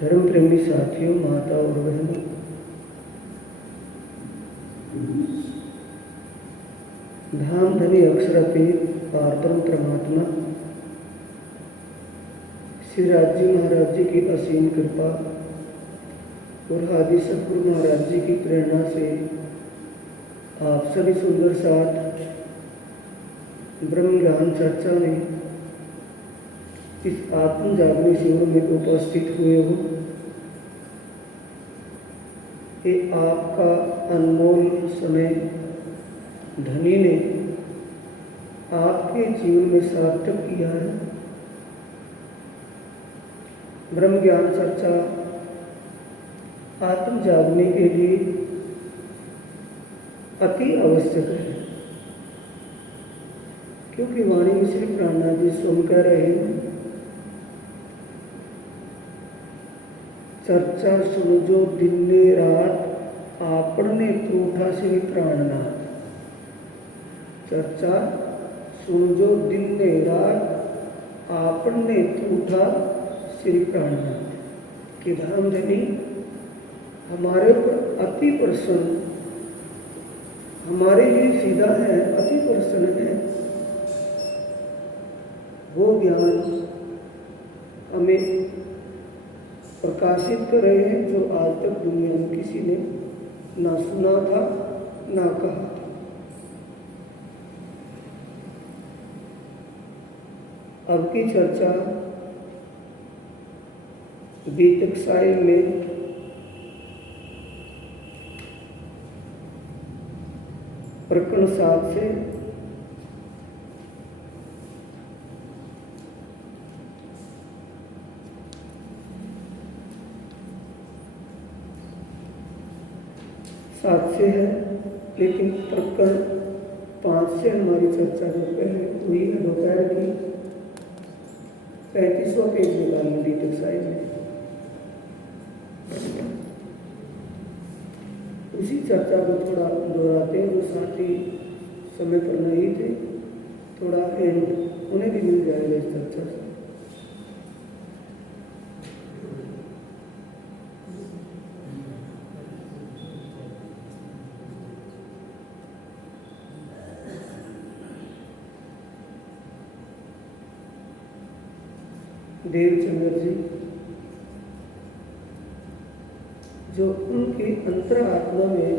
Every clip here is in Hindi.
धर्म प्रेमी साथियों, माता और बहनों, धाम धनी अक्षरातीत पारब्रह्म परमात्मा श्री राज जी महाराज जी की असीम कृपा और आदि सतगुरु महाराज जी की प्रेरणा से आप सभी सुंदर साथ ब्रह्म ज्ञान चर्चा में इस आत्म जागरण शिविर में उपस्थित हुए हो। ये आपका अनमोल समय धनी ने आपके जीवन में सार्थक किया है। ब्रह्म ज्ञान चर्चा आत्म जागने के लिए अति आवश्यक है, क्योंकि वाणी में श्री प्राणनाथ जी स्वयं कह रहे हैं, चर्चा सुनजो दिन ने रात आपने टूटा श्री प्राणनाथ। चर्चा सुनजो दिन ने रात आपने टूटा श्री प्राणनाथ। कि धाम धनी हमारे पर अति प्रसन्न, हमारे लिए फिदा है, अति प्रसन्न है। वो ज्ञान हमें प्रकाशित कर रहे हैं जो आज तक दुनिया में किसी ने ना सुना था ना कहा था। अब की चर्चा बीतक साहिब में प्रकरण 7 से है, लेकिन प्रकरण 5 से हमारी चर्चा जो पहले हुई है दोपहर की 35वां पेज निकालने बीतक साहिब में, उसी चर्चा को थोड़ा दोहराते हैं। जो साथी समय पर नहीं थे, थोड़ा उन्हें भी मिल जाएगा इस चर्चा से। देवचंद्र जी जो उनके अंतरात्मा में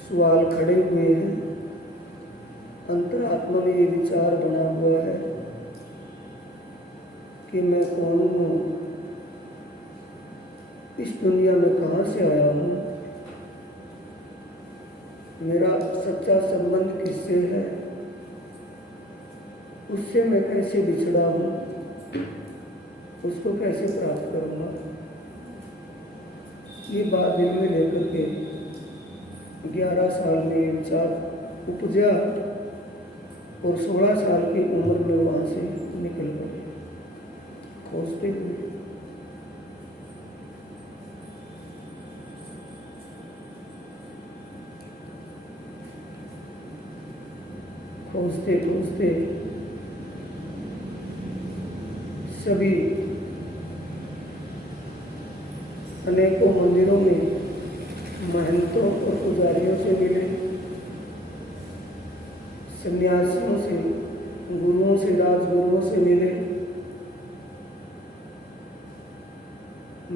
सवाल खड़े हुए हैं, अंतरात्मा में ये विचार बना हुआ है कि मैं कौन हूँ, इस दुनिया में कहाँ से आया हूँ, मेरा सच्चा संबंध किससे है, उससे मैं कैसे बिछड़ा हूँ, उसको कैसे प्राप्त करूँगा। ये बात दिल में लेकर के 11 साल में ये विचार उपजा और 16 साल की उम्र में वहाँ से निकल गए खोजते हुए। खोजते खोजते सभी अनेकों मंदिरों में महंतों और पुजारियों से मिले, सन्यासियों से, गुरुओं से, राजगुरुओं से मिले,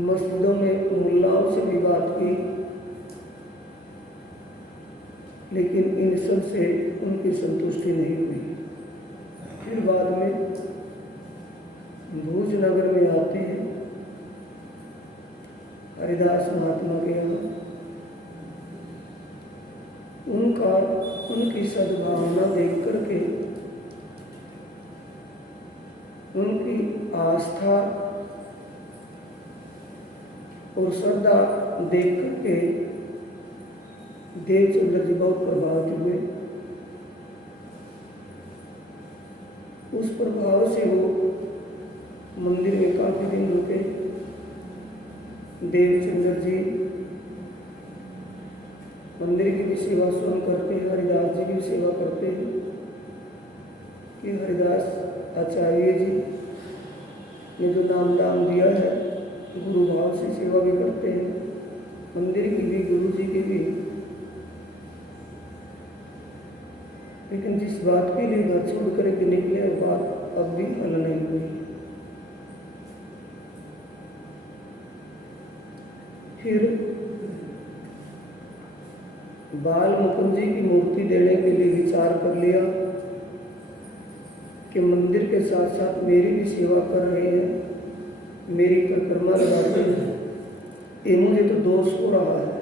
मस्जिदों में मुल्लाओं से भी बात की, लेकिन इन सब से उनकी संतुष्टि नहीं हुई। फिर बाद में भूज नगर में आते हैं हरिदास महात्मा के यहाँ। उनकी सद्भावना देख करके, उनकी आस्था और श्रद्धा देख करके देवचंद्र जी बहुत प्रभावित हुए। उस प्रभाव से वो मंदिर में काफी दिन रुके। देवचंद्र जी मंदिर की भी सेवा स्वयं करते हैं, हरिदास जी की भी सेवा करते हैं कि हरिदास आचार्य जी ने जो नाम दान दिया है, गुरु भाव से सेवा भी करते हैं, मंदिर की भी, गुरु जी की भी। लेकिन जिस बात के लिए घर छोड़ करके निकले, वो बात अब भी हल नहीं हुई। फिर बाल मुकुंद जी की मूर्ति देने के लिए विचार कर लिया कि मंदिर के साथ साथ मेरी भी सेवा कर रहे हैं, मेरी परिक्रमा लगाते हैं, ये मुझे तो दोष हो रहा है।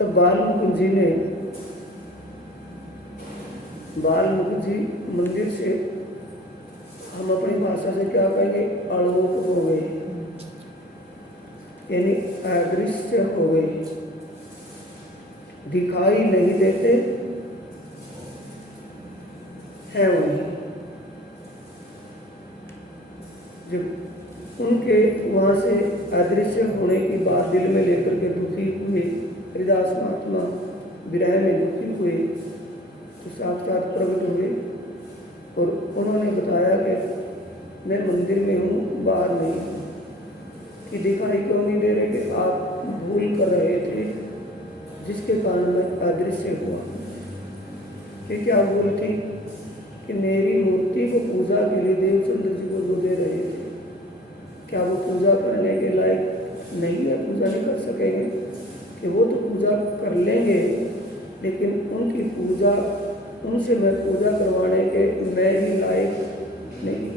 तब बाल मुकुंद जी मंदिर से, हम अपनी भाषा से क्या कहेंगे, अलोप हो गए, यानी अदृश्य हो गए, दिखाई नहीं देते हैं वहीं। जब उनके वहाँ से अदृश्य होने की बात दिल में लेकर के दुखी हुए, हरिदास महात्मा विरह में दुखी हुए, तो साक्षात प्रकट हुए और उन्होंने बताया कि मैं मंदिर में हूँ, बाहर नहीं हूँ। कि दिखाई क्यों नहीं दे रहे कि आप भूल कर रहे थे, जिसके कारण मैं अदृश्य हुआ। कि क्या भूल थी कि मेरी मूर्ति को पूजा के लिए देवचंद्र जी को दे रहे थे। क्या वो पूजा करने के लायक नहीं है, पूजा नहीं कर सकेंगे? कि वो तो पूजा कर लेंगे, लेकिन उनकी पूजा, उनसे मैं पूजा करवाने के मैं ही लायक नहीं।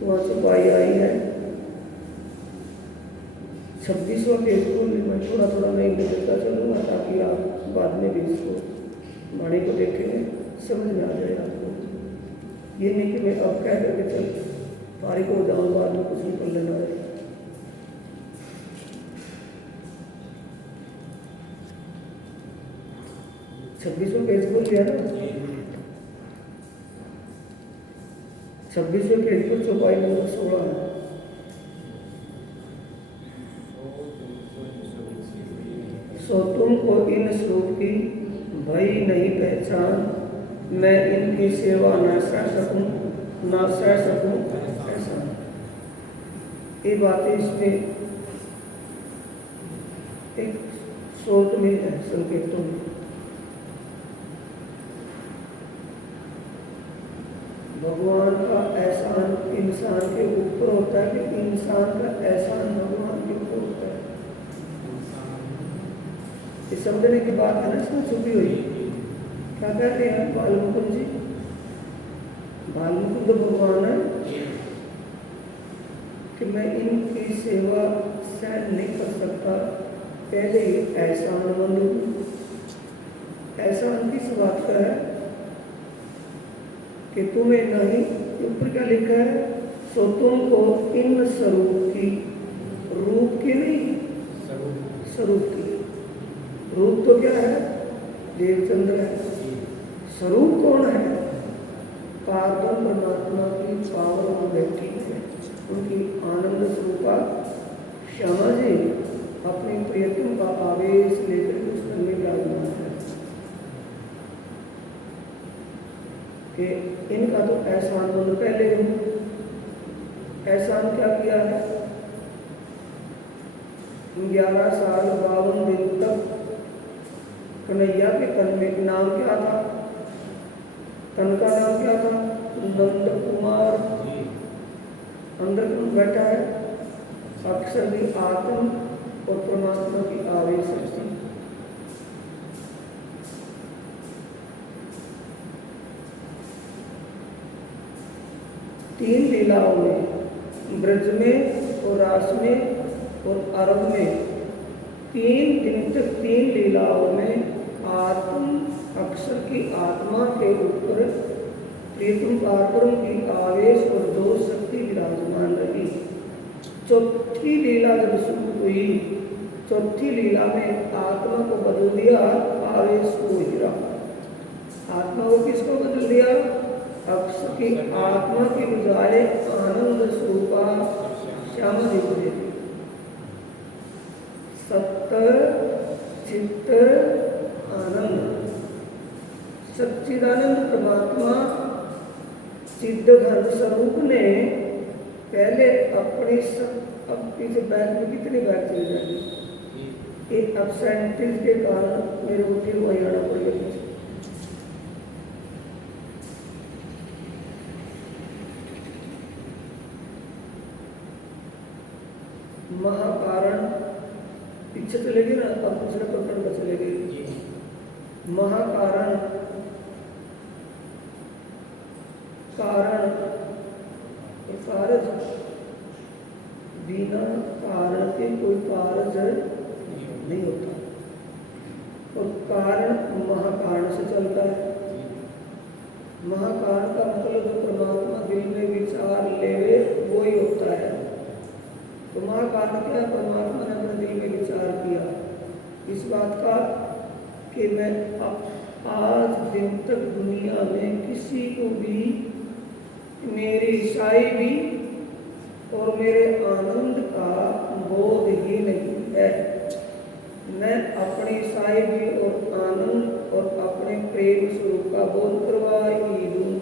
तो वहाँ छुपाई आई है 26वां पेज को मैं थोड़ा थोड़ा मैं देता चलूँगा, ताकि आप बाद में भी इसको वाणी को देखेंगे, समझ में आ जाए आपको। ये नहीं कि मैं अब कह करके चल फारिग हो जाऊँ, बाद में कुछ नहीं कर लेना है। छब्बीसवें पेज को लिया ना, 26वें पेज पर चौपाई नंबर 16 है। सो तुमको इन स्वरूप की भई नहीं पहचान, मैं इनकी सेवा न सह सकूं ऐसा। ये बातें इसमें एक शोध में है, संकेतों में। भगवान का एहसान इंसान के ऊपर होता है कि इंसान का एहसान भगवान के ऊपर होता है। ये समझने की बात है ना, इसमें छुपी हुई। क्या कहते हैं बाल मुकुंद जी? बाल मुकुंद भगवान है कि मैं इनकी सेवा सहन नहीं कर सकता, पहले ही एहसान मंद हूँ। एहसान किस बात का है कि तुम्हें नहीं, ऊपर क्या लिखा है, सो तुमको इन स्वरूप की, रूप की नहीं, स्वरूप की। रूप तो क्या है, देवचंद्र है। स्वरूप कौन है? पार्वती परमात्मा की पावर में बैठी है, उनकी आनंद स्वरूपा श्यामा जी अपने प्रियतम का आवेश लेकर उस घर में विराजमान है। कि इनका तो एहसान दोनों पहले हूँ। एहसान क्या किया है? 11 साल 52 दिन तक कन्हैया के तन में नाम क्या था? तन का नाम क्या था? नंद कुमार। अंदर कौन बैठा है? अक्षर की आत्म और परमात्मा की आवेश शक्ति। तीन लीलाओं में, ब्रज में और रास में और अरब में, 3 दिन तक 3 लीलाओं में आत्म अक्षर की आत्मा के ऊपर प्रियतम पारब्रह्म की आवेश और दो शक्ति विराजमान रही। चौथी लीला जब शुरू हुई, चौथी लीला में आत्मा को बदल दिया आवेश को हीरा। आत्मा को किसको बदल दिया? अक्षर की आत्मा की बजाय आनंद स्वरूपा श्यामा जी को दे दी। सत्य चित्त आनंद, सच्चिदानंद परमात्मा चिद्ध घन स्वरूप ने पहले अपनी अब पीछे बैग में कितनी बैग चली जाएगी, एक एब्सेंटेज के कारण मेरे को फिर वही आना पड़ेगा। महाकारण पीछे चलेगी ना, अब दूसरे प्रकरण पर चलेगी। महाकारण कारण और कारज, बिना कारण के कोई कारज नहीं होता, और कारण महाकारण से चलता है। महाकारण का मतलब जो परमात्मा दिल में विचार लेवे वो ही होता है। तो महाकारण क्या? परमात्मा ने अपने दिल में विचार किया इस बात का कि मैं अब आज दिन तक दुनिया में किसी को भी मेरी ईसाई भी और मेरे आनंद का बोध ही नहीं है। मैं अपनी ईसाई भी और आनंद और अपने प्रेम स्वरूप का बोध करवा ही दूँ।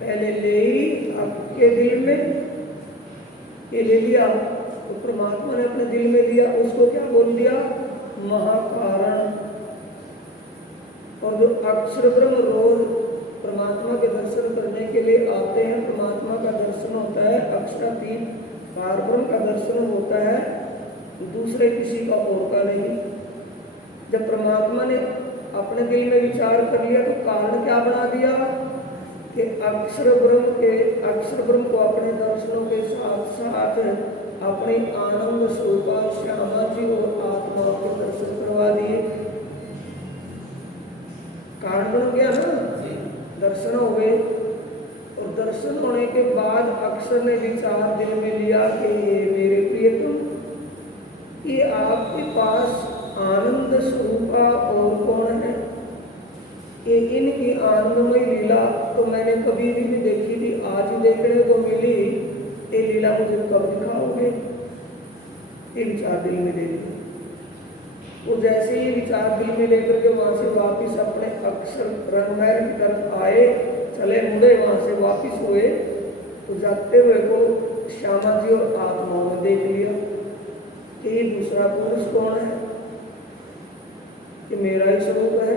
पहले ले ही आपके दिल में ये ले लिया, तो परमात्मा ने अपने दिल में लिया, उसको क्या बोल दिया? महाकारण। और जो अक्षर ब्रह्म रोज परमात्मा के दर्शन करने के लिए आते हैं, परमात्मा का दर्शन होता है, अक्षरातीत पारब्रह्म का दर्शन होता है, दूसरे किसी का और का नहीं। जब परमात्मा ने अपने दिल में विचार कर लिया तो कारण क्या बना दिया कि अक्षर ब्रह्म को अपने दर्शनों के साथ साथ अपनी आनंद स्वरूपा श्यामा जी और आत्मा के दर्शन करवा दिए। कारण बन गया ना, दर्शन हो गए। और दर्शन होने के बाद अक्षर ने विचार दिल में लिया कि ये मेरे प्रियतम, ये आपके पास आनंद स्वरूपा और कौन है? ये इनकी आनंदमय लीला तो मैंने कभी भी देखी थी, आज ही देखने को मिली। ये लीला मुझे कब दिखाओगे? ये विचार दिल में ले लिया। वो जैसे ही विचार दिल में लेकर के वहां से वापिस अपने अक्षर रंगमहल की तरफ आए, चले मुड़े, वहां से वापिस हुए, तो जाते हुए को श्यामा जी और आत्माओं में देख लिया कि ये दूसरा पुरुष कौन है? कि मेरा ही स्वरूप है,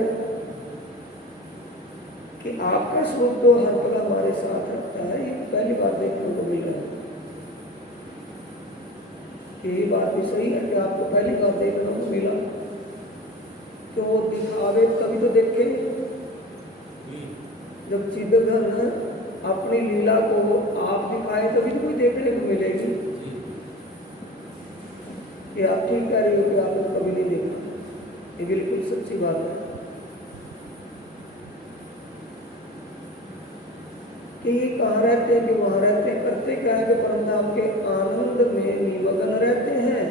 कि आपका स्वरूप तो हर पल हमारे साथ रखता है। ये पहली बार देखने को मिला। यही बात भी सही है कि आपको पहली बार देखने को मिला, तो वो दिखावे तभी तो देखे जब चिदघन अपनी लीला को आप दिखाए तभी तो कोई देखने को मिलेगी। ये आप ठीक कह रही हो कि आपने कभी नहीं देखा, ये बिल्कुल सच्ची बात है। कि ये कहाँ रहते हैं कि वहाँ रहते हैं, करते क्या है कि परमधाम के आनंद में निमग्न रहते हैं,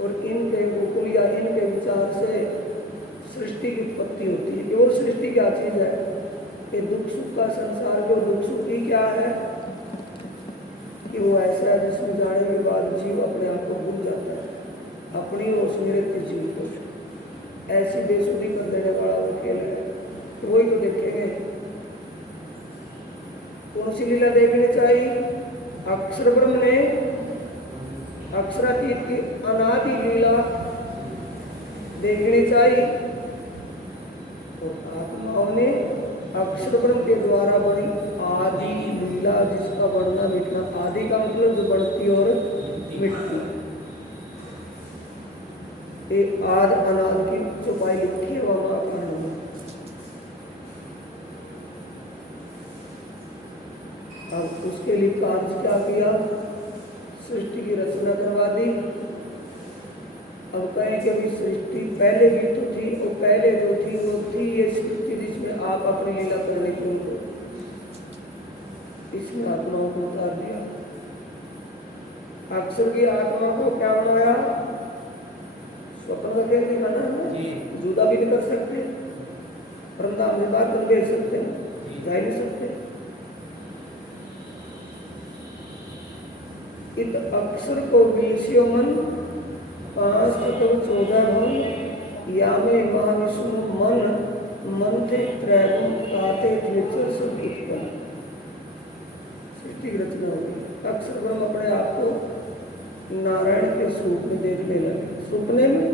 और इनके गोकुल या इनके विचार से सृष्टि की उत्पत्ति होती है। और सृष्टि क्या चीज़ है? कि दुख सुख का संसार, जो दुख सुख ही क्या है कि वो ऐसा है जिसमें जाने के बाद जीव अपने आप को भूल जाता है, अपनी और स्मृत जीव को। ऐसी बेसुधी कर देने वाला वो खेल है, तो वही तो देखेंगे। कौन सी लीला देखनी चाहिए? अक्षर ब्रह्म ने अक्षरातीत की अनादि लीला देखनी चाहिए, और आत्माओं ने अक्षर ब्रह्म के द्वारा बनी आदि लीला, जिसका बढ़ना मिटना, आदि का मतलब जो बढ़ती और मिटती, ये आद अनाद की चौपाई लिखी है वहां का कहानी। अब उसके लिए कार्य क्या किया? सृष्टि की रचना करवा दी। अब कहें कि अभी सृष्टि पहले भी तो थी, वो पहले जो थी वो थी ये सृष्टि जिसमें आप अपनी लीला करने की उनको इसमें आत्माओं को उतार दिया। अक्षर की आत्मा को क्या बनाया? स्वतंत्र देखने का ना, जुदा भी नहीं कर सकते, परंतु अपनी बात कर भेज सकते हैं, जा नहीं सकते। इत अक्षर को विषयो मन 5 तत्व 14 मन या में महाविष्णु मन मंत्र त्रैगुण काते त्रिचर संगीत का सृष्टि रचना हुई। अक्षर ब्रह्म अपने आप को नारायण के स्वरूप में देखने लगे। सपने में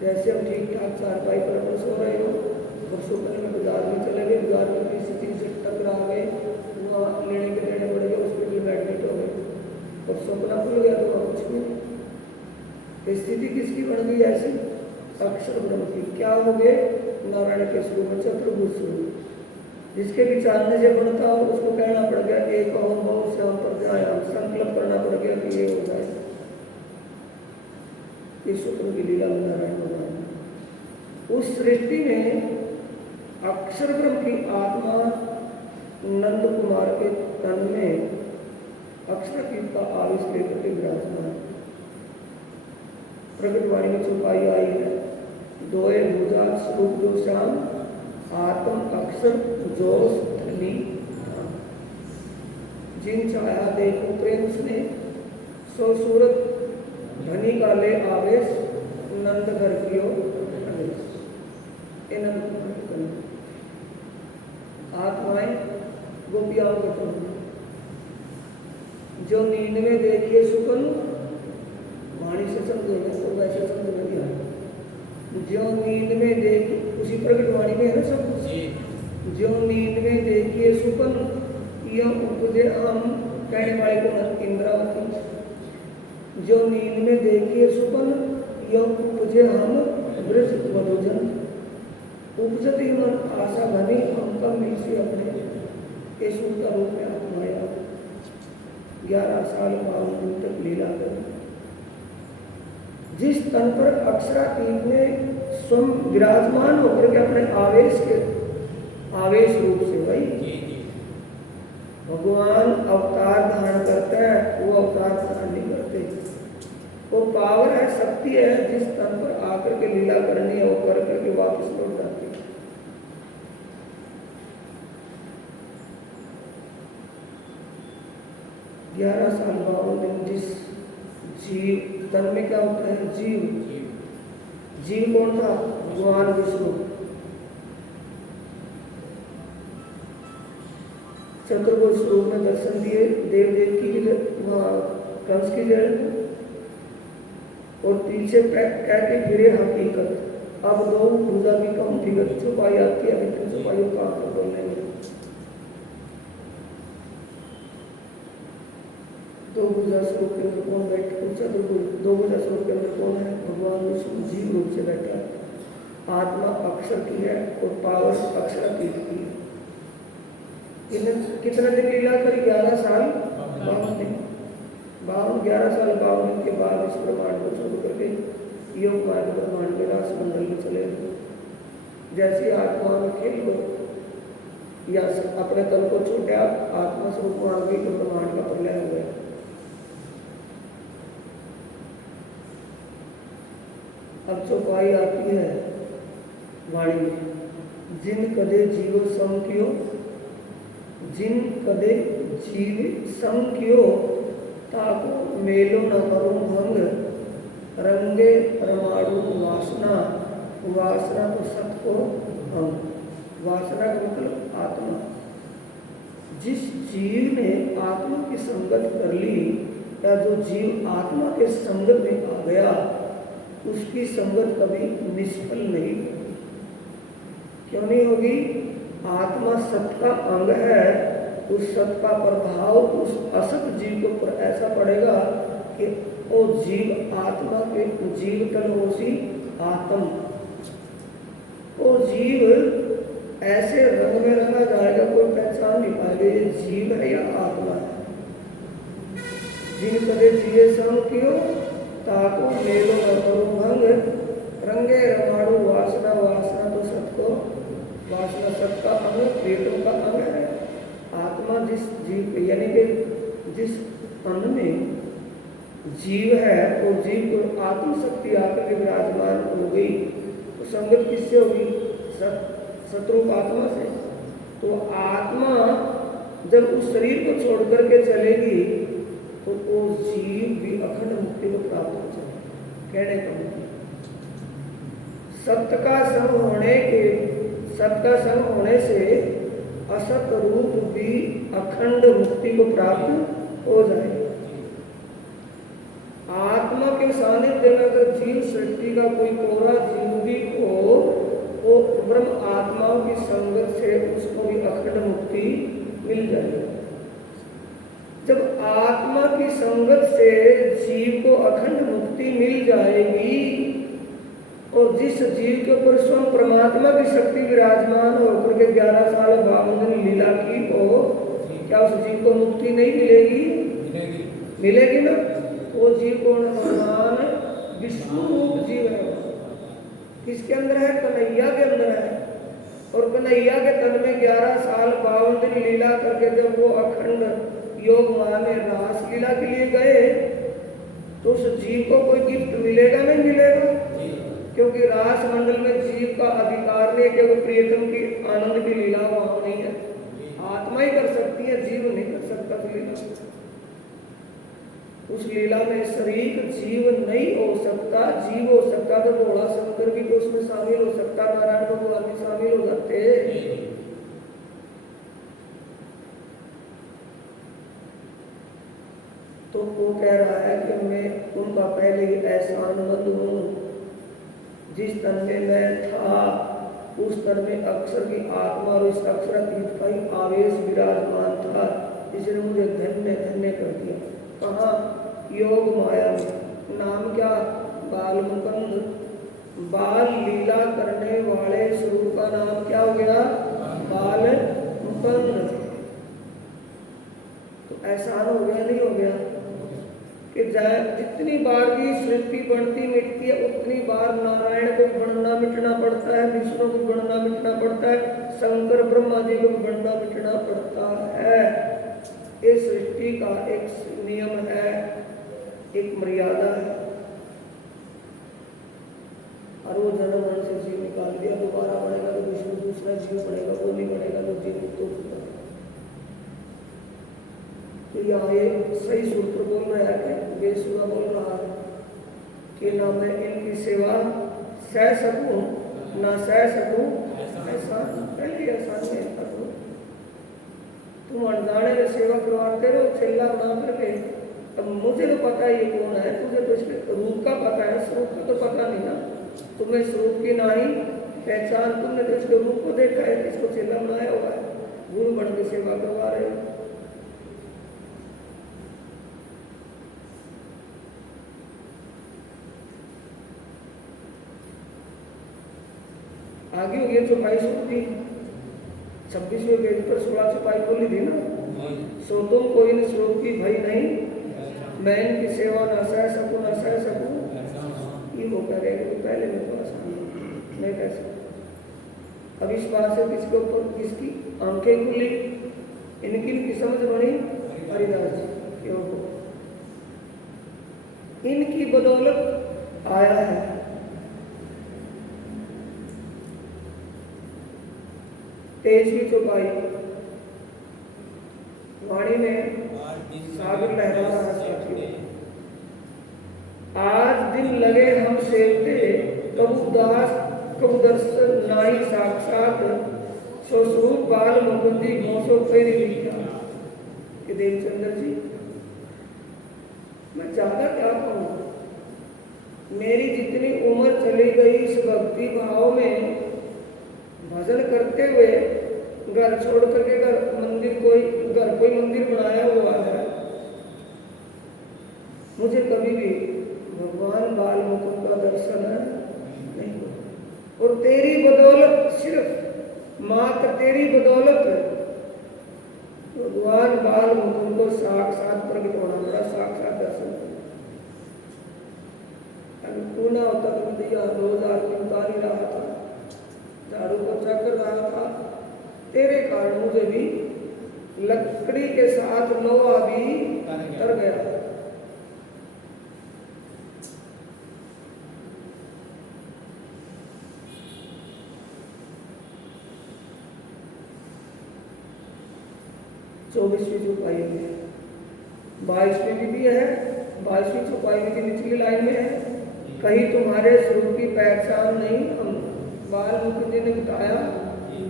जैसे हम ठीक ठाक चारपाई पर अपन सो रहे हो और सपने में बाजार में चले गए, बाजार में किसी चीज से टकरा गए, वहाँ लेने के देने पड़ गए, हॉस्पिटल में एडमिट हो गए और सपना खुल गया तो वहाँ कुछ नहीं। स्थिति किसकी बन गई ऐसी? अक्षर ब्रह्म की। क्या हो गए? नारायण के स्वरूप में चतुर्भुज स्वरूप, जिसके विचारने से बनता हो उसको कहना पड़ गया एक और बहुत श्याम पर जाए, संकल्प करना पड़ गया कि ये हो जाए। इस स्वप्न की लीला में नारायण भगवान उस सृष्टि में अक्षर ब्रह्म की आत्मा नंद कुमार के तन में अक्षर की का आवेश लेकर के विराजमान। प्रकटवाणी में चौपाई आई है, दोए भुजा स्वरूप जो श्याम आत्म अक्षर जोश धनी जिन चाहा देखो प्रेम उसने सो सूरत धनी का ले आवेश नंद घर कियो आत्माएं गोपियाओं के तुम जो नींद में देखिए सुकन वाणी से समझेंगे तो वैसे समझ नहीं आए। जो नींद में देख उसी प्रकट वाणी में है ना सब कुछ। जो नींद में देखिए सुपन यह उपजे हम कहने वाले को इंद्रावती। जो नींद में देखिए सुपन यह उपजे हम ब्रज मधुजन। उपजती मन आशा घनी हम कब मिलसी अपने इस उनका रूप में आत्माया 11 साल 52 दिन तक लीला कर। जिस तन पर अक्षरातीत में स्वयं विराजमान होकर के अपने आवेश रूप से भाई भगवान अवतार धारण करते हैं, वो अवतार धारण नहीं करते। वो पावर है, शक्ति है, जिस तन पर आकर के लीला करनी है वो कर करके वापस लौट जाती है। ग्यारह साल 52 दिन जिस जीव तन में क्या होता है? जीव कौन था? भगवान विष्णु। चतुर्भुज स्वरूप में दर्शन दिए देव देवकी की कंस की जड़ और पीछे कह के फिरे हकीकत। अब दो भूजा की कम विगत छुपाई आती है, इतनी छुपाई कहाँ पर बोलने में। दो भुजा स्वरूप के अंदर कौन बैठा? दो भुजा स्वरूप के अंदर कौन है? भगवान विष्णु जीव रूप से बैठा है। आत्मा अक्षर की है और पावर अक्षरातीत की है। इन्हें कितने दिन लीला करी? 11 साल 52 दिन। 11 साल 52 दिन के बाद इस ब्रह्मांड को छोड़ करके योग मार्ग ब्रह्मांड में रास मंडल में चले गए। जैसे आत्मा में खेल को या अपने तन को छूटे आत्मा स्वरूप में आ गई तो ब्रह्मांड का प्रलय हो गया। अब चौपाई आती है वाणी में, जिन कदे जीव सम कियो, जिन कदे जीव सम कियो ताको मेलो न करो भंग, रंगे परमाणु वासना, वासना तो सत को भंग। वासना का मतलब आत्मा। जिस जीव ने आत्मा की संगत कर ली या जो जीव आत्मा के संगत में आ गया उसकी संगत कभी निष्फल नहीं होगी। क्यों नहीं होगी? आत्मा सत का अंग है, उस सत का प्रभाव उस असत जीव के ऊपर ऐसा पड़ेगा कि वो जीव आत्मा के जीव तलहोसी आत्म, वो जीव ऐसे रंग में रंगा जाएगा कोई पहचान नहीं पाएगा ये जीव है या आत्मा है। जिन कदे जिये सम कियो ताको मेलो न करो भंग, रंगे रमाणु वासना, वासना तो सत को, वासना सत का अंग, पेटों का अंग है। आत्मा जिस जीव यानी कि जिस अन्न में जीव है और जीव को आत्म शक्ति आकर के विराजमान हो गई, तो संगत किससे होगी? शत्रु आत्मा से। तो आत्मा जब उस शरीर को छोड़ करके चलेगी तो वो जीव भी अखंड मुक्ति को प्राप्त हो जाएगा। कहने का मतलब सत्य का संग होने से असत रूप भी अखंड मुक्ति को प्राप्त हो जाएगा। आत्मा के सानिध्य में अगर जीव सृष्टि का कोई कोरा जीव भी हो तो ब्रह्म आत्माओं की संगत से उसको भी अखंड मुक्ति मिल जाएगी। जब आत्मा की संगत से जीव को अखंड मुक्ति मिल जाएगी और जिस जीव के ऊपर स्वयं परमात्मा की शक्ति विराजमान होकर के 11 साल 52 दिन लीला की हो, क्या उस जीव को मुक्ति नहीं मिलेगी? मिलेगी ना। वो जीव कौन है? भगवान विष्णु रूप जीव है। किसके अंदर है? कन्हैया के अंदर है। और कन्हैया के तन में 11 साल 52 दिन लीला करके जब वो अखंड योग माने रास लीला के लिए गए तो उस जीव को कोई गिफ्ट मिलेगा? नहीं मिलेगा, क्योंकि रास मंडल में जीव का अधिकार नहीं, क्योंकि प्रियतम की आनंद की लीला वहां नहीं है। आत्मा ही कर सकती है, जीव नहीं कर सकता लीला। उस लीला में शरीर जीव नहीं हो सकता। जीव हो सकता तो भोला शंकर भी तो उसमें शामिल हो सकता, नारायण भगवान भी शामिल हो सकते। तो वो कह रहा है कि मैं उनका पहले ही एहसानमंद हूँ। जिस तन में मैं था उस तन में अक्षर की आत्मा और इस अक्षरातीत का ही आवेश विराजमान था, जिसने मुझे धन्य धन्य कर दिया। कहाँ? योग माया में। नाम क्या? बाल मुकुंद। बाल लीला करने वाले स्वरूप का नाम क्या हो गया? बाल मुकुंद। तो एहसान हो गया नहीं हो गया कि जितनी बार भी सृष्टि बढ़ती मिटती है उतनी बार नारायण को बढ़ना मिटना पड़ता है, विष्णु को बढ़ना मिटना पड़ता है, शंकर ब्रह्मा जी को बढ़ना मिटना पड़ता है। इस सृष्टि का एक नियम है, एक मर्यादा है। और वो जन्म से जीव निकाल दिया, दोबारा बढ़ेगा तो विष्णु दूसरा जीव बढ़ेगा, वो नहीं बढ़ेगा तो जीव तो यहाँ ये सही सूत्र बोल रहा है, बेसुरा बोल रहा है कि ना मैं इनकी सेवा सह सकूं ना सह सकूं ऐसा। पहले ऐसा नहीं कर दो, तुम अनजाने में सेवा करवाते रहो चिल्ला बना करके। अब मुझे तो पता ये कौन है, तुझे तो इसके रूप का पता है, स्वरूप का तो पता नहीं ना। तुम्हें स्वरूप की ना ही पहचान, तुमने तो इसके रूप को देखा है, इसको चिल्ला बनाया हुआ है, गुरु बन के सेवा करवा रहे हो। आगे हो गया चौपाई सूखी 26वें पेज पर 16 चौपाई बोली थी ना। सो तुम कोई न श्लोक की भई नहीं, मैं इनकी सेवा न सह सकूं न सह सकूं। ये वो करेगा कि पहले मेरे पास नहीं कह सकता। अब इस बात से किसके ऊपर किसकी आंखें खुली, इनकी समझ बनी हरिदास जी क्यों, इनकी बदौलत आया है। तेजवी चौपाई वाणी में सागर लहरा रहा साथियों। आज दिन लगे हम सेवते तब उदास कब दर्शन नाई साक्षात सो स्वरूप बाल मुकुंदी घोषो फेरी लिखा कि देवचंद्र जी मैं ज्यादा क्या कहूँ, मेरी जितनी उम्र चली गई इस भक्ति भाव में भजन करते हुए, घर छोड़ करके घर कोई मंदिर बनाया हुआ है, मुझे कभी भी भगवान बाल मुकुंद का दर्शन नहीं हुआ। और तेरी बदौलत, सिर्फ मात्र तेरी बदौलत भगवान बाल मुकुंद को साक्षात प्रकट होना पड़ा, साक्षात दर्शन। अगर तू ना होता तो मुझे यहाँ रोज आदमी उतार ही रहा था, झाड़ू को चक्कर रहा था, तेरे कारण मुझे भी लकड़ी के साथ लोहा भी तर गया। 24वीं चौपाई में, 22वीं भी है, 22वीं चौपाई में की निचली लाइन में है, कहीं तुम्हारे स्वरूप की पहचान नहीं। हम वाल्मीकि जी ने बताया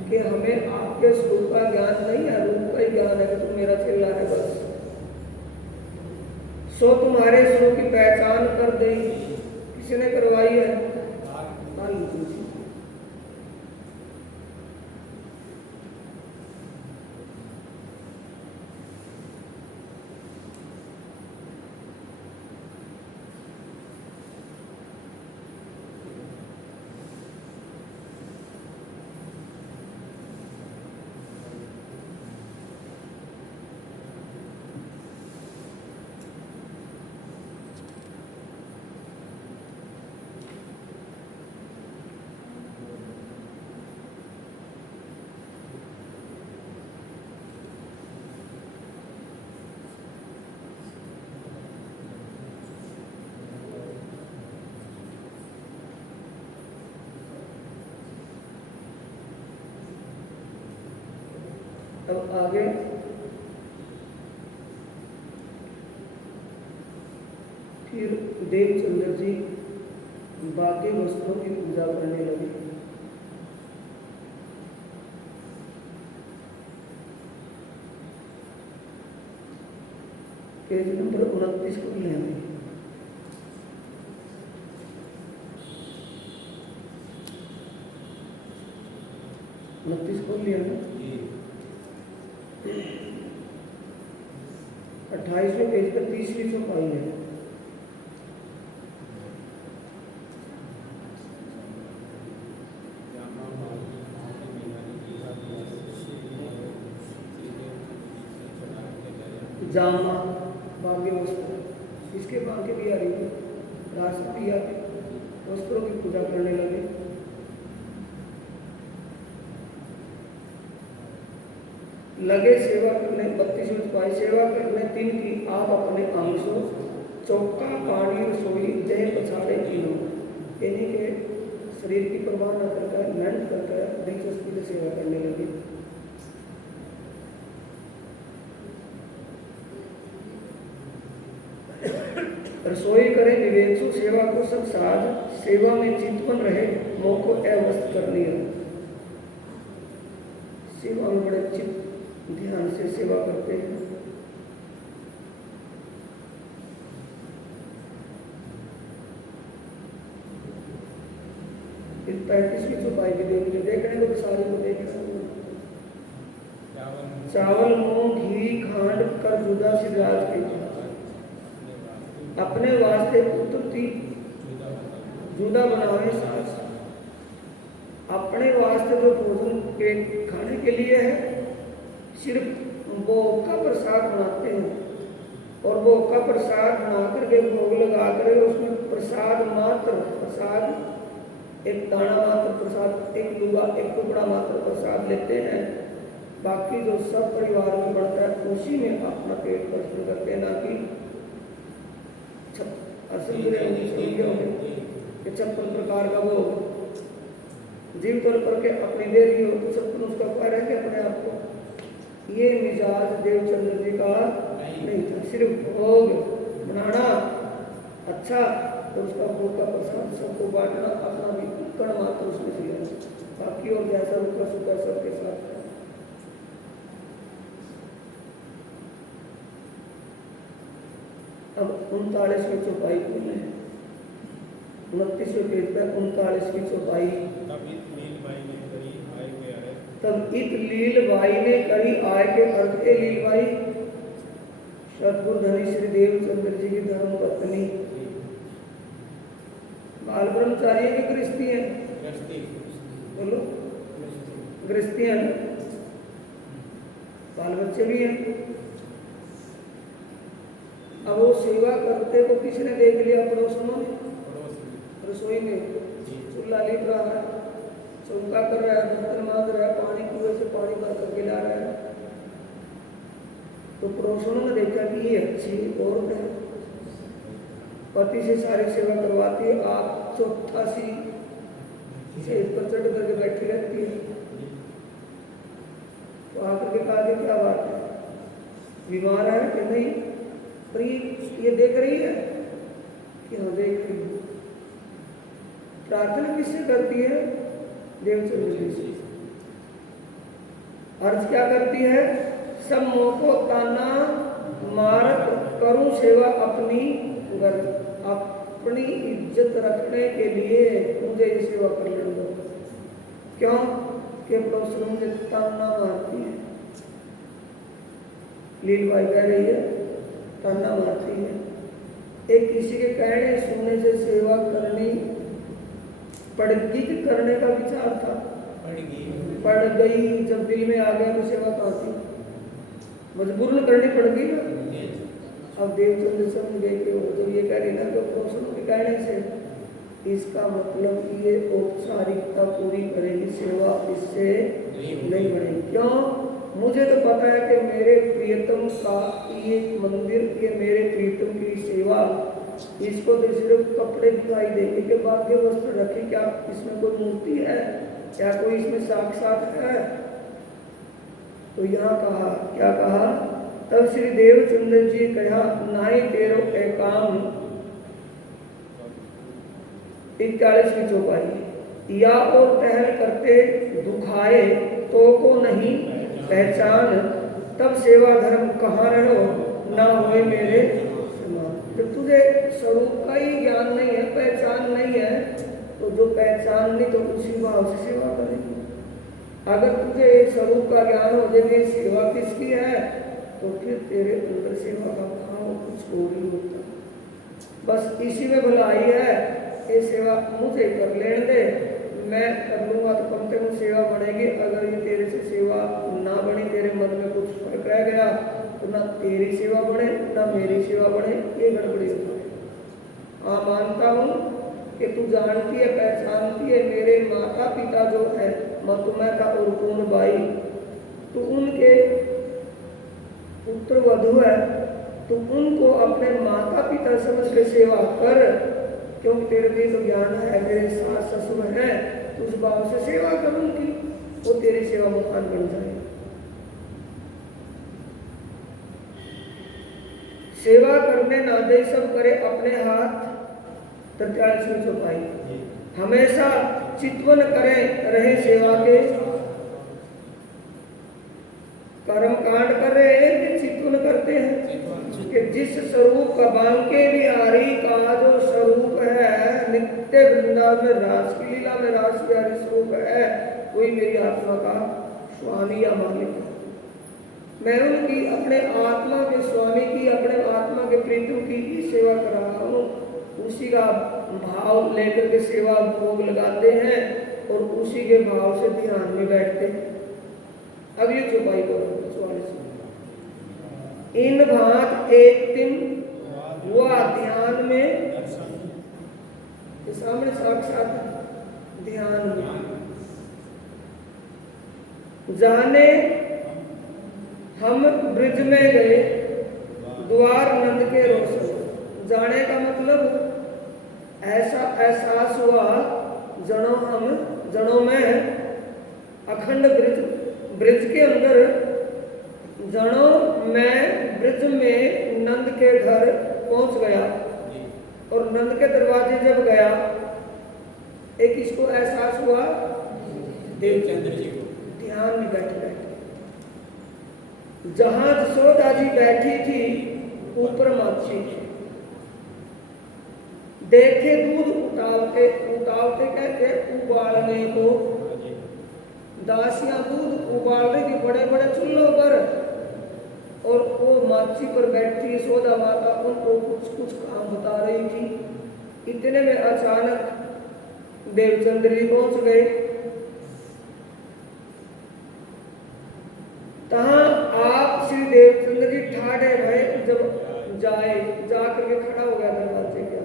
कि हमें आपके स्वरूप का ज्ञान नहीं है, रूप का ही ज्ञान है कि तुम मेरा चेला है बस। सो तुम्हारे स्वरूप की पहचान कर दी, किसी ने करवाई है? वाल्मीकि जी। अब आगे फिर देवचंद्र जी बाकी वस्त्रों की पूजा करने लगे। पेज नंबर 29 को ले आए। 29 को लिया ना, 28वें पेज पर 30वीं चौपाई है। जामा भाग्य वस्त्र, इसके भाग्य भी आ रही है, राष्ट्रीय वस्त्रों की पूजा करने लगे। लगे सेवा करने, 32वीं चौपाई, सेवा करने तीन की आप अपने आंसू चौका पानी रसोई देह पछाड़े तीनों, यानी के शरीर की परवाह न करकर मेहनत करकर दिलचस्पी से सेवा करने लगे। रसोई करे विवेचु सेवा को सब साज, सेवा में चितवन रहे मोह को अवस्थ कर लिया। सेवा में बड़े चित्त ध्यान से सेवा करते हैं। फिर 35वीं चौपाई भी देखने को सारी को देखना। चावल मूंग घी खांड कर जुदा से राज के अपने वास्ते पुत्र थी जुदा बनावे सास। अपने वास्ते जो भोजन के खाने के लिए है सिर्फ वो का प्रसाद बनाते हैं और वो का प्रसाद बना करके भोग लगा कर उसमें प्रसाद मात्र, प्रसाद एक दाना मात्र प्रसाद, एक लुगा एक टुकड़ा मात्र प्रसाद लेते हैं। बाकी जो सब परिवार में बढ़ता है उसी में अपना पेट प्रश्न करते हैं, ना कि 56 प्रकार का वो जीव तौर करके अपनी दे रही हो तो 56 उसका उपाय रह गया अपने आप को। ये मिजाज देवचंद्र जी का नहीं था, सिर्फ भोग बनाना अच्छा तो उसका भोग का प्रसाद सबको बांटना, अपना भी कण मात्र उसमें से लेना, बाकी और जैसा रुका सुखा सबके साथ। अब 39वीं चौपाई खोले, 29वें पेज पर 39वीं चौपाई। तब इत लील बाई ने करी आय के अर्थ ए लील बाई सतगुरु धनी श्री देवचंद्र जी की धर्म पत्नी बाल ब्रह्मचारी की गृहस्थी है, बोलो गृहस्थी है, बाल बच्चे भी हैं। अब वो सेवा करते को किसने देख लिया? पड़ोसनों ने। रसोई में चूल्हा लीप रहा है, चौका कर रहा है, बर्तन मांज रहा है, पानी कुएं से पानी भर करके ला रहा है, तो पड़ोसनों ने देखा कि ये अच्छी औरत है, पति से सारी सेवा करवाती है, आप चौथा सी सेज पर चढ़ करके बैठी रहती है। तो आकर के कहा कि क्या बात है, बीमार है कि नहीं, पर ये देख रही है कि हाँ देख रही है। प्रार्थना किससे करती है? देवचंद्र जी से। अर्ज क्या करती है? सब मोह को ताना मारत करूं सेवा अपनी घर, अपनी इज्जत रखने के लिए मुझे ये सेवा कर लेने दो। क्यों? कि प्रोफेसर मुझे ताना मारती है, लीलबाई कह रही है ताना मारती है। एक किसी के कहने सुनने से सेवा करनी पड़गी कि करने का विचार था? पड़ गई। जब दिल में आ गया तो सेवा कहाँ थी? मजबूरन करनी पड़गी ना। अब देवचंद्र समझ गए कि जब ये कह रही ना तो प्रोफेसर के कहने से इसका मतलब ये औपचारिकता पूरी करेगी, सेवा इससे नहीं बढ़ेगी। क्यों? मुझे तो पता है कि मेरे प्रियतम का ये मंदिर, ये मेरे प्रियतम की सेवा, इसको तो सिर्फ कपड़े दिखाई देंगे के बाद के वस्त्र रखे, क्या इसमें कोई मूर्ति है, क्या कोई इसमें साक्षात है? तो यहाँ कहा, क्या कहा? तब श्री देवचंद्र जी कहा नाई तेरो एकाम 41वीं चौपाई, या और टहल करते दुखाए तो को नहीं पहचान, तब सेवा धर्म कहाँ रहो ना हुए मेरे समान। जब तुझे स्वरूप का ही ज्ञान नहीं है, पहचान नहीं है, तो जो पहचान नहीं तो उसी भाव से सेवा करेगी। अगर तुझे स्वरूप का ज्ञान हो जाए सेवा किसकी है, तो फिर तेरे अंदर सेवा का भाव कुछ और ही होता। बस इसी में भलाई है, ये सेवा मुझे कर लेने दे, मैं कर लूँगा तो कम से कम सेवा बढ़ेगी। अगर ये तेरे से सेवा ना बढ़ी, तेरे मन में कुछ फर्क रह गया, तो ना तेरी सेवा बढ़े ना मेरी सेवा बढ़े, ये गड़बड़ी होती है। हाँ मानता हूँ कि तू जानती है, पहचानती है, मेरे माता पिता जो है मतुमै का और कौन बाई, तो उनके पुत्र वधु है, तो उनको अपने माता पिता समझ के सेवा कर, क्योंकि तेरे लिए तो ज्ञान है, मेरे सास ससुर है, तो उस भाव से सेवा कर उनकी, वो तेरी सेवा मुखान बन जाए। सेवा करने ना दे सब करे अपने हाथ, 43वीं चौपाई, हमेशा चितवन करे रहे सेवा के, कर्म कांड कर रहे हैं कि चितवन करते हैं कि जिस स्वरूप का बांके बिहारी का जो स्वरूप है, नित्य वृंदावन में रास की लीला में रास बिहारी स्वरूप है, वही मेरी आत्मा का स्वामी या मालिक है। मैं उनकी अपने आत्मा के स्वामी की, अपने आत्मा के प्रीतम की ही सेवा कर रहा हूँ। उसी का भाव लेकर के सेवा भोग लगाते हैं और उसी के भाव से ध्यान में बैठते हैं। अगली चौपाई को 44, इन भांत एक दिन हुआ ध्यान में, के सामने साक्षात ध्यान में, जाने हम ब्रिज में गए द्वार नंद के रोशन। जाने का मतलब ऐसा एहसास हुआ जड़ों में अखंड ब्रिज के अंदर, जड़ों में ब्रिज में नंद के घर पहुंच गया और नंद के दरवाजे जब गया, एक इसको एहसास हुआ देवचंद्र जी को, ध्यान में बैठे बैठे, जहां जसोदा जी बैठी थी ऊपर माछी देखे दूध उतावते कहते उबालने को, दासियां दूध उबाल रही थी बड़े बड़े चूल्हों पर, और वो माछी पर बैठी सोदा माता उनको कुछ काम बता रही थी। इतने में अचानक देवचंद्र जी पहुंच गए। तहां आप श्री देवचंद्र जी ठाड़े रहे, जब जा करके खड़ा हो गया दरवाजे के,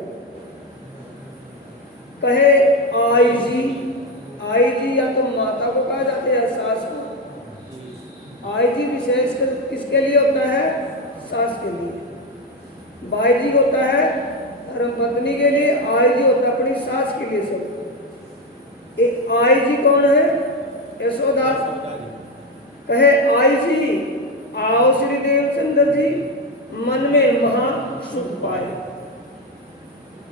कहे आई जी या तो माता को कहा जाते हैं, सास को। आई जी विशेष किसके लिए होता है? सास के लिए। बाई जी होता है धर्मपत्नी के लिए, आई जी होता है अपनी सास के लिए। सब एक आई जी कौन है? यशोदा। कहे आई जी आओ श्री देवचंद्र जी, मन में महा सुख पाए।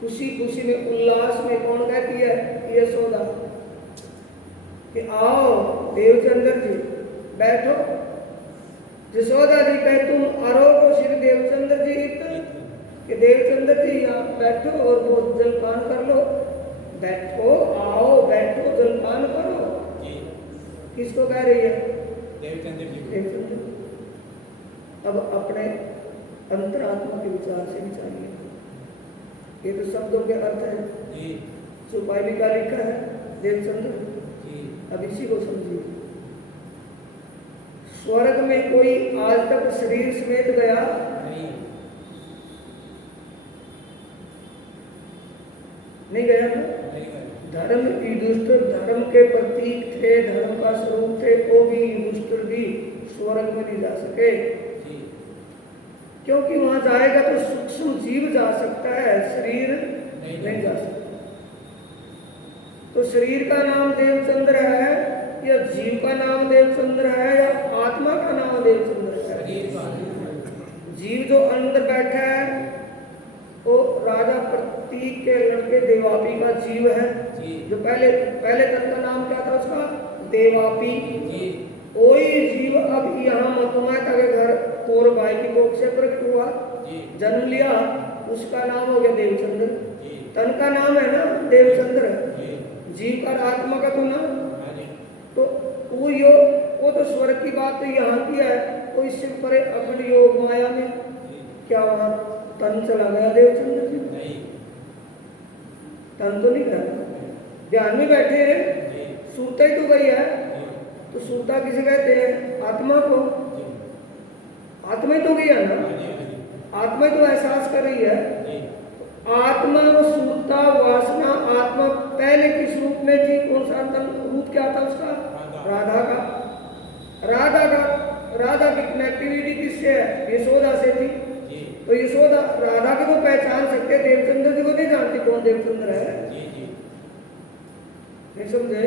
खुशी खुशी में उल्लास में कौन कहती है? यशोदा कि आओ देवचंद्र जी बैठो। यशोदा जी कहे तुम आरोगो श्री देवचंद्र जी कि देवचंद्र जी यहाँ बैठो और वो जलपान कर लो। बैठो, आओ बैठो, जलपान करो। किसको कह रही है? देवचंद्र जी। देवचंद्र। अब अपने अंतरात्मा के विचार से विचारिए। ये तो शब्दों के अर्थ है, सुपाली का लिखा है देवचंद्र। अब इसी को समझिए। स्वर्ग में कोई आज तक शरीर समेत गया नहीं गया ना? धर्म युधिष्ठिर धर्म के प्रतीक थे, धर्म का स्वरूप थे, वो भी युधिष्ठिर भी स्वर्ग में नहीं जा सके, क्योंकि वहां जाएगा तो सूक्ष्म जीव जा सकता है, शरीर नहीं जा सकता। तो शरीर का नाम देवचंद्र है या जीव का नाम देवचंद्र है या आत्मा का नाम देवचंद्र है? जीव जो अंदर बैठा है वो राजा प्रतीक के लड़के देवापी का जीव है, जो पहले तन का नाम क्या था उसका? देवापी। वही जीव अब यहाँ मधुमाता के घर कौर भाई की कोख से प्रकट हुआ, जन्म लिया, उसका नाम हो गया देवचंद्र। तन का नाम है ना देवचंद्र, जीव का आत्मा का तो नाम। तो वो तो स्वर्ग की बात तो यहाँ की है, तो इससे परे अखंड योग माया में क्या वहां तन चला गया देवचंद्र जी? तन तो नहीं गया, ध्यान में बैठे हैं, सूता ही तो गई है। तो सूता किसे कहते हैं? आत्मा को। आत्मा ही तो गई है ना, आत्मा ही तो एहसास कर रही है। आत्मा सूता वासना आत्मा पहले किस रूप में थी? कौन सा रूप क्या था उसका? राधा का। राधा की कनेक्टिविटी किससे है? यशोदा से थी। तो यशोदा राधा की तो पहचान सकते, देवचंद्र जी को नहीं जानती कौन देवचंद्र है। नहीं समझे?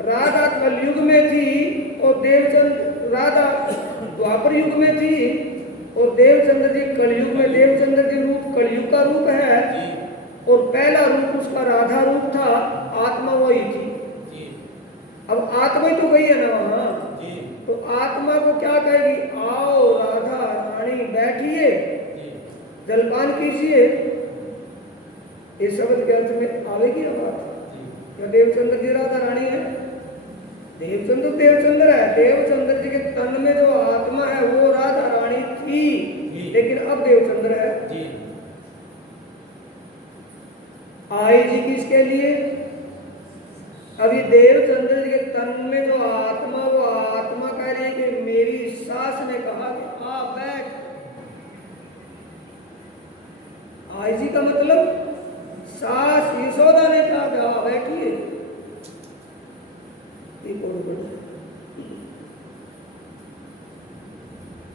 राधा कलयुग में थी और देवचंद्र, राधा द्वापर युग में थी और देवचंद्र जी कलयुग में। देवचंद्र जी रूप कलयुग का रूप है और पहला रूप उसका राधा रूप था, आत्मा वही थी। अब आत्मा ही तो गई है ना वहां, तो आत्मा को क्या कहेगी? आओ राधा रानी बैठिए, जलपान कीजिए। इस शब्द के अर्थ में आवेगी ना बात? क्या देवचंद्र जी राधा रानी है? देवचंद्र है। देवचंद्र जी के तन में जो आत्मा है वो राधा रानी थी, लेकिन अब देवचंद्र है। आई जी किसके लिए? अभी देवचंद्र जी के तन में जो आत्मा, वो आत्मा कह रही है कि मेरी सास ने कहा कि आ बैठ। आई जी का मतलब सास यशोदा ने कहा कि आ बैठिए।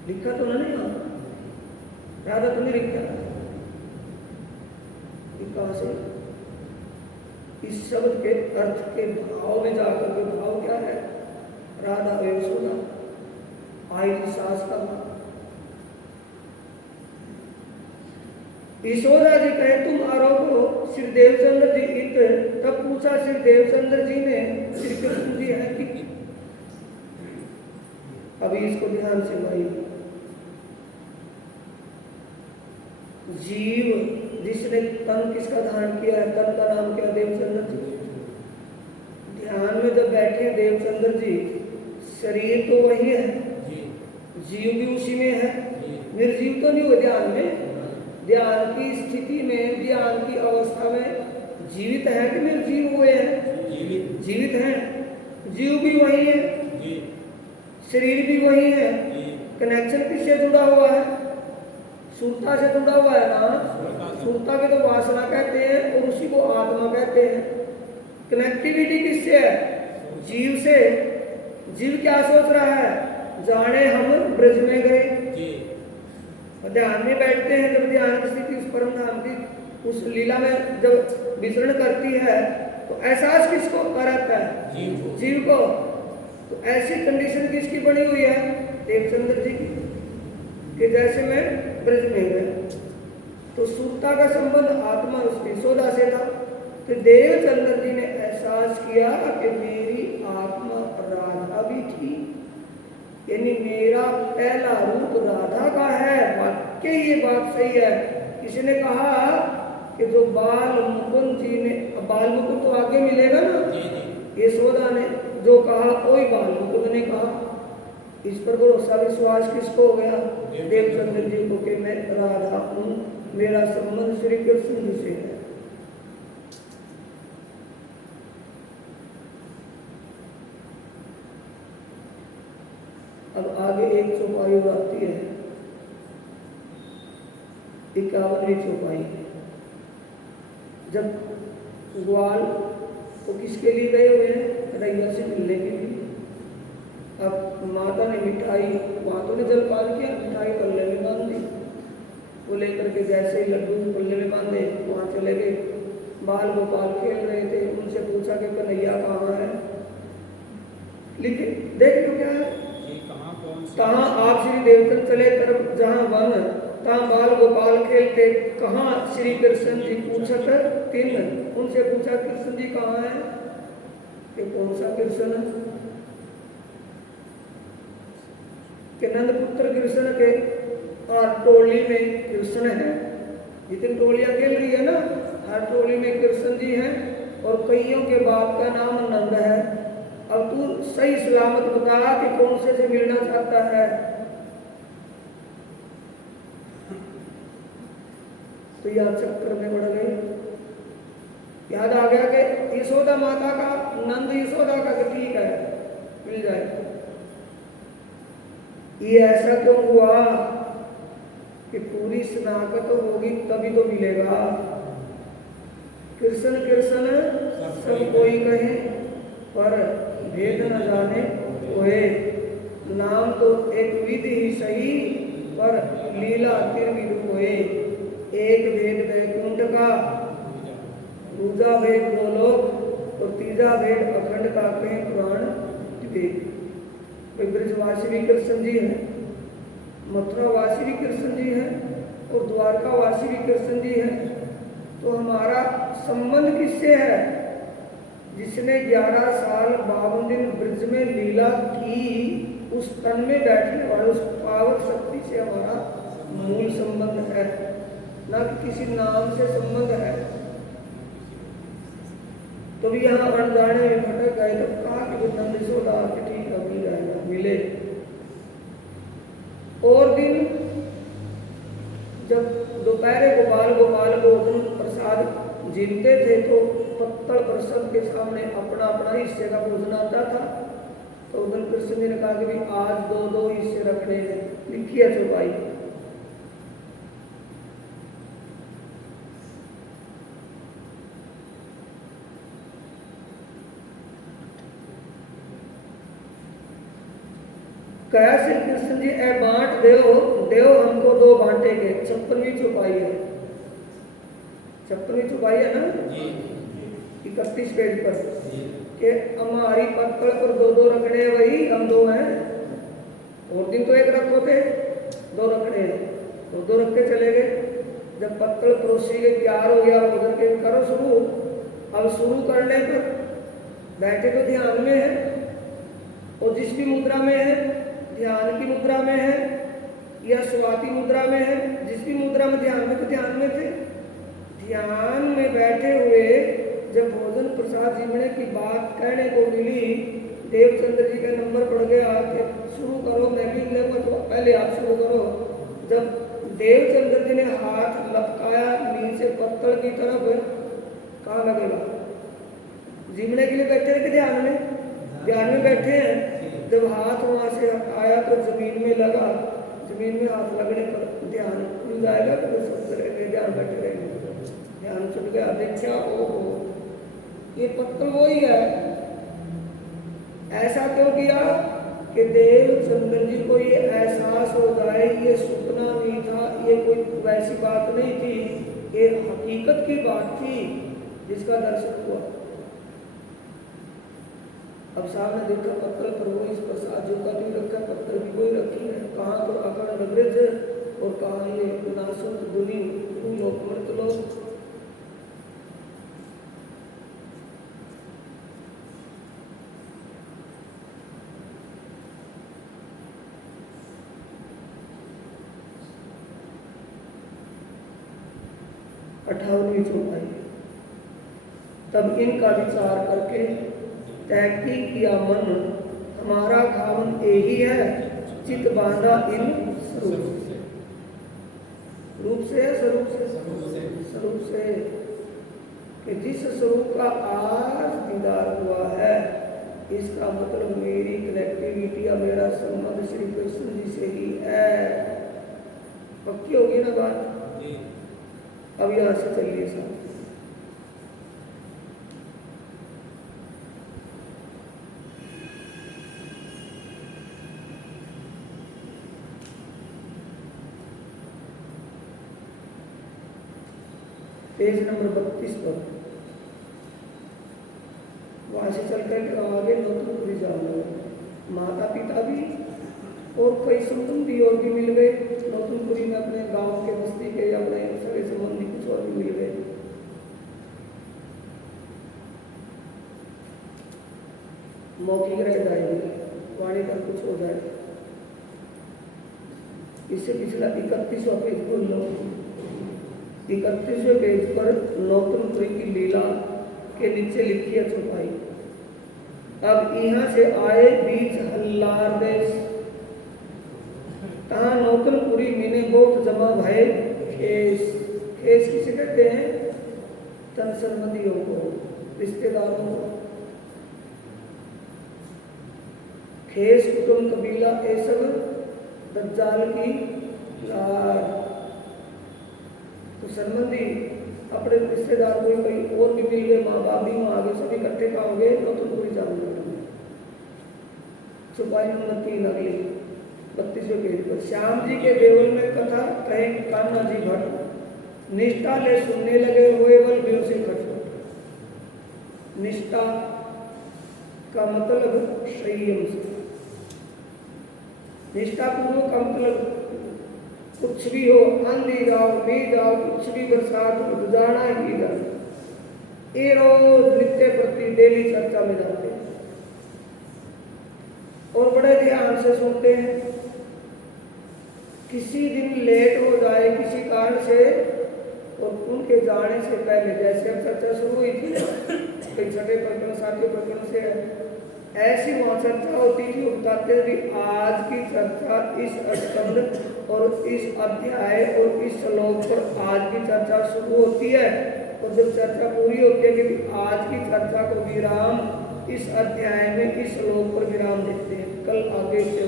लिखा तो नहीं यहाँ, राधा तो नहीं लिखा। से इस शब्द के अर्थ के भाव में जाकर के, भाव क्या है? राधा व यशोदा, आई जी सास का। यशोदा जी कहे तुम आरोगो श्री देवचंद्र जी इत। तब पूछा श्री देवचंद्र जी ने, श्री कृष्ण जी है कि? अभी इसको ध्यान से भाई, जीव जिसने तन किसका धारण किया है? तन का नाम क्या? देवचंद्र जी। ध्यान में जब बैठे देवचंद्र जी, शरीर तो वही है, जीव भी उसी में है, निर्जीव तो नहीं हुआ ध्यान में। ध्यान की स्थिति में, ध्यान की अवस्था में जीवित है कि निर्जीव हुए हैं? जीवित हैं। जीव भी वही है, शरीर भी वही है। कनेक्शन किससे जुड़ा हुआ है? सुरता से जुड़ा हुआ है ना। सुरता के तो वासना कहते हैं और उसी को आत्मा कहते हैं। कनेक्टिविटी किससे है? जीव से। जीव क्या सोच रहा है? जाने हम ब्रज में गए। ध्यान में बैठते हैं, जब ध्यान की स्थिति उस परम धाम की, उस लीला में जब विचरण करती है तो एहसास किसको कराता है? जीव को। तो ऐसी कंडीशन किसकी बनी हुई है? देवचंद्र जी की, कि जैसे मैं ब्रज में गए तो सुरता का संबंध आत्मा उसकी यशोदा से था। तो देवचंद्र जी ने एहसास किया कि मेरी आत्मा राधा भी थी, यानी मेरा पहला रूप राधा का है। वाकई ये बात सही है। किसी ने कहा कि जो बाल मुकुंद जी ने, बाल मुकुंद तो आगे मिलेगा ना, यशोदा ने जो कहा कोई बाल मुकुंद ने कहा, इस पर भरोसा विश्वास किसको हो गया? देवचंद्र जी को कि मैं राधा हूँ, मेरा संबंध श्री कृष्ण जी से है। अब आगे एक चौपाई और आती है, 51वीं चौपाई। जब ग्वाल तो किसके लिए गए हुए हैं? कन्हैया से मिलने के लिए। अब माता ने मिठाई, माता ने जलपान किया, मिठाई पल्ले में बांध दी। वो लेकर के जैसे ही लड्डू पल्ले में बांधे वहाँ चले गए। बाल गोपाल खेल रहे थे, उनसे पूछा कि कन्हैया कहाँ है? लिखे देख लो क्या है, कहाँ आप श्री देवचंद्र चले तरफ जहाँ वन, तहाँ बाल गोपाल खेलते, कहाँ श्री कृष्ण जी पूछत तीन। उनसे पूछा कृष्ण जी कहाँ है? कि कौन सा कृष्ण है? कि नंद पुत्र कृष्ण के और टोली में कृष्ण है। जितनी टोलियां खेल रही है ना, हर टोली में कृष्ण जी हैं और कईयों के बाप का नाम नंद है। अब तू सही सलामत बता कि कौन से मिलना चाहता है? तो यह चक्कर में बढ़ गई। याद आ गया कि यशोदा माता का, नंद यशोदा का, कि ठीक है मिल जाए। ये ऐसा क्यों हुआ कि पूरी शनाख्त होगी तभी तो मिलेगा। कृष्ण कृष्ण सब कोई कहे पर भेद न जाने कोई। नाम तो एक विधि ही सही पर लीला तिरविध कोई। एक भेद वैकुंठ का, दूजा भेद गोलोक और तीजा भेद अखंड का कहें पुराण विवेक। कोई ब्रजवासी भी कृष्ण जी है, मथुरावासी भी कृष्ण जी है और द्वारकावासी भी कृष्ण जी है। तो हमारा संबंध किससे है? जिसने 11 साल 52 दिन ब्रज में लीला की, उस तन में बैठने वाले उस पावक शक्ति से हमारा मूल संबंध है, ना कि किसी नाम से संबंध है। तो भी यहाँ अनजाने में भटक गए। तो कहा कि नंद यशोदा के ठीक है मिल जाएगा, मिले। और दिन जब दोपहर गोपाल गोपाल गोधन प्रसाद जीतते थे तो पत्तल पर सबके सामने अपना अपना हिस्से का भोजन आता था। तो उधर कृष्ण जी ने कहा कि भाई आज दो दो हिस्से रखने हैं। लिखी है चौपाई। कया श्री कृष्ण जी ए बांट देव देव हमको दो बांटेंगे। 56वीं चौपाई है, 56वीं चौपाई है ना, 31 पेज पर कि हमारी पत्तल पर दो दो रखने, वही हम दो हैं। और दिन तो एक रखो थे, दो रखने हैं, दो दो रख के चले गए। जब पत्तल परोसी के तैयार हो गया उधर के करो शुरू। अब शुरू करने पर बैठे तो ध्यान में है, और जिस भी मुद्रा में है, ध्यान की मुद्रा में है या स्वाति मुद्रा में है, जिस भी मुद्रा में ध्यान में, तो ध्यान में थे। ध्यान में बैठे हुए जब भोजन प्रसाद जीवने की बात कहने को मिली, देवचंद्र जी का नंबर पड़ गया कि शुरू करो, मैं भी लूंगा, तो पहले आप शुरू करो। जब देवचंद्र जी ने हाथ लपकाया नीचे पत्तल की तरफ, कहाँ लगेगा? जीवने के लिए बैठे हैं कि ध्यान में बैठे हैं। जब हाथ वहां से आया तो जमीन में लगा, जमीन में हाथ लगने पर ध्यान खुल जाएगा। तो सब करेंगे, ध्यान बैठे रहेंगे, ध्यान छुट गया। देखा ओहो ये पत्तल वही है। ऐसा क्यों किया कि देवचंद्र जी को ये एहसास हो जाए ये सपना नहीं था, ये कोई वैसी बात नहीं थी, ये हकीकत की बात थी जिसका दर्शन हुआ। अब सामने देखा पत्तल पर वही प्रसाद जो का भी रखा, पत्थर भी वही रखी है। कहाँ तो अखंड ब्रज और कहा ये नासुत दुनी लोक मृत लोक। अठावनवीं चौपाई। तब इनका विचार करके तहकीक किया मन, हमारा खावन यही है, चित बांधा इन स्वरूप से। रूप से स्वरूप से स्वरूप से कि जिस स्वरूप का आज दीदार हुआ है, इसका मतलब मेरी कनेक्टिविटी या मेरा संबंध श्री कृष्ण जी से ही है। पक्की होगी ना बात? अब यहां से चलिए साहब। पेज नंबर 32 पर वहां से चल कर आगे नौतनपुरी जाना। माता पिता भी और कई संबंधी और भी मिल गए नौतनपुरी में, अपने गांव के बस्ती के या अपने सगे संबंधी कुछ और भी मिल गए। मौखिक रह जाएगी, वाणी पर कुछ हो जाए। इससे पिछला 31वां पेज खोल लो। 31वें पेज पर नौतनपुरी की लीला के नीचे लिखी है चौपाई। अब यहाँ से आए बीच हल्लार देश, तहाँ नौतनपुरी मीने बहुत जमा भय खेस। खेस किसे कहते हैं? तन संबंधियों को, रिश्तेदारों को। खेस कुटुंब कबीला ये सब दज्जाल की लार। तो संबंधी अपने रिश्तेदार को कहीं और भी मिल गए, माँ बाप भी वहाँ आ गए, सभी इकट्ठे का हो गए नौतनपुरी जाने। चौपाई नंबर 3 अगली 32वें पेज पर। श्याम जी के देवल में कथा कहे कान्हा जी भट्ट, निष्ठा ले सुनने लगे हुए बल बेव से खट। निष्ठा का मतलब संयम से। निष्ठा पूर्वक का मतलब कुछ भी हो, आंधी जाओ ले जाओ, कुछ भी बरसात हो, जाना ही जाना। ये रोज नित्य प्रति डेली चर्चा में जाते हैं और बड़े ध्यान से सुनते हैं। किसी दिन लेट हो जाए किसी कारण से और उनके जाने से पहले, जैसे अब चर्चा शुरू हुई थी कई छठे प्रकरण सातवें प्रकरण से, ऐसी वहां चर्चा होती थी। बताते भी आज की चर्चा इस स्कंद और इस अध्याय और इस श्लोक पर आज की चर्चा शुरू होती है, और जब चर्चा पूरी होती है कि आज की चर्चा को विराम इस अध्याय में इस श्लोक पर विराम देते हैं, कल आगे से।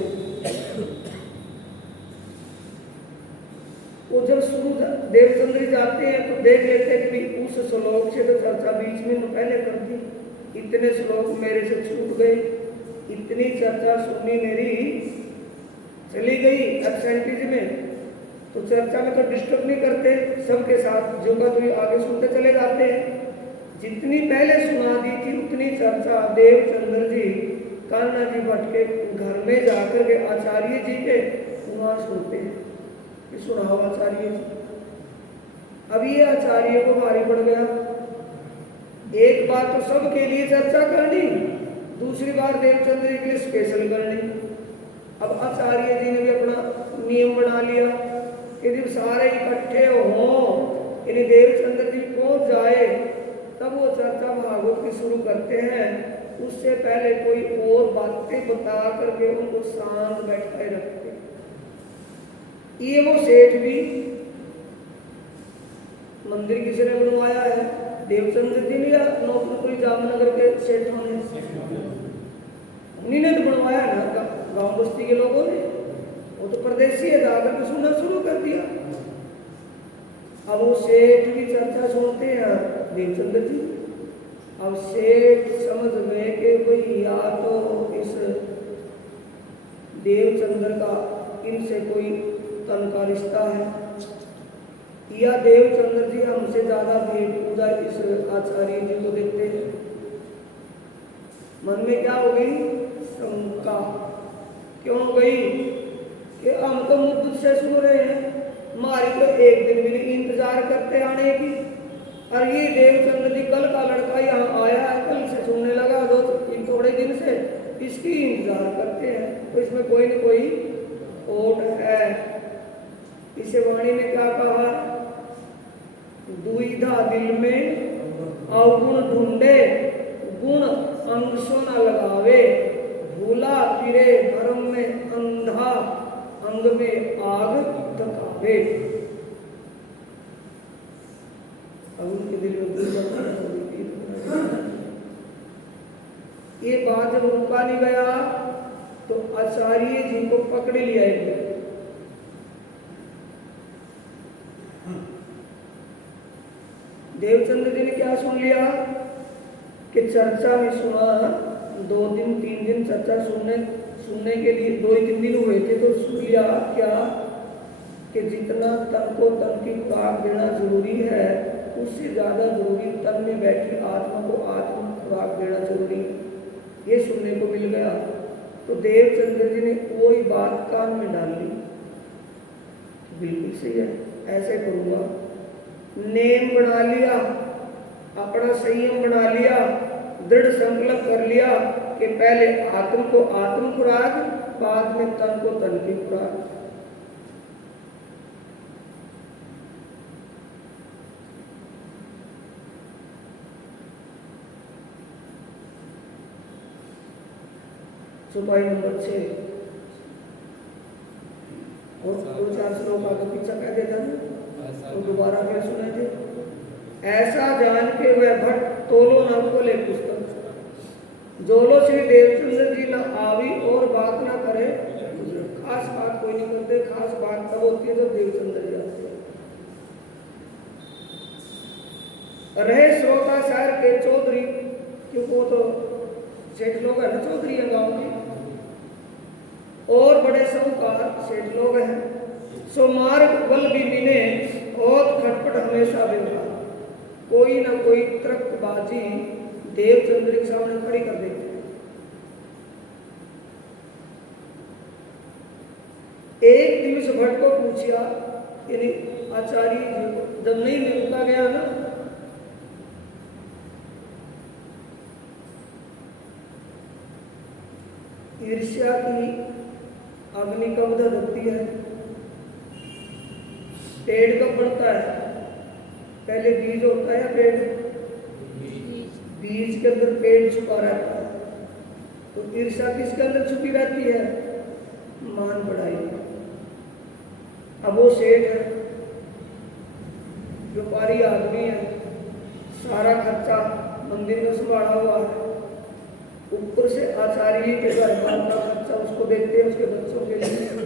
वो जब शुरू देवचंद्र जाते हैं तो देख लेते हैं कि उस श्लोक से तो चर्चा बीच में पहले कर दी, इतने श्लोक मेरे से छूट गए, इतनी चर्चा सुननी मेरी चली गई एब्सेंटीज में। तो चर्चा में तो डिस्टर्ब नहीं करते, सबके साथ जो का तो आगे सुनते चले जाते हैं। जितनी पहले सुना दी थी उतनी चर्चा देवचंद्र जी कान्हा जी भट्ट के घर में जाकर के आचार्य जी के वहां सुनते हैं कि सुनाओ आचार्य जी। अब ये आचार्य को भारी पड़ गया, एक बार तो सबके लिए चर्चा करनी, दूसरी बार देवचंद्र जी के लिए स्पेशल करनी। अब आचार्य जी ने भी अपना नियम बना लिया कि जब सारे इकट्ठे हों, यानी देवचंद्र जी पहुंच जाए, तब वो चर्चा भागवत की शुरू करते हैं। उससे पहले कोई और बातें बता करके उनको शांत बैठाए रखते। ये वो सेठ भी, मंदिर किसी ने बनवाया है? देवचंद्र जी ने या नौतनपुरी जामनगर के सेठों ने? उन्हीं तो बनवाया ना, गांव बस्ती के लोगों ने। वो तो परदेसी है, जाकर के सुनना शुरू कर दिया। अब वो सेठ की चर्चा सुनते हैं देवचंद्र जी। अब सेठ समझ गए कि भाई या तो इस देवचंद्र का इनसे कोई तन का रिश्ता है, या देवचंद्र जी हमसे ज्यादा भेंट पूजा इस आचार्य जी को देते हैं। मन में क्या हो गई? शंका। क्यों हो गई? कि हम तो मुद्दत से सुन रहे हैं, हमारी तो एक दिन भी नहीं इंतजार करते आने की। और ये देवचंद्र जी कल का लड़का यहाँ आया है, कल से सुनने लगा, दो थोड़े दिन से इसकी इंतजार करते हैं। तो इसमें कोई न कोई ओट है। इसे वाणी ने क्या कहा, दुविधा दिल में अवगुण ढूंढे, गुण अंग सो न लगावे, भूला फिरे धर्म में अंधा, अंग में आग तकावे। अब उनके दिल में ये बात जब रुका नहीं गया तो आचार्य जी को पकड़ लिया एक। देवचंद्र जी ने क्या सुन लिया कि चर्चा में सुना, 2 दिन 3 दिन चर्चा सुनने के लिए 2-3 दिन हुए थे, तो सुन लिया क्या कि जितना तन को तन की खुराक देना जरूरी है, उससे ज़्यादा जरूरी तन में बैठी आत्मा को आत्म खुराक देना जरूरी है। ये सुनने को मिल गया। तो देवचंद्र जी ने कोई बात कान में डाल ली, बिल्कुल सही है, ऐसे करूँगा। नेम बना लिया, अपना संयम बना लिया, दृढ़ संकल्प कर लिया कि पहले आत्म को आत्म खुराक, बाद में तन को तन की खुराक। सुपाई नंबर 6 और 2-4 श्लोक आगे पीछे कह देता था, तो दोबारा फिर सुने थे। ऐसा जान के वह भट्ट तोलो न खोले पुस्तक, जोलो श्री देवचंद्र जी न आवी और बात ना करे। खास बात कोई नहीं करते, खास बात तब होती है जब देवचंद्र जी आते हैं। रहे श्रोता शहर के चौधरी, क्योंकि वो तो सेठ लोग है ना, चौधरी है गाँव के, और बड़े साहूकार सेठ लोग हैं। सो मार्ग बल भी मिने और खटपट हमेशा व्यवहार, कोई ना कोई तर्कबाजी देवचंद्र के सामने खड़ी कर देते हैं। एक दिवस भट्ट को पूछा, यानी आचार्य जी को जब नहीं मिलता गया ना, ईर्ष्या की अग्नि कब धरती है, पेड़ कब बढ़ता है, पहले बीज होता है या पेड़, बीज के अंदर पेड़ छुपा रहता है। तो ईर्ष्या किसके अंदर छुपी रहती है, मान बढ़ाई। अब वो सेठ है, व्यापारी आदमी है, सारा खर्चा मंदिर में संभाला हुआ है, ऊपर से आचार्य के घर का खर्चा उसको देते हैं, उसके बच्चों के लिए।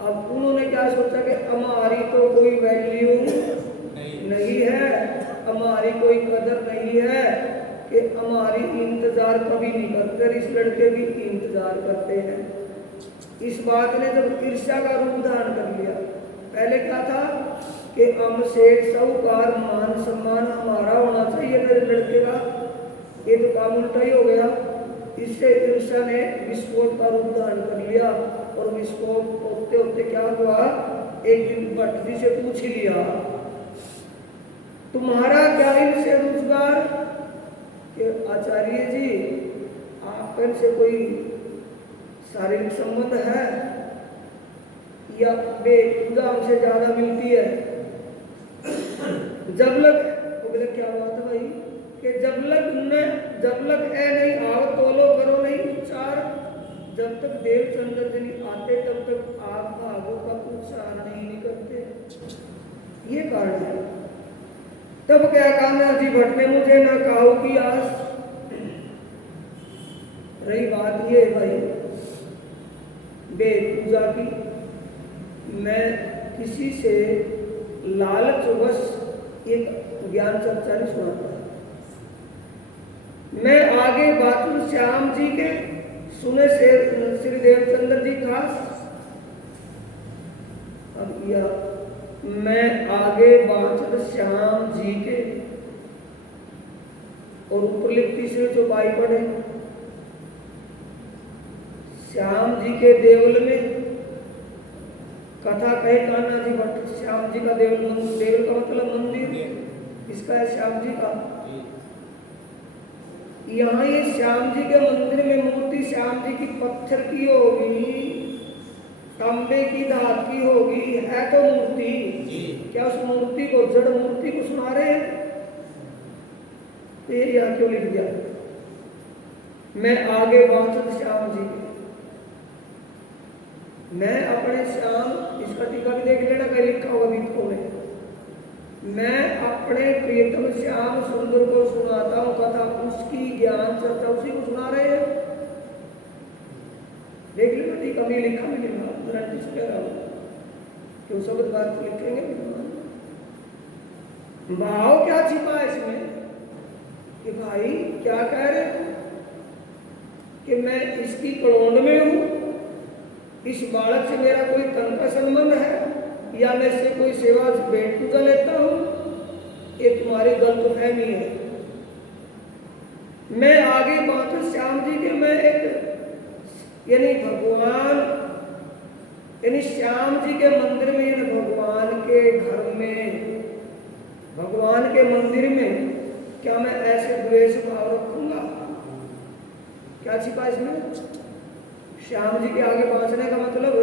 अब उन्होंने क्या सोचा कि हमारी तो कोई वैल्यू नहीं है, हमारी कोई कदर नहीं है, कि हमारी इंतजार कभी नहीं करते, इस लड़के भी इंतजार करते हैं। इस बात ने जब ईर्ष्या का रूप धारण कर लिया, पहले क्या था कि हम सेठ साहूकार, मान सम्मान हमारा होना चाहिए मेरे लड़के का, ये तो काम उल्टा ही हो गया। इससे ईर्ष्या ने विस्फोट का रूप धारण कर लिया, और विस्फोट होते होते क्या हुआ, एक दिन भट्ट जी से पूछ ही लिया, तुम्हारा क्या इनसे रोजगार, कि आचार्य जी आपका इनसे कोई शारीरिक संबंध है या बेखुदा हमसे ज्यादा मिलती है। जब लग तो बोले क्या बात है भाई, कि जब लग ए नहीं आव तोलो करो नहीं उच्चार, जब तक देवचंद्र जी नहीं आते तब तक आप भागों का उच्चारण नहीं करते। ये कारण है। तब क्या कान्हा जी भट्ट ने मुझे ना काऊ की आस। रही बात ये भाई बेपूजा की, मैं किसी से लालचवश एक ज्ञान चर्चा नहीं सुनाता। मैं आगे बातुल श्याम जी के सुने से श्री देवचंद्र जी खास, अब या मैं आगे बातुल श्याम जी के, और उपलिप्ति से जो बाई पढ़े, श्याम जी के देवल में कथा कहे कान्हा जी भट्ट श्याम जी का देवल का मतलब मंदिर, इसका है श्याम जी का। यहाँ ये श्याम जी के मंदिर में मूर्ति श्याम जी की पत्थर की होगी, तांबे की, धात की होगी, है तो मूर्ति। क्या उस मूर्ति को, जड़ मूर्ति को सुना रहे हैं? ये यहाँ क्यों लिख दिया? मैं आगे बांसुर श्याम जी के, मैं अपने श्याम, इसका टीका भी देख लेना, कहीं लिखा होगा गीतों में, मैं अपने प्रियतम श्याम सुंदर को सुनाता हूँ कथा, उसकी ज्ञान चर्चा उसी को सुना रहे हैं। देख लेना टीका में लिखा मिलेगा, गारंटी से कह रहा हूँ, क्यों शब्द बात लिखेंगे। भाव क्या छिपा है इसमें कि भाई क्या कह रहे हो कि मैं इसकी कड़ोंड में हूं, इस बालक से मेरा कोई तन का संबंध है, या मैं इससे कोई सेवा भेंट पूजा लेता हूं? ये तुम्हारी गलतफहमी है। मैं आगे बांसुर श्याम जी के, मैं एक यानी भगवान, यानी श्याम जी के मंदिर में, यानी भगवान के घर में, भगवान के मंदिर में क्या मैं ऐसे द्वेष भाव रखूंगा? क्या छिपा इसमें? श्याम जी के आगे बांसने का मतलब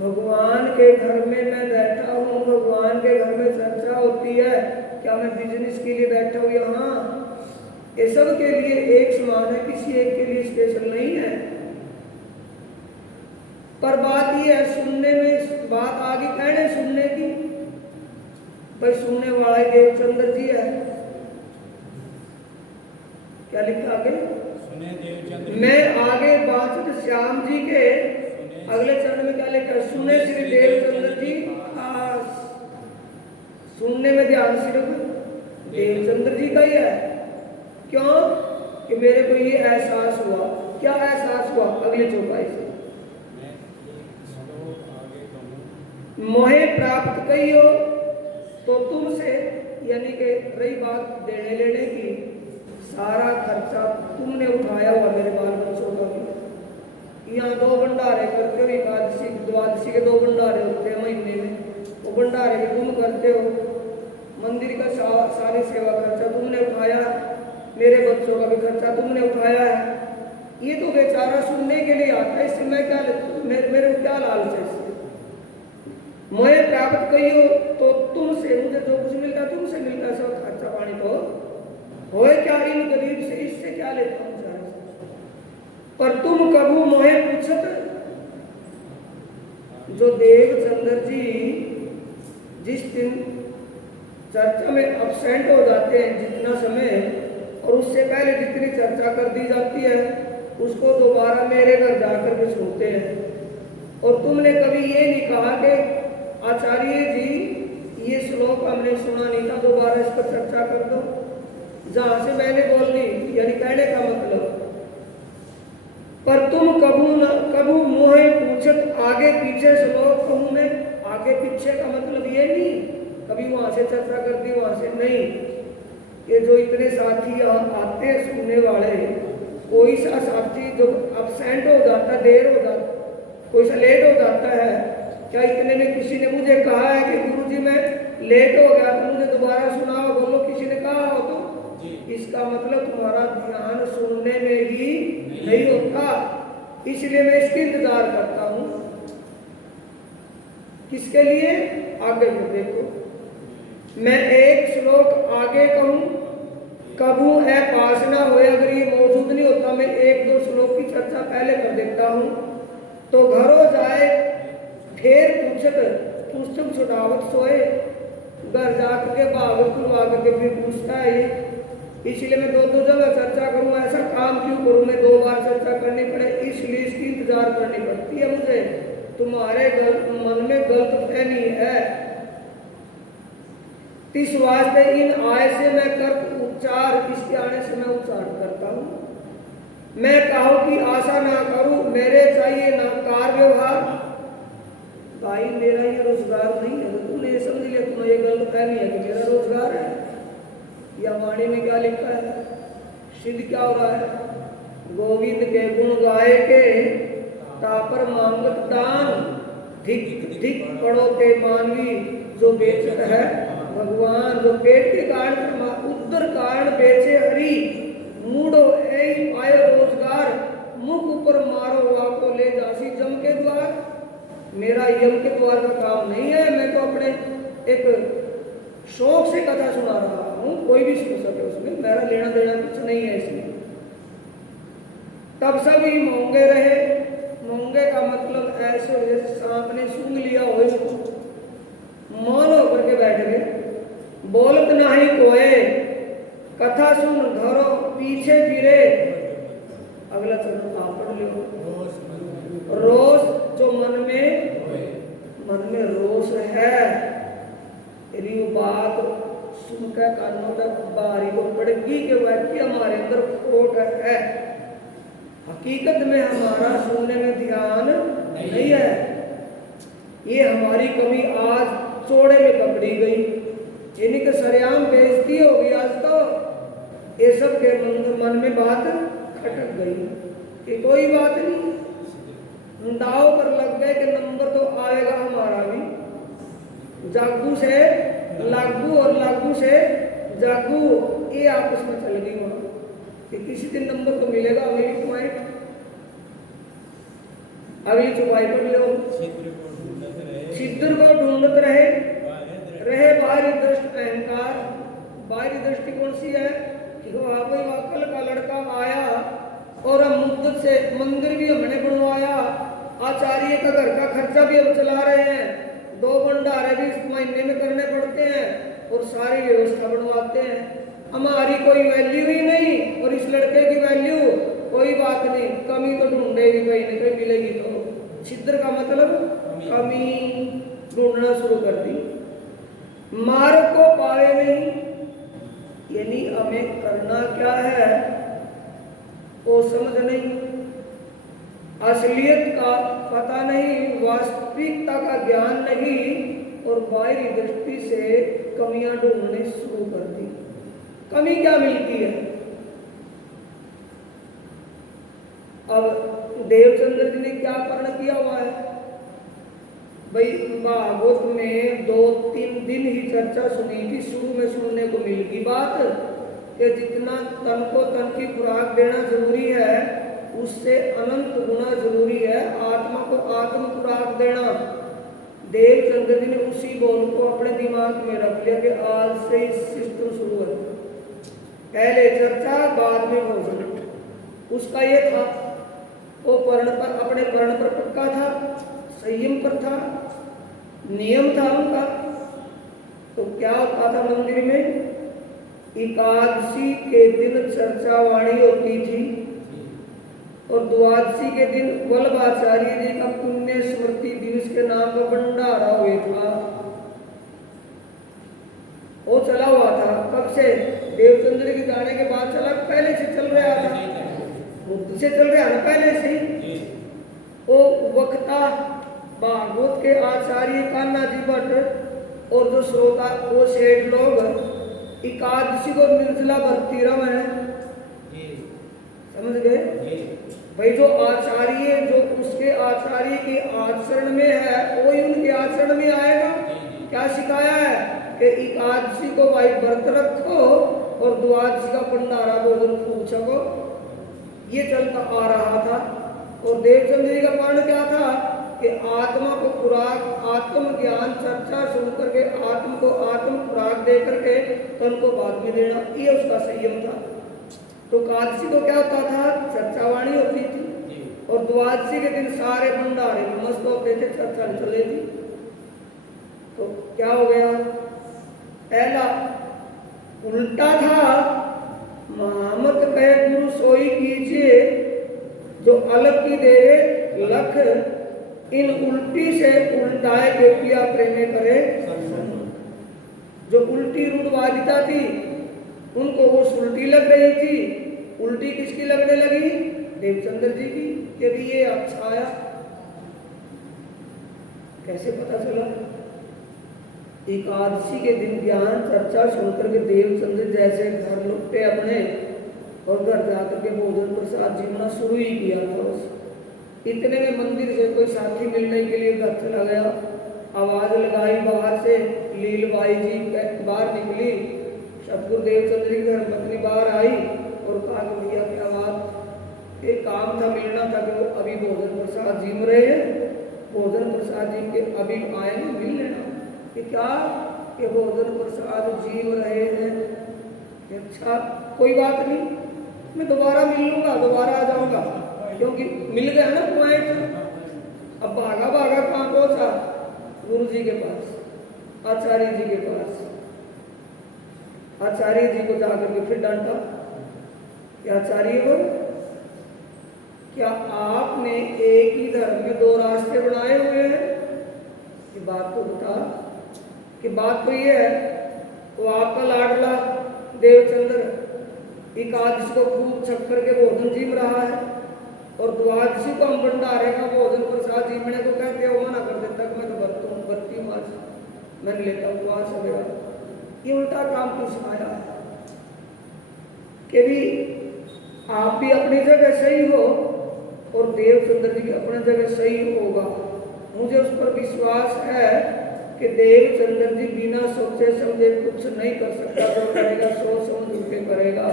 भगवान के घर में मैं बैठा हूँ, भगवान के घर में चर्चा होती है, क्या मैं बिजनेस के लिए बैठा हूँ यहाँ? ये सब के लिए एक समान है, किसी एक के लिए स्पेशल नहीं है। पर बात ये है, सुनने में बात आगे कहने सुनने की, भाई सुनने वाला देवचंद्र जी है। क्या लिखा आगे? मैं आगे बांसुर श्याम जी के, अगले चरण में क्या लिखा? सुने श्री देवचंद्र जी खास। सुनने में ध्यान सिर्फ देवचंद्र जी का ही है। क्यों? कि मेरे को ये एहसास हुआ। क्या एहसास हुआ? अगले चौपाई से, मोहे प्राप्त कहियो तो तुमसे, यानी कि रही बात देने लेने की, सारा खर्चा तुमने उठाया हुआ मेरे बाल बच्चों का भी। यहाँ 2 भंडारे करते हो, एकादशी द्वादशी के 2 भंडारे होते हैं महीने में, वो भंडारे भी तुम करते हो, मंदिर का सारी सेवा खर्चा तुमने उठाया, मेरे बच्चों का भी खर्चा तुमने उठाया है। ये तो बेचारा सुनने के लिए आता है, इससे मैं क्या, मेरे को क्या लालच है इससे? मोहे प्राप्त कहियो तो तुमसे, मुझे जो कुछ मिलता तुमसे मिलता है, सब खर्चा पानी तो होए क्या इन गरीब से, इससे क्या लेता हूँ सारा। पर तुम कबू मोहे पूछत, जो देवचंद्र जी जिस दिन चर्चा में अपसेंट हो जाते हैं जितना समय, और उससे पहले जितनी चर्चा कर दी जाती है उसको दोबारा मेरे घर जाकर के सुनते हैं। और तुमने कभी ये नहीं कहा कि आचार्य जी ये श्लोक हमने सुना नहीं था, दोबारा इस पर चर्चा कर दो। जहां से मैंने बोलनी, यानी कहने का मतलब, पर तुम कबू मोहे पूछत आगे पीछे श्लोक कहूं मैं। आगे पीछे का मतलब ये नहीं कभी वहां से चर्चा कर दी वहां से नहीं। ये जो इतने साथी आते हैं सुनने वाले, कोई सा साथी जो अपसेंट हो जाता, देर हो जाता, कोई सा लेट हो जाता है, क्या इतने में किसी ने मुझे कहा है कि गुरुजी मैं लेट हो गया तो मुझे दोबारा सुनाओ? बोलो किसी ने कहा हो तो? इसका मतलब तुम्हारा ध्यान सुनने में ही नहीं होता, इसलिए मैं इसका इंतजार करता हूं। किसके लिए? आगे में देखो, मैं एक श्लोक आगे कहूं, कबू है पास ना हो, अगर ये मौजूद नहीं होता मैं 1-2 श्लोक की चर्चा पहले कर देता हूं, तो घर हो जाए फिर पूछत पुस्तक छुड़ावत सोए, घर जाकर के भागवत खुलवा करके फिर पूछता है ये। इसलिए मैं 2-2 जगह चर्चा करूँ, ऐसा काम क्यों करूँ मैं 2 बार चर्चा करनी पड़े, इसलिए इसकी इंतजार करनी पड़ती है मुझे। तुम्हारे मन में गलतफहमी है, इस वास्ते इन आय से मैं कर उच्चार, इसके आने से मैं उच्चार करता हूँ। मैं कहूँ कि आशा ना करूँ, मेरे चाहिए ना कार व्यवहार। भाई मेरा ये रोजगार नहीं है, तो तुमने ये समझ लिया, तुम्हें ये गलतफहमी है कि मेरा रोजगार है। या वाणी में क्या लिखा है? सिद्ध क्या हो रहा है? गोविंद के गुण गाए के तापर मांगत दान, धिक धिक पड़ो ते मानवी जो बेचत है भगवान। जो पेट के कारण उदर कारण बेचे हरी मूडो ऐ पायो रोजगार मुख ऊपर मारो वाको ले जासी जम के द्वार। मेरा यम के द्वार का काम नहीं है, मैं तो अपने एक शौक से कथा सुना रहा हूँ, कोई भी सुन सके उसमें, मेरा लेना देना कुछ नहीं है इसमें। तब सभी मूंगे रहे। मूंगे का मतलब ऐसे सांप ने सूंघ लिया हो इसको, मौन होकर के बैठ गए। बोलत नहीं कोए कथा सुन घरों पीछे फिरे। अगला चरण आप पढ़ लो। रोष जो मन में रोष है, यदि वो बात सुनकर कानों तक बारी को पड़ेगी कि व्यक्ति हमारे अंदर खोट है, हकीकत में हमारा सुनने में ध्यान नहीं है, ये हमारी कमी आज चौड़े में पकड़ी गई, इनके सरेआम बेइज्जती होगी आज तो। ये सब के मन में बात खटक गई कि कोई बात नहीं, दाव पर लग गए कि नंबर तो आएगा हमारा भी। जागू से लागू और लागू से जागू, ये आपस में चल गई वहां कि किसी दिन नंबर तो मिलेगा हमें भी पॉइंट। अगली चुपाई पढ़ लो। छिद्र को ढूंढत रहे बाहरी दृष्टि अहंकार। बाहरी दृष्टि कौन सी है कि वहां कोई वाकल का लड़का आया और हम मुद्दत से मंदिर भी हमने बनवाया, आचार्य का घर का खर्चा भी हम चला रहे हैं, 2 भंडारे भी इस महीने में करने पड़ते हैं और सारी व्यवस्था बनवाते हैं, हमारी कोई वैल्यू ही नहीं और इस लड़के की वैल्यू कोई बात नहीं, कमी तो ढूंढेगी कहीं ना कहीं मिलेगी। तो छिद्र का मतलब कमी ढूंढना शुरू कर दी। मार्ग को पाए नहीं, यानी हमें करना क्या है वो समझ नहीं, असलियत का पता नहीं, वास्तविकता का ज्ञान नहीं और बाहरी दृष्टि से कमियां ढूंढने शुरू कर दी। कमी क्या मिलती है? अब देवचंद्र जी ने क्या पर्ण किया हुआ है भाई? भागवत में 2-3 दिन ही चर्चा सुनी थी, शुरू में सुनने को मिल गई बात कि जितना तन को तन की खुराक देना जरूरी है उससे अनंत गुना जरूरी है आत्मा को आत्म खुराक देना। देवचंद्र जी ने उसी बोल को अपने दिमाग में रख लिया कि आज से ही सिस्टम शुरू है, पहले चर्चा बाद में भोजन। उसका ये था, वो पर्ण पर अपने पर्ण पर पक्का था, संयम पर था, नियम था उनका। तो क्या होता था मंदिर में? एकादशी के दिन चर्चा वाणी होती थी और द्वादशी के दिन वल्लभाचार्य जी का पुण्य स्मृति दिवस के नाम का भंडारा हुआ था। वो चला हुआ था कब से? देवचंद्र के जाने के बाद चला, पहले से चल रहा था, मुक्त से चल रहा था पहले से ही। वो वक्ता भागवत के आचार्य कान्हा जी भट्ट और जो श्रोता वो सेठ लोग एकादशी को निर्जला भक्ति रम है, समझ गए भाई? जो आचार्य जो उसके आचार्य के आचरण में है वही उनके आचरण में आएगा। क्या सिखाया है कि एकादशी को भाई व्रत रखो और द्वादशी का भंडारा भोजन खूब छको, ये चलता आ रहा था। और देवचंद्र जी का कारण क्या था कि आत्मा को खुराक, आत्म ज्ञान चर्चा सुन करके आत्म को आत्म खुराक दे करके तन को बाद में देना, ये उसका संयम था। तो एकादशी को क्या होता था? चर्चावाणी होती थी और द्वादशी के दिन सारे भंडारे में मस्त होते थे, चर्चा चल रही थी। तो क्या हो गया? पहला उल्टा था, महामत कहे गुरु सोई कीजिए जो अलग की देवे लख, इन उल्टी से उल्टाए के पिया प्रेमे करे। जो उल्टी रूढ़वादिता थी उनको वो उल्टी लग रही थी। उल्टी किसकी लगने लगी? देवचंद्र जी की। यदि ये अच्छा आया कैसे पता चला? एकादशी के दिन ज्ञान चर्चा सुनकर के देवचंद्र जैसे घर लुटे अपने और घर जाकर के भोजन प्रसाद जीवना शुरू ही किया था। इतने में मंदिर से कोई साथी मिलने के लिए घर चला गया। आवाज लगाई बाहर से, लीलबाई जी बाहर निकली। सतगुरुदेव चंद्र जी की धर्मपत्नी बाहर आई और कहा कि भैया क्या बात, एक काम था, मिलना था कि वो अभी भोजन प्रसाद जीम रहे हैं, भोजन प्रसाद जीम के अभी आएंगे, मिल लेना। कि क्या कि भोजन प्रसाद जीम रहे हैं। अच्छा कोई बात नहीं, मैं दोबारा मिल लूंगा, दोबारा आ जाऊंगा, क्योंकि मिल गया ना पॉइंट। अब भागा भागा कहाँ पहुंचा? गुरु जी के पास, आचार्य जी के पास। आचार्य जी को जाकर के फिर डांटा कि आचार्य हो, क्या आपने एक ही धर्म में दो रास्ते बनाए हुए हैं? ये बात तो बता। कि बात तो ये है, वो आपका लाडला देवचंद्र एकादशी को खूब छक्कर के भोजन जीव रहा है और द्वादशी को हम भंडारे का भोजन प्रसाद जीवने को कहते हो मना कर देता कि मैं तो बरती हूँ, आज मैं लेता हूँ उपवास वगैरह। ये उल्टा काम क्यों सिखाया है? कि भी आप भी अपनी जगह सही हो और देवचंद्र जी की अपनी जगह सही होगा। मुझे उस पर विश्वास है कि देवचंद्र जी बिना सोचे समझे कुछ नहीं कर सकता, जो करेगा सोच समझ के करेगा।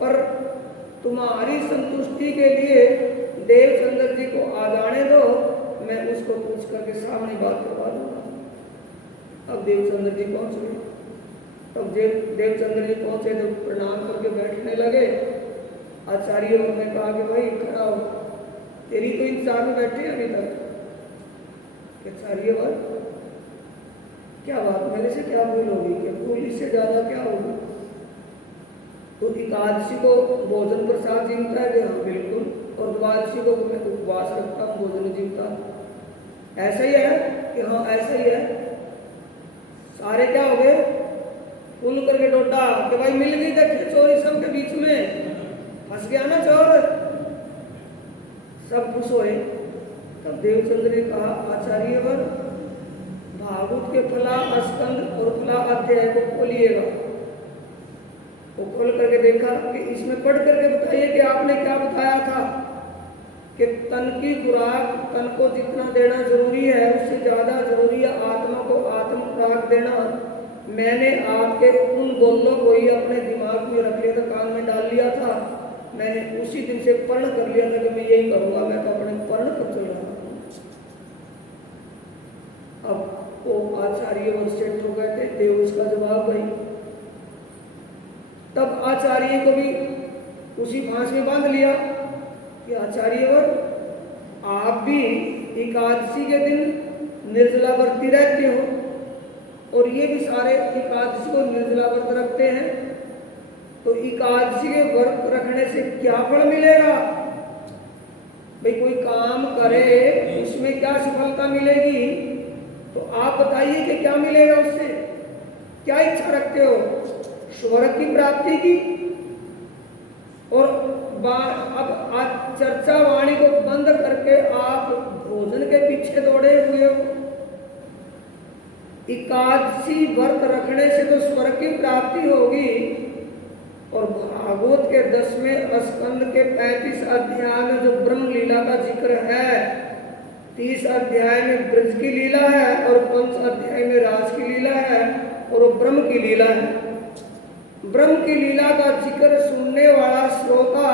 पर तुम्हारी संतुष्टि के लिए देवचंद्र जी को आ जाने दो, मैं उसको पूछ करके सामने बात करवा दूंगा। अब देवचंद्र जी पहुंच गए। तब देवचंद्र जी पहुंचे तो प्रणाम करके बैठने लगे। आचार्यों ने कहा कि भाई खड़ा हो, तेरी तो इंतजार में बैठे अभी तक। आचार्य क्या बात, मेरे से क्या भूल होगी? क्या भूल इससे ज्यादा क्या होगी? तो एकादशी को भोजन प्रसाद जीवता है कि हाँ बिल्कुल, और द्वादशी को मैं उपवास रखता हूँ, भोजन जीवता। ऐसा ही है कि हाँ ऐसा ही है। सारे क्या हो गए? पुल करके डोडा कि भाई मिल गई देखे चोरी सबके बीच में, फंस गया ना चोर, सब खुश हुए। तब देवचंद्र ने कहा आचार्य वर, भागवत के फला स्कंद और फला अध्याय को खोलिएगा। वो खोल करके देखा कि इसमें पढ़ करके बताइए कि आपने क्या बताया था कि तन की खुराक तन को जितना देना जरूरी है उससे ज्यादा जरूरी है आत्मा को आत्म खुराक देना। मैंने आपके उन दोनों को ही अपने दिमाग में रख लिया था, कान में डाल लिया था। मैंने उसी दिन से पर्ण कर लिया था कि मैं यही करूंगा, मैं तो अपने पर्ण पर चल रहा हूँ। अब वो आचार्य वर सेठ हो गए थे, देव उसका जवाब भाई। तब आचार्य को भी उसी फांस में बांध लिया कि आचार्य वर, आप भी एकादशी के दिन निर्जला व्रती रहते हो और ये भी सारे एकादशी को निर्जला व्रत रखते हैं, तो एकादशी के व्रत रखने से क्या फल मिलेगा? भाई कोई काम करे उसमें क्या सफलता मिलेगी? तो आप बताइए कि क्या मिलेगा उससे? क्या इच्छा रखते हो? स्वर्ग की प्राप्ति की? और अब आज चर्चा वाणी को बंद करके आप भोजन के पीछे दौड़े हुए हो। एकादशी व्रत रखने से तो स्वर्ग की प्राप्ति होगी, और भागवत के 10वें स्कंद के 35 अध्याय में जो ब्रह्म लीला का जिक्र है, 30 अध्याय में ब्रज की लीला है और 5 अध्याय में राज की लीला है और वो ब्रह्म की लीला है। ब्रह्म की लीला का जिक्र सुनने वाला श्रोता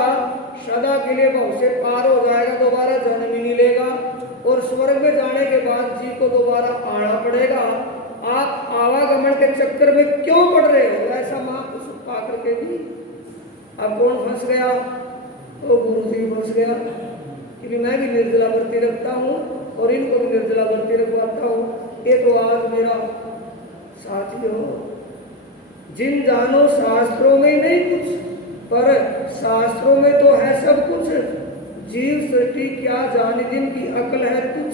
सदा के लिए भव से पार हो जाएगा, दोबारा जन्म ही नहीं लेगा, और स्वर्ग में जाने के बाद जी को दोबारा आना पड़ेगा। आप आवागमन के चक्कर में क्यों पड़ रहे हो? ऐसा महापुरुष पा करके भी अब कौन फंस गया? तो गुरु जी फंस गया कि मैं भी निर्जला व्रती रखता हूँ और इनको भी निर्जला व्रती रखवाता हूँ। ये तो आज मेरा साथी हो। जिन जानो शास्त्रों में नहीं कुछ, पर शास्त्रों में तो है सब कुछ। जीव सृष्टि क्या जाने जिनकी अकल है कुछ।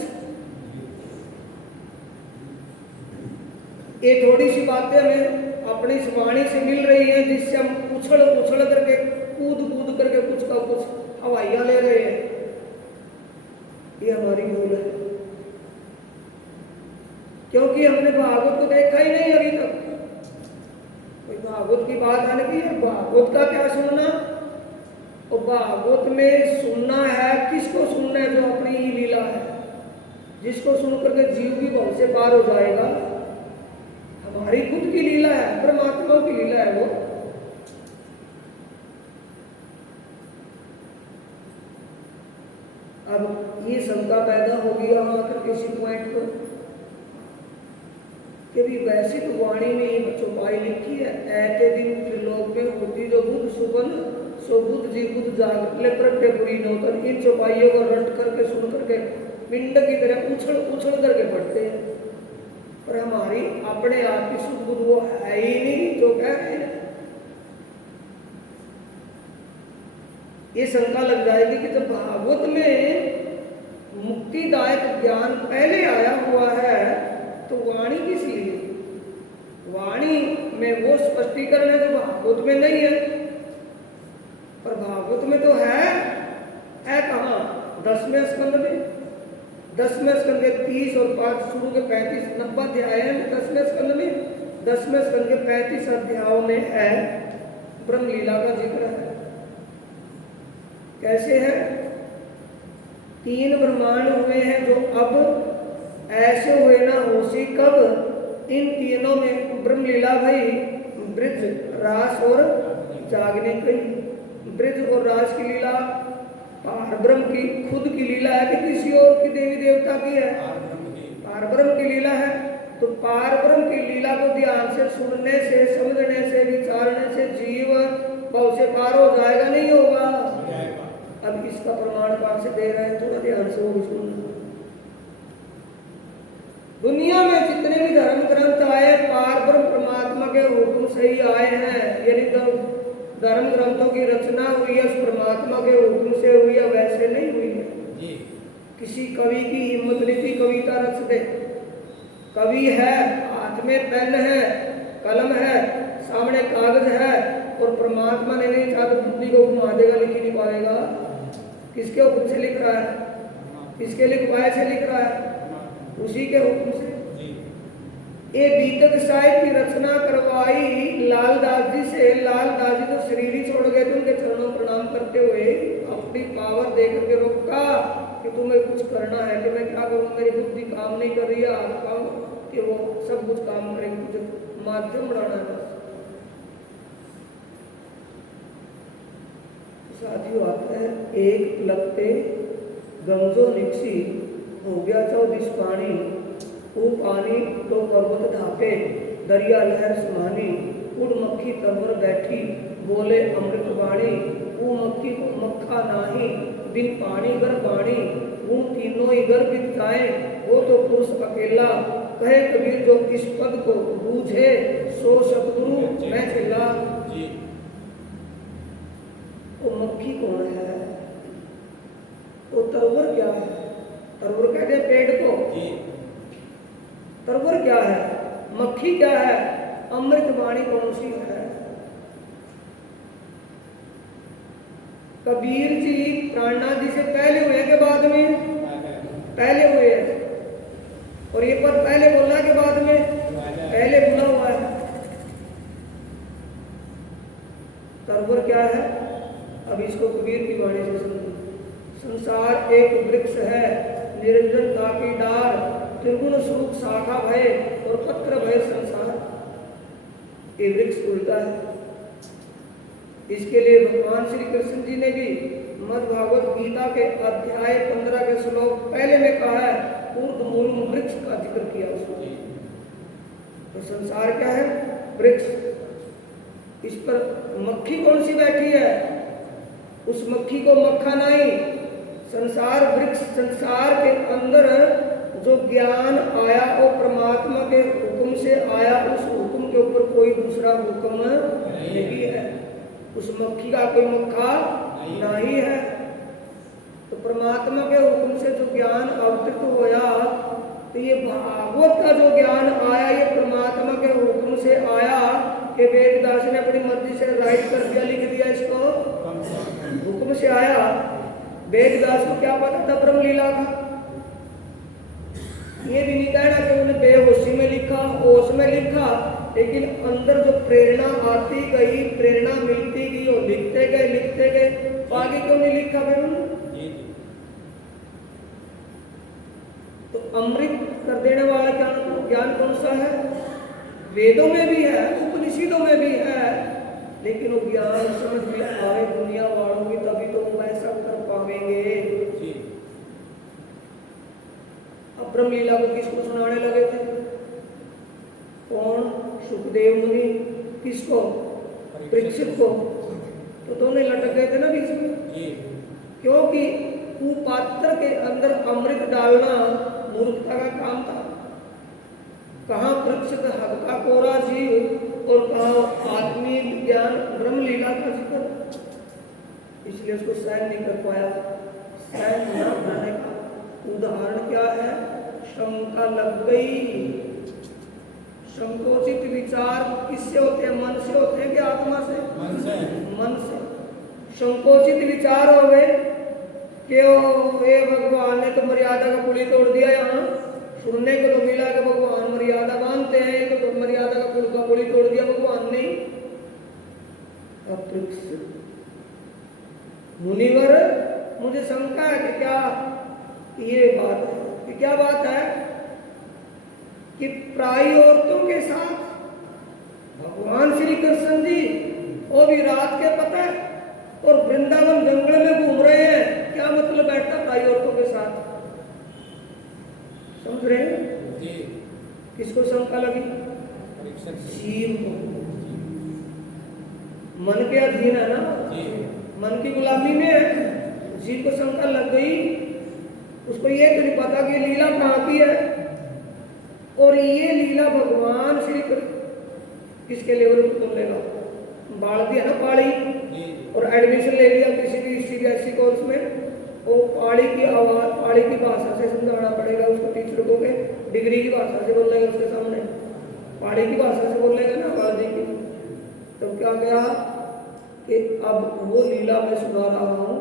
ये थोड़ी सी बातें हमें अपनी इस वाणी से मिल रही है, जिससे हम उछल उछल करके कूद कूद करके कुछ का कुछ हवाइयां ले रहे हैं। ये हमारी भूल है, क्योंकि हमने भागवत को देखा ही नहीं अभी तक। कोई भागवत की बात आने की है, भागवत का क्या सुनना? और भागवत में सुनना है, किसको सुनना है? जो अपनी ही लीला है, जिसको सुन करके जीव भी बहुत से पार हो जाएगा। हमारी खुद की लीला है, परमात्मा की लीला है वो। अब ये शंका पैदा होगी वहां पर किसी पॉइंट पर कि भी वैसे तो वाणी में ही चौपाई लिखी है, ऐते दिन त्रिलोक में होती जो बुद्ध सुबन सो बुद्ध जी बुद्ध जागले प्रगटे बुरी नौतन। इन चौपाइयों को रट करके सुन करके पिंड की तरह उछल उछल करके पढ़ते हैं, पर हमारी अपने आप की शुद्ध बुद्ध वो है ही नहीं जो कह रहे हैं। ये शंका लग जाएगी कि जब भागवत में मुक्तिदायक ज्ञान पहले आया हुआ है तो वाणी किस लिए? वाणी में वो स्पष्टीकरण है जो भागवत में नहीं है, पर भागवत में तो है कहाँ? 10वें स्कंद में। 10वें स्कंद के 30 और 5 शुरू के 35 90 अध्याय है 10वें स्कंद में। 10वें स्कंद के 35 अध्यायों में है ब्रह्म लीला का जिक्र है। कैसे है? 3 ब्रह्मांड हुए हैं जो अब ऐसे हुए ना होशी कब। इन तीनों में ब्रह्म लीला भई, ब्रज रास और जागने की। ब्रज और रास की लीला पारब्रह्म की खुद की लीला है कि किसी और की देवी देवता की है? पारब्रह्म की लीला है। तो पारब्रह्म की लीला को ध्यान से सुनने से, समझने से, विचारने से जीव बहुत से पार हो जाएगा, नहीं होगा? अब इसका प्रमाण कहां से दे रहे हैं? थोड़ा ध्यान से वो भी सुनना। दुनिया में जितने भी धर्म ग्रंथ आए पारब्रह्म परमात्मा के हुक्म से ही आए हैं। यानी धर्म ग्रंथों की रचना हुई है उस परमात्मा के हुक्म से हुई है, वैसे नहीं हुई है। किसी कवि की हिम्मत नहीं थी कविता रच दे। कवि है, हाथ में पेन है, कलम है, सामने कागज है, और परमात्मा ने नहीं चाहा तो बुद्धि को घुमा देगा, लिख ही नहीं पाएगा। किसके हुक्म से लिख रहा है? किसके लिखवाए से लिख रहा है? उसी के हुक्म से। ये बीतक साहिब की रचना करवाई लालदास जी से। लालदास जी तो शरीर ही छोड़ गए थे, उनके चरणों प्रणाम करते हुए अपनी पावर दे करके रोका कि तुम्हें कुछ करना है। कि मैं क्या करूँ, मेरी बुद्धि काम नहीं कर रही है, आप काम कि वो सब कुछ काम करेंगे, मुझे माध्यम बढ़ाना है बस। साथियों आता है एक लगते गंजो निकसी हो गया 24 पानी। वो पानी तो पर्वत ढाके दरिया लहर सुहानी। उड़ मक्खी तंवर बैठी बोले अमृत वाणी। वो मक्खी को मक्खा नाही बिन पानी गर पानी। वो तीनों ही गर बित जाए वो तो पुरुष अकेला। कहे कबीर जो किस पद को बूझे सो सतगुरु मैं चिल्ला। वो मक्खी कौन है? वो तरवर क्या है? तरवर कहते हैं पेड़ को। तरवर क्या है? मक्खी क्या है? अमृत वाणी कौन सी है? कबीर जी प्राणनाथ जी से पहले हुए के बाद में? पहले हुए। और ये पद पहले बोलना के बाद में? पहले बोला हुआ है। तरवर क्या है? अब इसको कबीर की वाणी से समझो। संसार एक वृक्ष है, निरंजन ताकि डार, त्रिगुण स्वरूप शाखा भय और पत्र भय संसार। ये वृक्ष उल्टा है। इसके लिए भगवान श्री कृष्ण जी ने भी मद् भागवत गीता के अध्याय 15 के श्लोक पहले में कहा है, ऊर्ध्व मूल वृक्ष का जिक्र किया उसने। तो संसार क्या है? वृक्ष। इस पर मक्खी कौन सी बैठी है? उस मक्खी को मक्खा नहीं। संसार वृक्ष, संसार के अंदर जो ज्ञान आया वो परमात्मा के हुक्म से आया। उस हुक्म के ऊपर कोई दूसरा हुक्म नहीं है। उस मक्खी का कोई मक्खा नहीं है। तो परमात्मा के हुक्म से जो ज्ञान अवतरित होया, तो ये भागवत का जो ज्ञान आया ये परमात्मा के हुक्म से आया। कि वेदव्यास ने अपनी मर्जी से राइट कर दिया, लिख दिया, इसको हुक्म से आया। वेदव्यास को क्या पता था ब्रह्म लीला का? ये भी नहीं कहना कि उन्होंने बेहोशी में लिखा, होश में लिखा। लेकिन अंदर जो प्रेरणा आती गई, प्रेरणा मिलती गई और लिखते गए, तो आगे क्यों नहीं लिखा भाई उन्होंने? तो अमृत कर देने वाला ज्ञान कौन सा है? वेदों में भी है, उपनिषदों में भी है, लेकिन वो ज्ञान समझ में आए दुनिया वालों की, तभी तो वो ऐसा कर पाएंगे। अब ब्रह्म लीला को किसको सुनाने लगे थे? कौन? सुखदेव मुनि। किसको? परीक्षित को। तो दोनों लटक गए थे ना बीच में, क्योंकि कुपात्र के अंदर अमृत डालना मूर्खता का काम था। कहाँ परीक्षित हक का कोरा जीव और कहाँ आत्मीय ज्ञान ब्रह्म लीला का जिक्र, इसलिए उसको सहन नहीं कर पाया। सहन न करने का उदाहरण क्या है? शंका लग गई। संकोचित विचार किससे होते हैं? मन से होते हैं कि आत्मा से? मन से। संकोचित विचार हो गए कि ये भगवान ने तो मर्यादा का पुली तोड़ दिया। यहाँ सुनने को तो मिला कि भगवान मर्यादा बांधते हैं, तो मर्यादा का पुल का पुली तोड़ दिया भगवान ने। मुनिवर, मुझे शंका है कि क्या ये बात है, कि क्या बात है कि प्राय औरतों के साथ भगवान श्री कृष्ण जी वो भी रात के पता है और वृंदावन जंगल में घूम रहे हैं। क्या मतलब बैठता प्राय औरतों के साथ? समझ रहे हैं? किसको शंका लगी? जीव को। मन के अधीन है ना, मन की गुलामी में है। जीव को शंका लग गई। उसको ये तो नहीं पता कि लीला कहाँ की है, और ये लीला भगवान श्री किसके लेवल पर बोलेगा? बाढ़ दिया ना पाड़ी, और एडमिशन ले लिया किसी भी सीबीएसई कोर्स में, वो पाड़ी की आवाज, पाड़ी की भाषा से समझाना पड़ेगा उसको टीचर को के। डिग्री की भाषा से बोलेगा उसके सामने, पाड़ी की भाषा से बोलेगा ना पाड़ी की। तो क्या कहा कि अब वो लीला मैं सुना रहा हूँ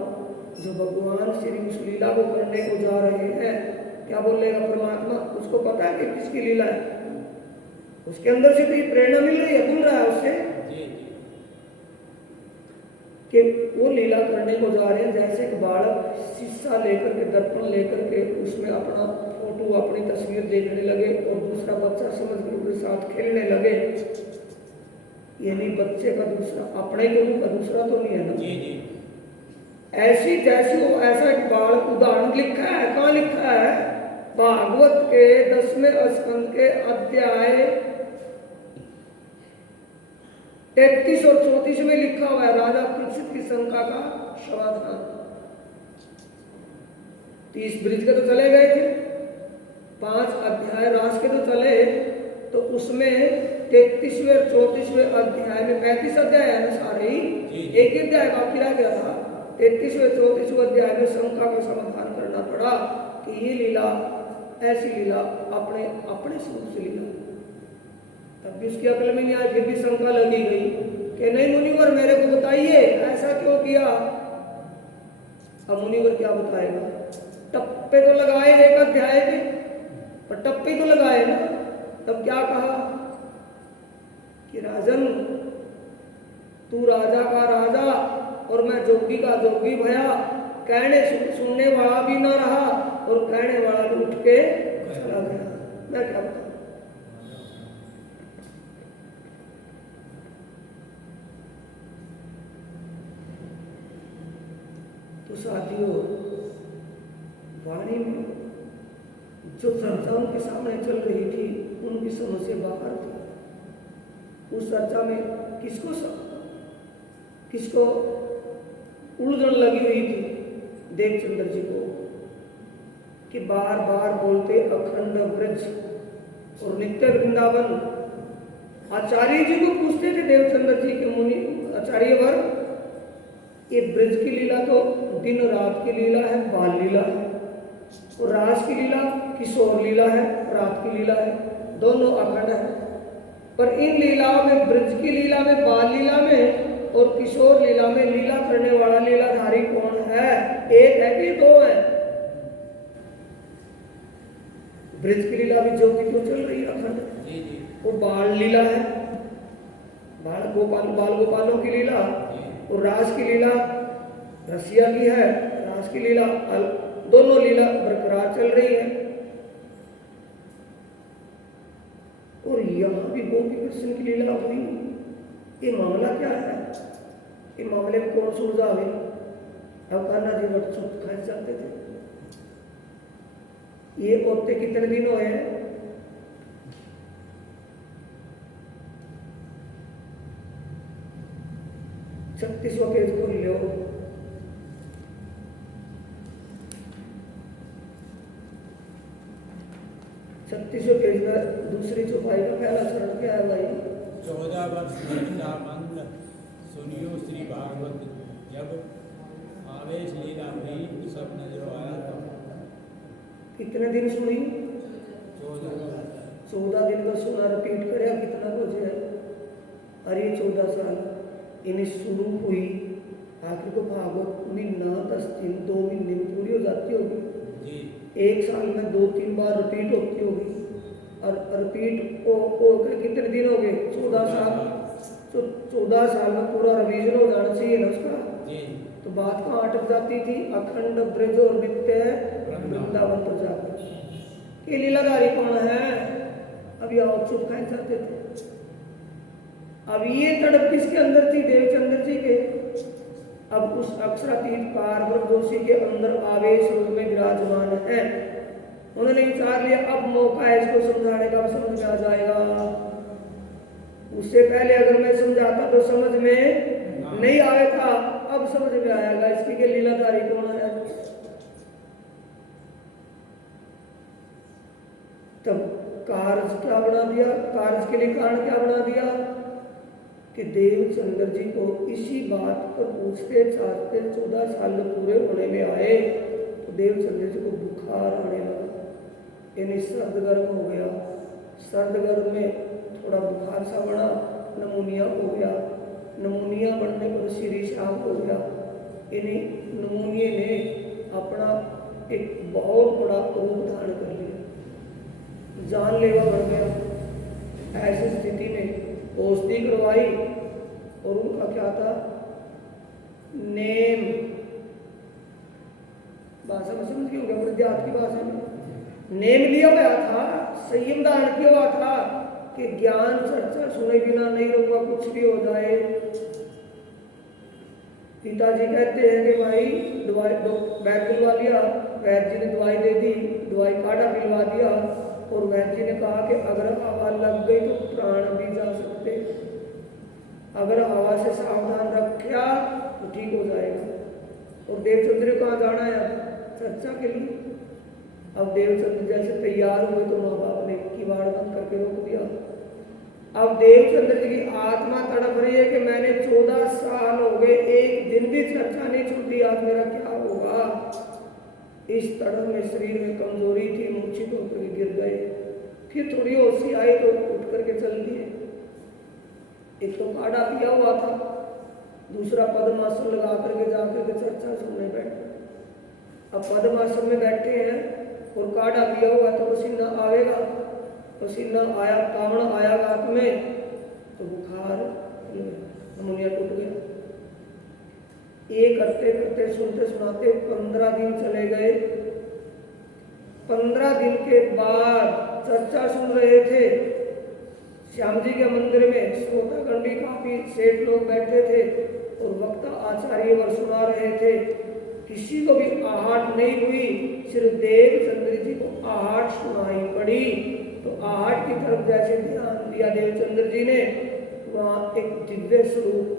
जो भगवान श्री उस लीला को करने को जा रहे हैं। क्या बोलेगा परमात्मा? उसको पता है कि किसकी लीला है, उसके अंदर से तो ये प्रेरणा मिल रही है, मिल रहा है उससे कि वो लीला करने को जा रहे हैं। जैसे एक बालक शीशा लेकर के, दर्पण लेकर के उसमें अपना फोटो, अपनी तस्वीर देखने लगे और दूसरा बच्चा समझ कर उसके साथ खेलने लगे। यानी बच्चे का दूसरा, अपने गुरु का दूसरा तो नहीं है ना। ऐसी जैसी वो ऐसा एक बालक उदाहरण लिखा है। कहाँ लिखा है? भागवत के 10वें स्कंद के अध्याय 33 और 34 में लिखा हुआ है। राजा परीक्षित की शंका का समाधान। 30 ब्रिज के तो चले गए थे, 5 अध्याय रास के तो चले, तो उसमें 33वें और 34वें अध्याय में 35 अध्याय है ना सारे ही, एक ही अध्याय बाकी रह गया था। 33वें 34वें अध्याय में शंका का समाधान करना पड़ा कि ये लीला, ऐसी लीला अपने अपने स्वरूप से लीला। तब भी उसकी अकल में नहीं आया, फिर भी शंका लगी गई कि नहीं मुनिवर मेरे को बताइए ऐसा क्यों किया। अब मुनिवर क्या बताएगा? टप्पे तो लगाए एक अध्याय के, पर टप्पे तो लगाए ना। तब क्या कहा कि राजन तू राजा का राजा और मैं जोगी का जोगी भया। कहने सुनने वाला भी ना रहा और कहने वाला भी उठ के चला गया। मैं क्या बताऊं? तो साथियों, वाणी में जो चर्चा उनके सामने चल रही थी उनकी समझ से बाहर थी। उस चर्चा में किसको उलझन लगी हुई थी? देवचंद्र जी को, कि बार बार बोलते अखंड ब्रज और नित्य वृंदावन। आचार्य जी को पूछते थे देवचंद्र जी के मुनि आचार्य वर्ग, ये ब्रज की लीला तो दिन रात की लीला है, बाल लीला है, और रास की लीला किशोर लीला है, रात की लीला है, दोनों अखंड है। पर इन लीलाओं में, ब्रज की लीला में, बाल लीला में और किशोर लीला में लीला करने वाला लीलाधारी कौन है? एक है कि दो है? ब्रज की लीला भी जो की जो चल रही है अखंड, वो बाल लीला है। बाल गोपालों की लीला और रास की लीला रसिया की है, रास की लीला दोनों लीला बरकरार चल रही है। और यहाँ भी गोपी कृष्ण की लीला हुई। ये मामला क्या है? ये मामले में कौन सुलझावे? अब कान्हा जी वट चुप खाए जाते थे। ये औरतें कितने दिन हुए? 36वां पेज खोल लो। छत्तीसवें पेज में दूसरी चौपाई का पहला चरण क्या है भाई? 14 वर्ष मंद सुनियो श्री भागवत, जब आवेश लीला हुई सब नजर आया था। कितने दिन सुनी? 14 दिन का सुना, रिपीट करे कितना कुछ है। अरे 14 साल इन्हें शुरू हुई, आखिर को भागवत महीना 10 दिन 2 महीने में पूरी हो जाती होगी। 1 साल में 2-3 बार रिपीट होती होगी। और रिपीट हो कितने दिन हो गए? 14 साल। तो 14 साल में पूरा रिवीजन हो जाना चाहिए ना उसका। तो बात कहाँ अटक जाती थी? अखंड ब्रज और नित्य वृंदावन पर जाकर के लीलाधारी कौन है? अब यहाँ चुप खाए जाते थे। अब ये तड़प किसके अंदर थी? देवचंद्र जी के। अब उस अक्षरातीत पार ब्रह्म जोशी के अंदर आवेश रूप में विराजमान है। उन्होंने विचार लिया अब मौका है इसको समझाने का, समझ में आ जाएगा। उससे पहले अगर मैं समझाता तो समझ में नहीं आया था, अब समझ में आएगा इसकी के लीलाधारी कौन है। तब कार्य क्या बना दिया? कार्य के लिए कारण क्या बना दिया कि देवचंद्र जी को इसी बात पर पूछते चाहते 14 साल पूरे होने में आए तो देवचंद्र जी को बुखार आने लगा, यानी सर्द गर्म हो गया। सर्द गर्म में थोड़ा बुखार सा बना, नमूनिया हो गया। नमूनिया बढ़ने पर शरीर साफ हो गया। यानी नमूनिया ने अपना एक बहुत बड़ा रूप धारण कर लिया, जानलेवा बन गया। ऐसी स्थिति में औषधि करवाई और उनका क्या था? नेम भाषा में समझ गए होंगे, देहात की भाषा में नेम लिया गया था, संयम धारण किया हुआ था कि ज्ञान चर्चा सुने बिना नहीं रहूंगा, कुछ भी हो जाए। पिताजी कहते हैं कि भाई दवाई वैद्य पिलवा लिया, वैद्य जी ने दवाई दे दी, दवाई काढ़ा पिलवा दिया और वैद्य जी ने कहा कि अगर हवा लग गई तो प्राण भी जा सकते, अगर हवा से सावधान रखा तो ठीक हो जाएगा। और देवचंद्र को कहाँ जाना है? चर्चा के लिए। अब देवचंद्र जैसे तैयार हुए तो माँ बाप ने किवाड़ बंद करके रोक दिया। अब देवचंद्र जी की आत्मा तड़प रही है कि मैंने 14 साल हो गए, एक दिन भी चर्चा नहीं छूटी, आज मेरा क्या होगा। इस तड़प में शरीर में कमजोरी थी, मूर्छित होकर गिर गए। फिर थोड़ी होशी आई तो उठ करके चल दिए। एक तो काढ़ा पिया हुआ था, दूसरा पद्मासन लगा करके जाकर के चर्चा सुनने बैठे। अब पद्मासन में बैठे हैं और काढ़ा पिया हुआ तो पसीना आएगा, पसीना आया, कावड़ आया रात में तो बुखार, नमूनिया टूट गया। ये करते करते सुनते सुनाते 15 दिन चले गए। 15 दिन के बाद चर्चा सुन रहे थे श्याम जी के मंदिर में। श्रोतागण भी काफी सेठ लोग बैठे थे और वक्ता आचार्य वर सुना रहे थे। किसी को भी आहट नहीं हुई, सिर्फ देवचंद्र जी को आहट सुनाई पड़ी। तो आहट की तरफ जैसे ध्यान दिया देवचंद्र जी ने, वहाँ एक दिव्य स्वरूप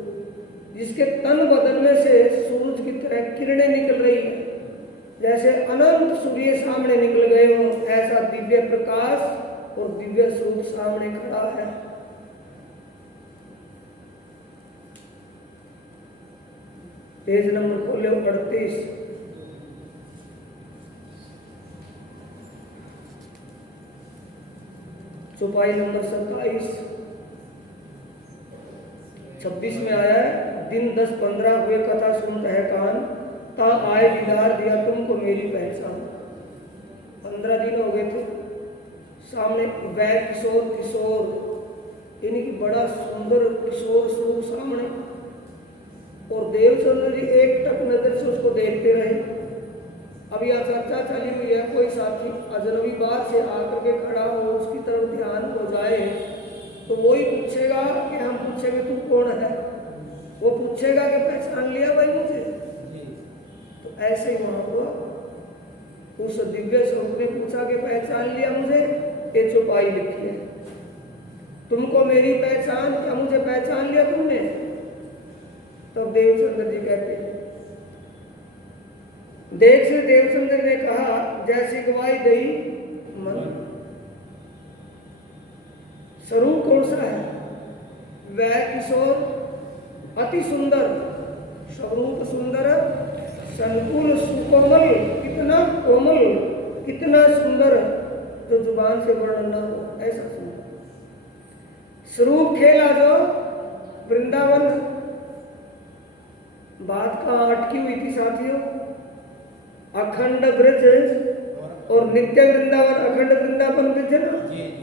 जिसके तन बदन में से सूरज की तरह किरणें निकल रही है, जैसे अनंत सूर्य सामने निकल गए हो, ऐसा दिव्य प्रकाश और दिव्य स्वरूप सामने खड़ा है। पेज नंबर खोले 38। चौपाई नंबर 27। 26 में आया है, दिन 10-15 हुए कथा सुन रहे कान, ता आए दीदार दिया तुमको मेरी पहचान। 15 दिन हो गए थे। सामने वै किशोर यानी कि बड़ा सुंदर किशोर स्वरूप सामने, और देवचंद्र जी एक टक नजर से उसको देखते रहे। अब यह चर्चा चली हुई है, कोई साथी अजनबी बात से आकर के खड़ा हो, उसकी तरफ ध्यान हो जाए तो वो ही पूछेगा कि हम पूछेंगे तू कौन है, वो पूछेगा कि पहचान लिया भाई मुझे। तो ऐसे ही वहां हुआ, उस दिव्य स्वरूप ने पूछा कि पहचान लिया मुझे, ये चौपाई लिखी है, तुमको मेरी पहचान, क्या मुझे पहचान लिया तुमने? तब देवचंद्र जी कहते हैं, देख से देवचंद्र ने कहा जैसी गवाही दई मन। स्वरूप कौन सा है? वह किशोर अति सुंदर, स्वरूप सुंदर, संकुल सुकोमल, कितना कोमल, कितना सुंदर, जो जुबान से वर्णन न हो, ऐसा सुंदर स्वरूप खेला जो वृंदावन। बात कहाँ अटकी हुई थी साथियों? अखंड ब्रज और नित्य वृंदावन, अखंड वृंदावन ब्रज है ना,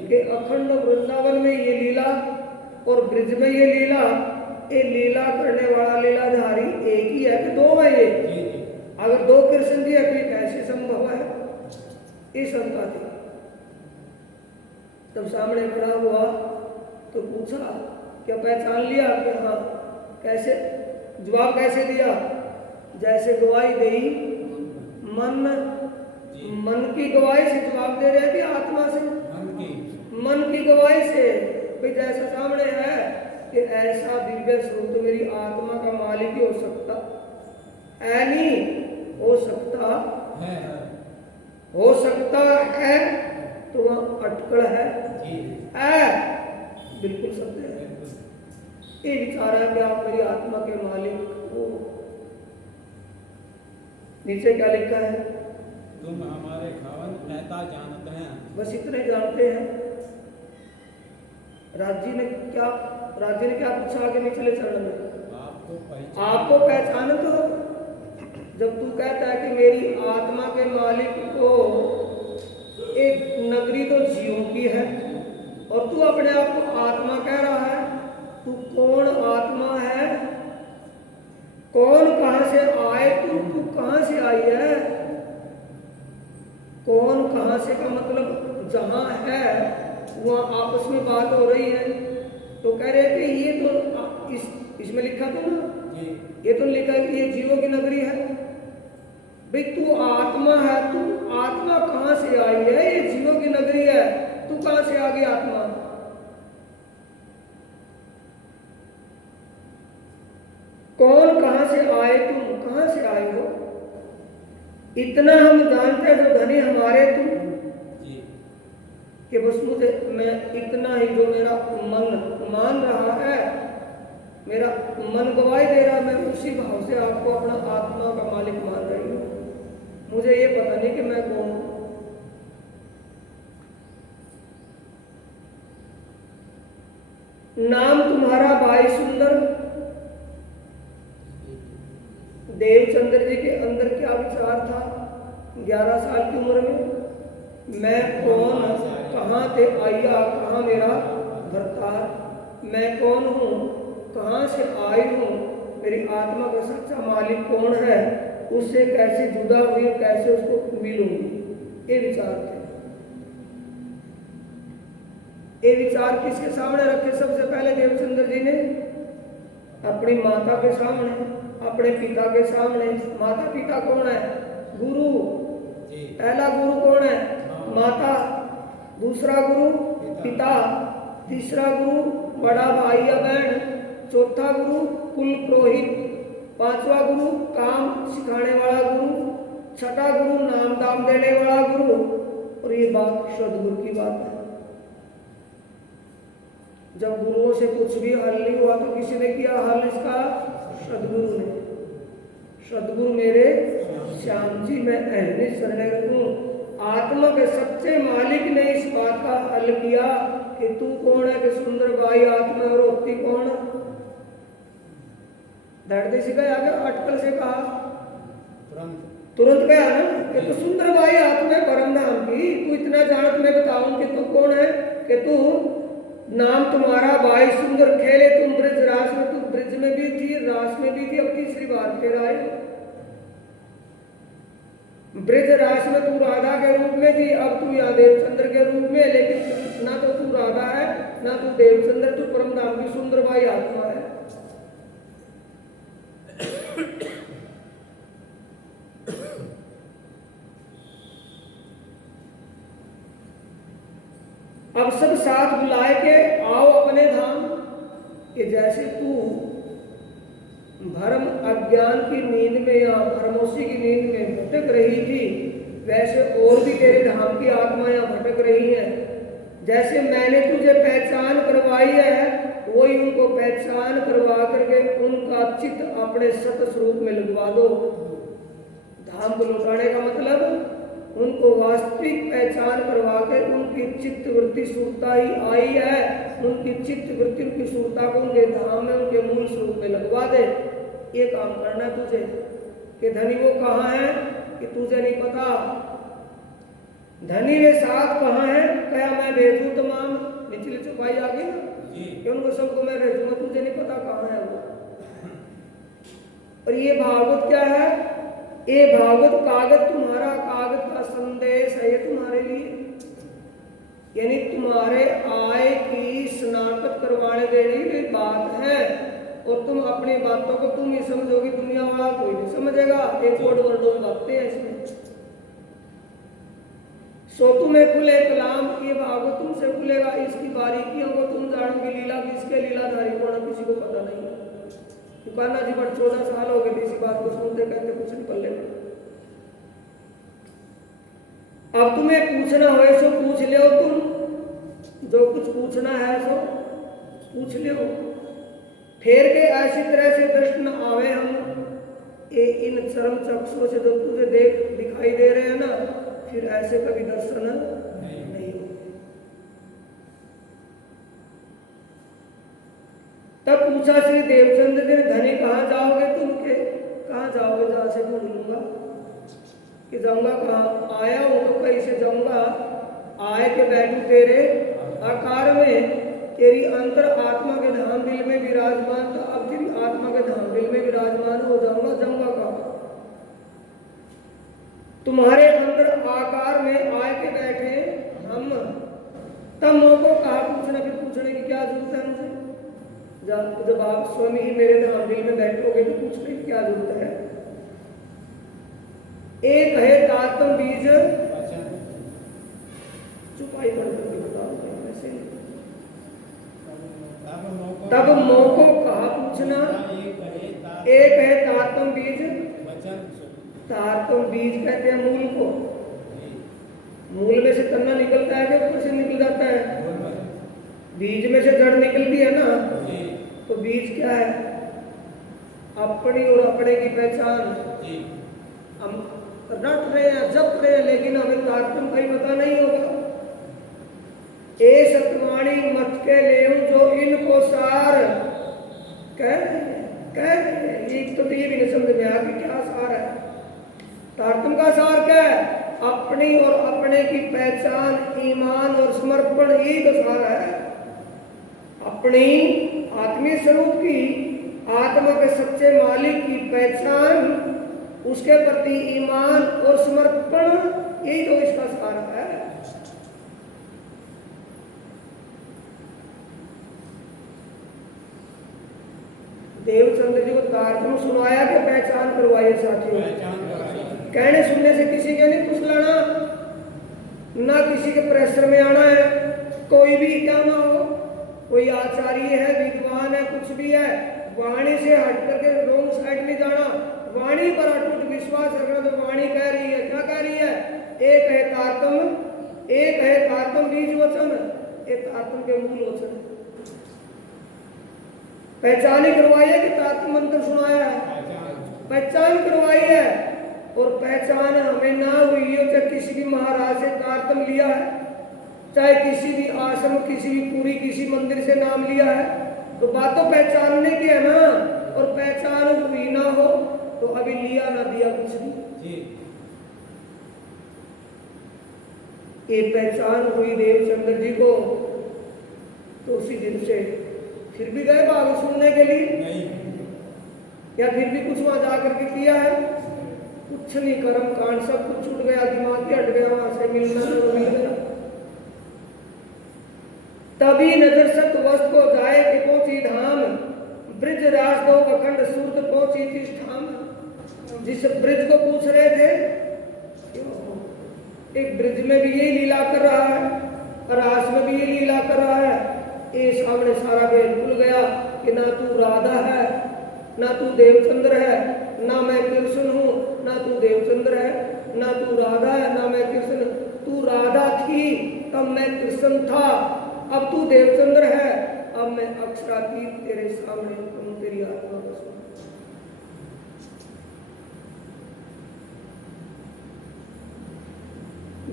कि अखंड वृंदावन में ये लीला और ब्रज में ये लीला, ये लीला करने वाला लीलाधारी एक ही है कि दो है ये? अगर दो कृष्ण जी है तो ये कैसे संभव है? ये शंका थी। तब सामने खड़ा हुआ तो पूछा क्या पहचान लिया? कि हाँ। कैसे? जवाब कैसे दिया? जैसे गवाही दी मन, मन की गवाही से जवाब दे रहे थे, आत्मा से, मन की गवाही से। भाई जैसा सामने है कि ऐसा दिव्य स्वरूप तो मेरी आत्मा का मालिक ही हो सकता है, नहीं हो सकता है, हो सकता है तो वह अटकड़ है बिल्कुल सत्य है। ये विचार है कि आप मेरी आत्मा के मालिक हो। नीचे क्या लिखा है? तुम हमारे खावन रहता जानते हैं। बस इतने जानते हैं। राज्य ने क्या पूछा आगे निचले चरण में? आपको पहचान तो जब तू कहता है कि मेरी आत्मा के मालिक को, एक नगरी तो जीवों की है और तू अपने आप को आत्मा कह रहा है, तू कौन आत्मा है? कौन कहां से आए? तू कहां से आई है? कौन कहां से का मतलब जहां है वहां आपस में बात हो रही है। तो कह रहे कि ये तो इसमें लिखा था ना, ये तो लिखा है कि ये जीवों की नगरी है। भाई तू आत्मा है, तू आत्मा कहां से आई है? ये जीवों की नगरी है, तू कहां से आ गई आत्मा? कौन कहां से आए? तुम कहां से आए हो? इतना हम जानते हैं जो धनी हमारे तुम, कि बस मुझे मैं इतना ही, जो मेरा मन मान रहा है, मेरा मन गवाही दे रहा, मैं उसी भाव से आपको अपना आत्मा का मालिक मान रही हूँ। मुझे ये पता नहीं कि मैं कौन हूं। नाम तुम्हारा भाई सुंदर। देवचंद्र जी के अंदर क्या विचार था 11 साल की उम्र में? मैं कौन, कहाँ थे आया, कहाँ मेरा भरतार, मैं कौन हूँ, कहाँ से आई हूँ, मेरी आत्मा का सच्चा मालिक कौन है, उससे कैसे जुदा हुई, कैसे उसको मिलूंगी। ये विचार थे। ये विचार किसके सामने रखे? सबसे पहले देवचंद्र जी ने अपनी माता के सामने, अपने पिता के सामने। माता पिता कौन है? गुरु। पहला गुरु कौन है? माता। दूसरा गुरु पिता। तीसरा गुरु बड़ा भाई या बहन। चौथा गुरु कुल पुरोहित। पांचवा गुरु काम सिखाने वाला गुरु। छठा गुरु नाम दाम देने वाला गुरु। और ये बात सदगुरु की बात है। जब गुरुओं से कुछ भी हल नहीं हुआ तो किसी ने किया हल इसका? सदगुरु ने। सदगुरु मेरे श्याम जी मैं अहने शरण रहूं। आत्मा के सच्चे मालिक ने इस बात का हल किया कि तू कौन है? कि सुंदर बाई आत्मा और होती कौन? धड़ते से गया आगे अटकल से कहा, तुरंत गया ना कि तू सुंदर बाई आत्मा परम धाम की। तू इतना जानत मैं बताऊं कि तू कौन है? कि तू नाम तुम्हारा भाई सुंदर खेले, तुम ब्रज रास में, तुम ब्रज में भी थी, रास में भी थी, अब तीसरी बार फिर आए। ब्रज रास में तू राधा के रूप में थी, अब तू यहाँ देवचंद्र के रूप में, लेकिन ना तो तू राधा है ना तू देवचंद्र, तू परम धाम की सुंदर बाई आत्मा है। अब सब साथ बुलाए के आओ अपने धाम, कि जैसे तू भरम अज्ञान की नींद में या भरमोशी की नींद में भटक रही थी, वैसे और भी तेरे धाम की आत्माएं भटक रही हैं। जैसे मैंने तुझे पहचान करवाई है, वही उनको पहचान करवा करके उनका चित्त अपने सत स्वरूप में लगवा दो। धाम को लौटाने का मतलब उनको वास्तविक पहचान करवा के उनकी चित्त वृत्ति सुरता ही आई है, उनकी चित्त वृत्ति की सुरता को उनके धाम में उनके मूल स्वरूप में लगवा दे। ये काम करना तुझे। कि धनी वो कहाँ है कि तुझे नहीं पता। धनी वे साथ कहाँ है, क्या मैं भेजूं तमाम, निचली चौपाई आ गई ना कि उनको सबको मैं भेजूंगा, तुझे नहीं पता कहाँ है वो। और ये भागवत क्या है, ये भागवत कागज, तुम्हारा कागज का संदेश है ये तुम्हारे लिए, यानी तुम्हारे आय की शनाख्त करवाने देने की बात है। और तुम अपनी बातों को तुम ही समझोगी, दुनिया वाला कोई नहीं समझेगा। एक कोड वर्डों में बातें हैं इसमें। सो तुम्हें खुले कलाम, ये भागवत तुमसे खुलेगा, इसकी बारीकियों को तुम जानोगे। लीला किसके लीलाधारी कौन, किसी को पता नहीं है। कान्हा जी पर 14 साल हो गए इसी बात को सुनते, कहते कुछ नहीं पल्ले में। अब तुम्हें पूछना हो सो पूछ ले, तुम जो कुछ पूछना है सो पूछ ले। फेर के ऐसी तरह से दर्शन आवे हम इन चरम चक्षुओं से जो तुझे दिखाई दे रहे हैं ना, फिर ऐसे कभी दर्शन नहीं हो। तब पूछा श्री देवचंद्र ने, धनी कहाँ जाओगे तुम के, कहाँ जाओगे, जहाँ से ढूंढ लूंगा कि जाऊंगा कहाँ, आया हूँ तो कहीं से जाऊंगा, आए के बैठू तेरे आकार में, तेरी अंतर आत्मा के धाम दिल में विराजमान था, अब तेरी आत्मा के धाम दिल में विराजमान हो जाऊंगा, जाऊंगा कहाँ। तुम्हारे अंदर आकार में आए के बैठे हम, तब मोको कहा पूछना, फिर पूछने की क्या जरूरत है मुझे। जब आप स्वामी ही मेरे धाम दिल में बैठोगे तो पूछने की क्या जरूरत है। एक है तातम बीज, चुपाई पढ़ करके बताओ कैसे। तब मोको कहा पूछना, एक है तातम बीज, तातम बीज कहते हैं मूल को। मूल में से तन्ना निकलता है कि ऊपर से निकल जाता है, बीज में से जड़ निकलती है ना, तो बीज क्या है, अपनी और अपने की पहचान। हम रट रहे हैं, जप रहे हैं, लेकिन हमें तारतम कहीं पता नहीं होगा। ए सतवाणी मत के ले जो इनको सार कह रहे हैं, एक तो ये भी नहीं समझ में आया कि क्या सार है। तारतम का सार क्या है, अपनी और अपने की पहचान, ईमान और समर्पण, यही तो सार है। अपनी आत्मीय स्वरूप की, आत्मा के सच्चे मालिक की पहचान, उसके प्रति ईमान और समर्पण, यही तो इसका सार है। देवचंद्र जी को तारतम सुनाया कि पहचान करवाइए साथियों। कहने सुनने से किसी के नहीं कुछ लाना, ना किसी के प्रेशर में आना है। कोई भी क्या ना हो, कोई आचार्य है, विद्वान है, कुछ भी है, वाणी से हट करके रोंग साइड में जाना, वाणी पर अटूट विश्वास रखना। तो वाणी कह रही है, क्या कह रही है, एक है तारतम, एक है तारतम बीज वचन, एक तारतम के मूल वचन। पहचान ही करवाई है कि तारतम मंत्र सुनाया है, पहचान करवाई है। और पहचान हमें ना हुई हो, चाहे किसी भी महाराज से तारतम लिया है, चाहे किसी भी आश्रम, किसी भी पूरी, किसी मंदिर से नाम लिया है, तो बात तो पहचानने की है ना। और पहचान हुई ना हो तो अभी लिया ना दिया कुछ नहीं। ये पहचान हुई देवचंद्र जी को तो उसी दिन से फिर भी गए बाग सुनने के लिए, नहीं, या फिर भी कुछ वहां जाकर के किया है? कुछ नहीं, कर्म कांड सब कुछ छूट गया, दिमाग ही हट गया, वहां से मिलना तो मिल गया। तभी नजर सत वस्त को जाए कि पहुंची धाम, ब्रिज राज दो अखंड सूरत पहुंची तीस धाम। जिस ब्रिज को पूछ रहे थे, एक ब्रिज में भी ये लीला कर रहा है, रास में भी ये लीला कर रहा है। ये सामने सारा भेद खुल गया कि ना तू राधा है, ना तू देवचंद्र है, ना मैं कृष्ण हूँ, ना तू देवचंद्र है, ना तू राधा है, ना मैं कृष्ण। तू राधा थी तब मैं कृष्ण था, अब तू देवचंद्र है, अब मैं अक्षरातीत तेरे सामने हूँ, तेरी आत्मा को सुन।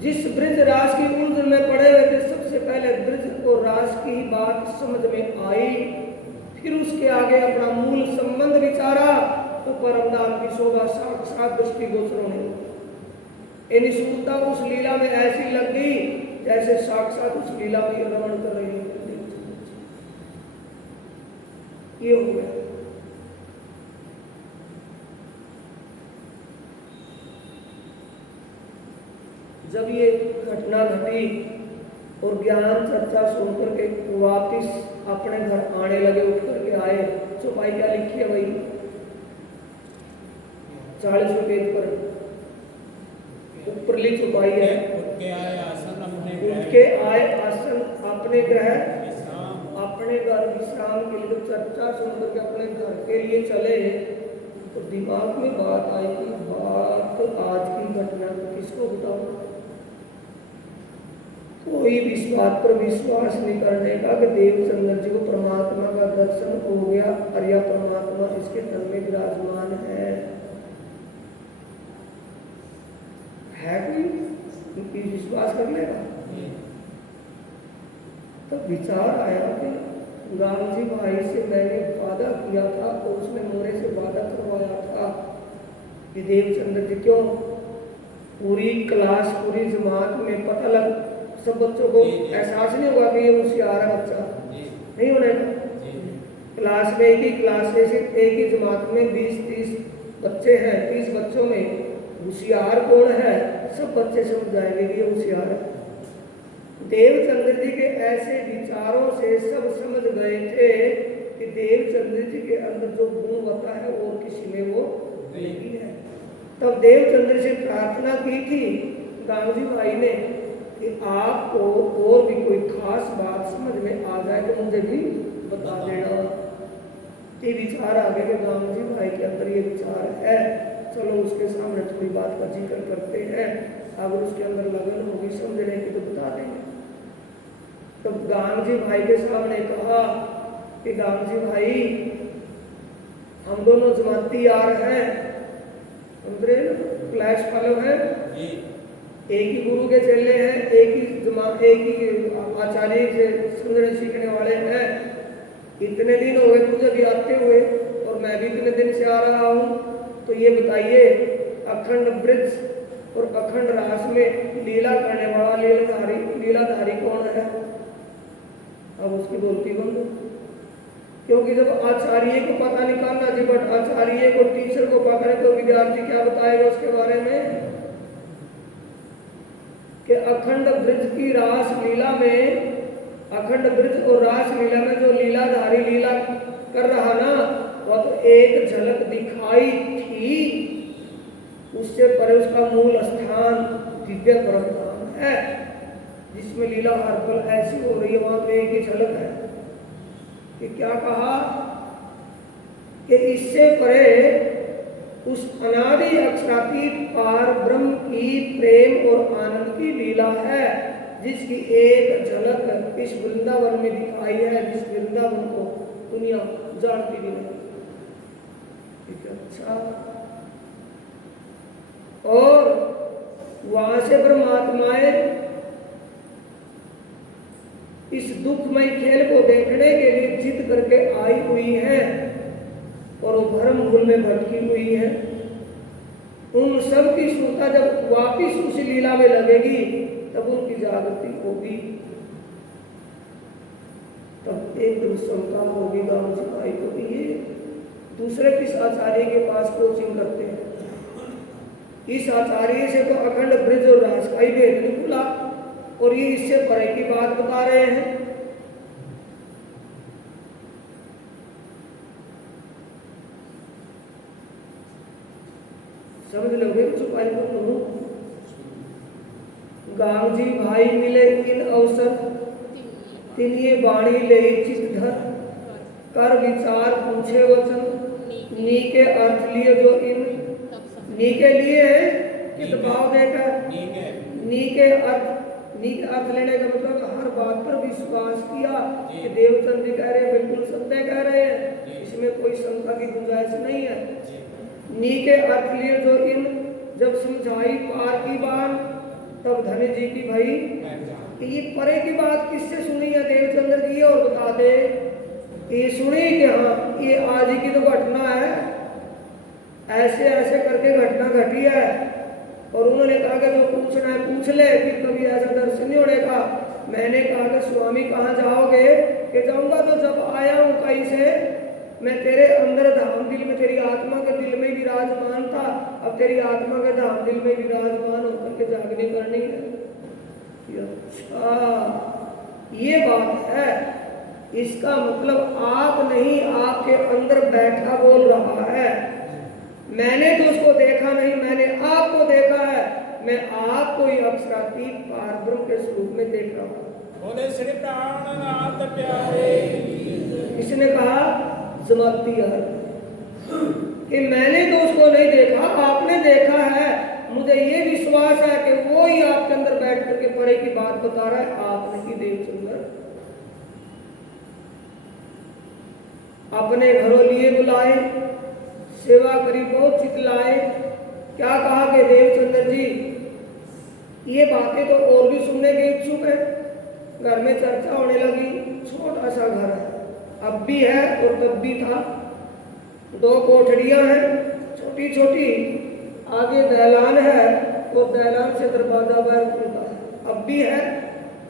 जिस ब्रिज रास की उलझन में पड़े हुए थे, सबसे पहले ब्रिज और रास की बात समझ में आई, फिर उसके आगे अपना मूल संबंध विचारा तो परमधाम की शोभा साक्षात दृष्टिगोचर होने लगी। यानी सुरता उस लीला में ऐसी लग गई जैसे साक्षात उस लीला में रमण कर रही है। ये हो गया। जब ये घटना घटी और ज्ञान चर्चा सुनकर के वापिस अपने घर आने लगे, उठ करके आए, चौपाई क्या लिखी है भाई? 40वें पेज पर ऊपरली चौपाई है। उठ के आए आसन अपने उठ के आए आसन अपने ग्रह, विश्राम, अपने घर विश्राम के लिए। जब चर्चा सुनकर के अपने घर के लिए चले तो दिमाग में बात आई कि बात आज की घटना को किसको बताऊं? कोई भी इस बात पर विश्वास नहीं करने का कि देवचंद्र जी को परमात्मा का दर्शन हो गया और यह परमात्मा इसके तन में विराजमान है कोई विश्वास कर लेगा? तब विचार आया कि गांव जी भाई से मैंने वादा किया था और उसने मोरे से वादा करवाया था कि देवचंद्र जी क्यों पूरी क्लास पूरी जमात में पता लग, सब बच्चों को एहसास नहीं होगा कि ये होशियार है बच्चा, नहीं होने का। क्लास में एक ही जमात में 20-30 बच्चे हैं, 30 बच्चों में होशियार कौन है? सब बच्चे समझ जाएंगे कि ये होशियार है। देवचंद्र जी के ऐसे विचारों से सब समझ गए थे कि देवचंद्र जी के अंदर जो गुण होता है और किसी में वो नहीं है। तब देवचंद्र से प्रार्थना की थी गांधी भाई ने कि आपको और भी कोई खास बात समझ में आ जाए तो मुझे भी बता देना। ये विचार आ गए कि गांधी भाई के अंदर ये विचार है, चलो उसके सामने थोड़ी बात का जिक्र करते हैं, अगर उसके अंदर लगन होगी समझने की तो बता देंगे। तो गांधी भाई के सामने कहा कि गांधी भाई हम दोनों जमाती यार हैं, क्लास फेलो हैं, एक ही गुरु के चेले हैं, एक ही आचार्य से समझने सीखने वाले हैं। इतने दिन हो गए तुझे भी आते हुए और मैं भी इतने दिन से आ रहा हूँ, तो ये बताइए अखंड ब्रिज और अखंड रास में लीला करने वाला लीलाधारी कौन है? अब उसकी बोलती बंद, क्योंकि जब आचार्य को पता निकालना जी, बट आचार्य को टीचर को पता नहीं तो विद्यार्थी क्या बताएगा उसके बारे में कि अखंड ब्रिज की रास लीला में, अखंड ब्रिज और रास लीला में जो लीलाधारी लीला कर रहा ना, वह तो एक झलक दिखाई थी, उससे परे उसका मूल स्थान दिव्य परम है जिसमें लीला हर पल ऐसी हो रही है, वहां तो एक ही झलक है। कि क्या कहा कि इससे परे उस अनादि अक्षरातीत पार ब्रह्म की प्रेम और आनंद की लीला है जिसकी एक झलक इस वृंदावन में दिखाई है, जिस वृंदावन को दुनिया जानती भी नहीं। अच्छा, और वहां से परमात्माएं इस दुखमय खेल को देखने के लिए जिद करके आई हुई है और वो भ्रम भूल में भटकी हुई है। उन सब की सुरता जब वापिस उस लीला में लगेगी तब उनकी जागृति होगी। तब एकदम शंका होगी गांव जी भाई को कि ये दूसरे किस आचार्य के पास कोचिंग करते हैं, इस आचार्य से तो अखंड ब्रज और रास का ही भेद नहीं खुला और ये इससे परे की बात बता रहे हैं। समझ लोगे चुपाई को सुनो। गांव जी भाई मिले इन अवसर, तिनिये बाणी ले चित धर, कर विचार पूछे वचन, नी के अर्थ लिए जो इन, नी के लिए है कि दबाव देकर, नी के अर्थ लेने का मतलब हर बात पर विश्वास किया कि देवचंद जी कह रहे हैं बिल्कुल सत्य कह रहे हैं, इसमें कोई शंका की गुंजाइश नहीं है। नी के अर्थ लिए जो इन, जब समझाई पार की बात, तब धन्य जी की भाई कि ये परे की बात किससे सुनी है देवचंद्र जी, और बता दे ये सुनी कि हाँ ये आज ही की तो घटना है, ऐसे ऐसे करके घटना घटी है। और उन्होंने कहा कि जो पूछना है पूछ ले, फिर कभी ऐसा दर्शन नहीं होने का। मैंने कहा कि स्वामी कहाँ जाओगे, कि जाऊंगा तो जब आया हूँ कहीं से, मैं तेरे अंदर धाम दिल में, तेरी आत्मा के दिल में विराजमान था, अब तेरी आत्मा के धाम दिल में विराजमान होकर के जागनी करनी है। अच्छा ये बात है, इसका मतलब आप नहीं, आपके अंदर बैठा बोल रहा है। मैंने तो उसको देखा नहीं, मैंने आपको देखा है, मैं आपको ही अक्षरातीत पारब्रह्म के स्वरूप में देख रहा हूँ। बोले श्री प्राणनाथ प्यारे। किसने कहा? समाप्ति कि मैंने तो उसको नहीं देखा, आपने देखा है। मुझे ये विश्वास है कि वो ही आपके अंदर बैठ करके परे की बात बता रहा है, आप नहीं देवचंद्र। अपने घरों लिए बुलाए, सेवा करी बहुत चितलाए। क्या कहा कि देवचंद्र जी ये बातें तो और भी सुनने के इच्छुक है। घर में चर्चा होने लगी, छोटा सा घर है, अब भी है और तब भी था। 2 कोठड़ियां हैं छोटी छोटी, आगे दहलान है और दहलान से दरवाजा बाहर खुलता है, अब भी है।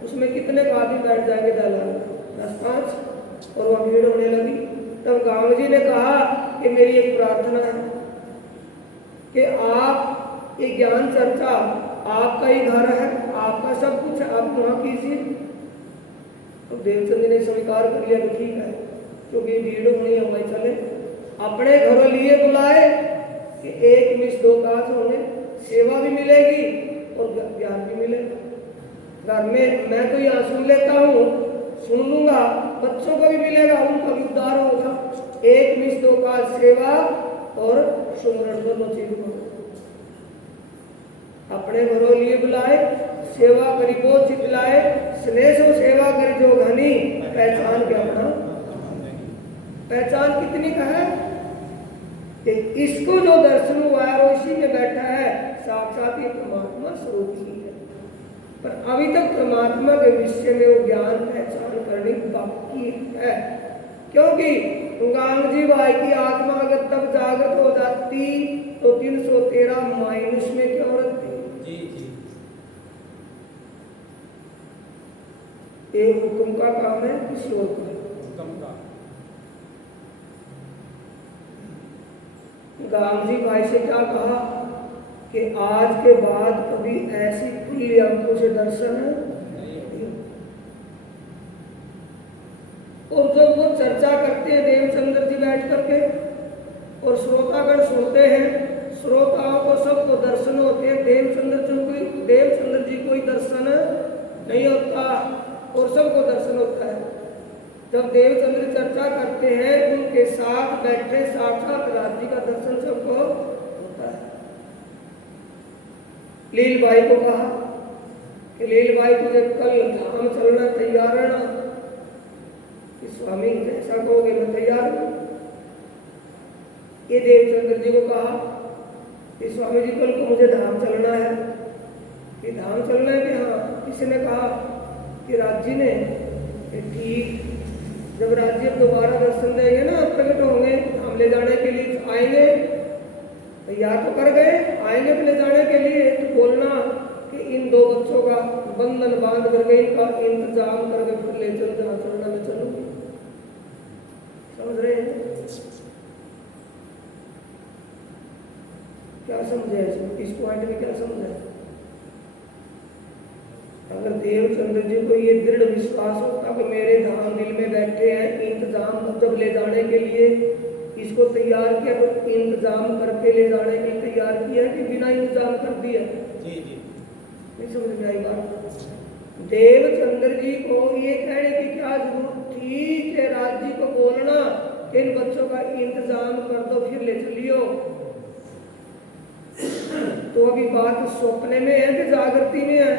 उसमें कितने आदमी बैठ जाएंगे दहलान में? 10-5। और वह भीड़ होने लगी। तब गांव जी ने कहा कि मेरी एक प्रार्थना है कि आप ये ज्ञान चर्चा, आपका ही घर है, आपका सब कुछ है, आप वहाँ कीजिए। तो देवचंद ने स्वीकार कर लिया कि ठीक है, क्योंकि भीड़ होनी है, वही चले। अपने घरों लिए बुलाए कि 1 मिस 2 काज होंगे, सेवा भी मिलेगी और ज्ञान भी मिलेगा। घर में मैं तो यहाँ सुन लेता हूँ, सुन लूंगा, बच्चों को भी मिलेगा, उनका भी उद्धार होगा। 1 मिस 2 काज, सेवा और सुमरण, दोनों चीज को अपने घरों लिए बुलाए, सेवा करी बहुत चितलाए, स्नेह से सेवा करी जो घनी, पहचान क्या अपना। पहचान कितनी का है कि इसको जो दर्शन हुआ है वो इसी में बैठा है, साक्षात ये परमात्मा स्वरूप ही है। पर अभी तक परमात्मा के विषय में वो ज्ञान पहचान करनी बाकी है, क्योंकि गांव जी भाई की आत्मा अगर तब जागृत हो जाती तो 313 माइनस में क्यों रहती? जी जी। एक हुक्म का काम है, किसी और का? हुक्म का। गांव जी भाई से क्या कहा कि आज के बाद कभी ऐसी खुली आंखों से दर्शन नहीं। और जब वो चर्चा करते हैं देवचंद्र जी बैठ करके और श्रोतागण सुनते हैं, श्रोताओं को सबको दर्शन होते हैं, देवचंद्र जी को ही दर्शन नहीं होता और सबको दर्शन होता है। जब देवचंद्र चर्चा करते हैं, उनके साथ बैठे साक्षात राज जी का दर्शन सबको होता है। लील भाई को कहा कि लील भाई तुझे कल धाम चलना, तैयार रहना। स्वामी जैसा कहोगे मैं तैयार हूं। ये देवचंद्र जी को कहा कि स्वामी जी कल को मुझे धाम चलना है। कि धाम चलना है कि हाँ, किसी ने कहा कि राज जी ने। ठीक, जब राज्य दोबारा दर्शन देंगे ना, प्रकट होंगे, हम ले जाने के लिए आएंगे, तैयार तो कर गए, आएंगे ले जाने के लिए, तो बोलना कि इन 2 बच्चों का बंधन बांध करके इनका इंतजाम करके फिर ले चल, जहाँ चलना मैं चलूंगी। समझ रहे हैं? क्या समझे इस पॉइंट में? क्या समझे? अगर देवचंद्र जी को ये दृढ़ विश्वास होता कि मेरे धाम दिल में बैठे हैं, इंतजाम मतलब ले जाने के लिए इसको तैयार किया, तो इंतजाम करके ले जाने के लिए तैयार किया कि बिना इंतजाम कर दिया? जी जी नहीं समझ में आई बात? देवचंद्र जी को ये कहने की क्या जरूरत थी कि राज जी को बोलना कि इन बच्चों का इंतजाम कर दो फिर ले चलियो? तो अभी बात सपने में है कि जागृति में है?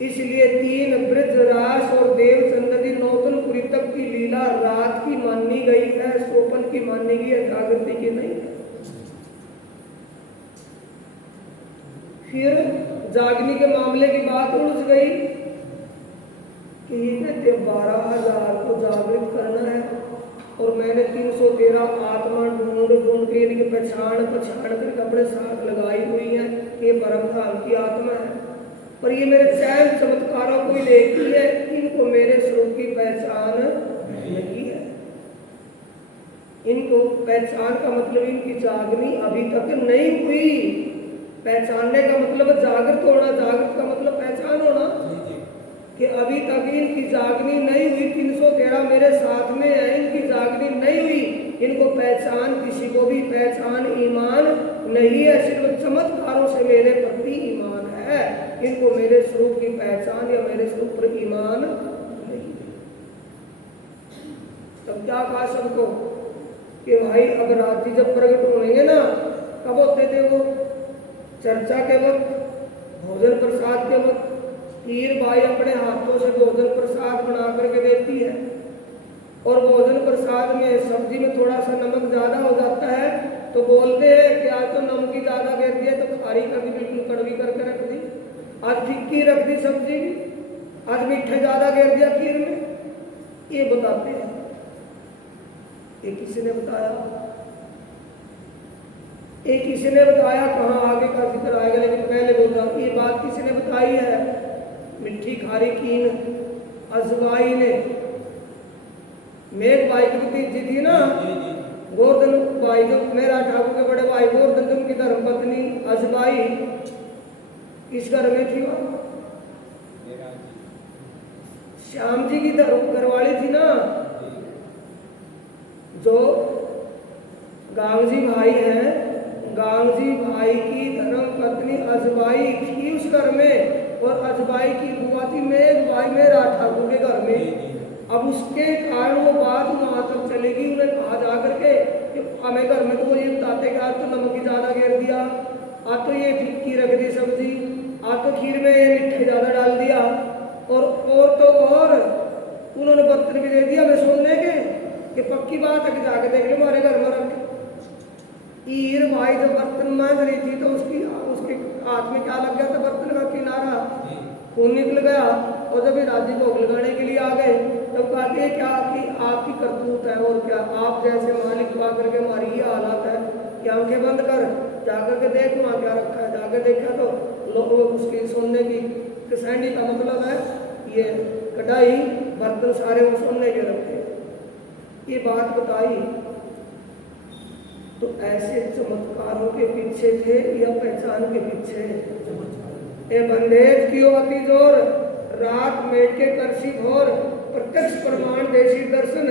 इसलिए 3 ब्रजरास और देवचंद्र जी नौतनपुरी तक की लीला रात की मानी गई है, स्वप्न की मानी गई है, जागृति की नहीं। फिर जागने के मामले की बात उलझ गई कि ये कहते 12,000 को जागृत करना है और मैंने 313 आत्मा ढूंढ के इनकी पहचान करके अपने साथ लगाई हुई है कि ये परम धाम की आत्मा है, पर ये मेरे चैन चमत्कारों को ही देखती है, इनको मेरे स्वरूप की पहचान नहीं है। इनको पहचान का मतलब इनकी जागनी अभी तक नहीं हुई। पहचानने का मतलब जागृत होना, जागृत का मतलब पहचान होना, कि अभी तक इनकी जागनी नहीं हुई। 313 मेरे साथ में है, इनकी जागनी नहीं हुई, इनको पहचान किसी को भी पहचान ईमान नहीं है, सिर्फ चमत्कारों से मेरे प्रति ईमान है, इनको मेरे स्वरूप की पहचान या मेरे स्वरूप पर ईमान नहीं है। तब क्या कहा सबको कि भाई अब रात जी जब प्रकट होंगे ना, कब होते थे वो? चर्चा के वक्त, भोजन प्रसाद के वक्त। हीर बाई अपने हाथों से भोजन प्रसाद बना करके देती है और भोजन प्रसाद में सब्जी में थोड़ा सा नमक ज्यादा हो जाता है तो बोलते हैं कि आज तो नमक ही ज्यादा गिर दिया, तो खारी कर दी, बिल्कुल कड़वी करके रख दी। आज फिक्की रख दी सब्जी की, आज मीठा ज्यादा गिर दिया खीर में। ये बताते हैं। ये किसी ने बताया? एक किसी ने बताया, कहाँ आगे का जिक्र आएगा, लेकिन पहले बोलता हूँ, ये बात किसी ने बताई है। मिट्टी खारी कीन अजवाई ने, मेघ भाई की भतीजी थी ना, गोवर्धन भाई जो मेरा ठाकुर के बड़े भाई गोवर्धन जी उनकी धर्मपत्नी अजबाई किस घर में थी? वहां श्याम जी की घरवाली थी ना, जो गांगजी भाई हैं, गांगजी भाई की धर्मपत्नी अजबाई थी उस घर में, और अजबाई की बुआ थी मेघ भाई मेरा ठाकुर के घर में। अब उसके कारण वो बात वहां तक चलेगी, उन्हें कहा जा करके कि हमें घर में तो वो ये बताते कि आज तो नमक ही ज्यादा गिर दिया, आज तो ये फिक्की रख दी सब्जी, आज तो खीर में ये मिठाई ज्यादा डाल दिया, और तो और उन्होंने बर्तन भी दे दिया मैं सोने के कि पक्की बात है कि जाके देख लो हमारे घर में रख। हीर भाई जब बर्तन मांग रही थी तो उसके हाथ में क्या लग गया था? बर्तन का किनारा, खून निकल गया। और जब ये राजी भोग लगाने के लिए आ गए तब कहते हैं क्या कि आपकी करतूत है, और क्या आप जैसे मालिक पा करके हमारी ये हालत है कि आंखें बंद कर जाकर के देख वहाँ क्या रखा है। जाकर देखा तो लोगों को उसकी सोने की कसैंडी का मतलब है ये कढ़ाई, बर्तन सारे वो सोने के रखे। ये बात बताई तो ऐसे चमत्कारों के पीछे थे या पहचान के पीछे? ए बंदेज कियो अति जोर, रात मेट के करसी घोर, प्रत्यक्ष प्रमाण देसी दर्शन,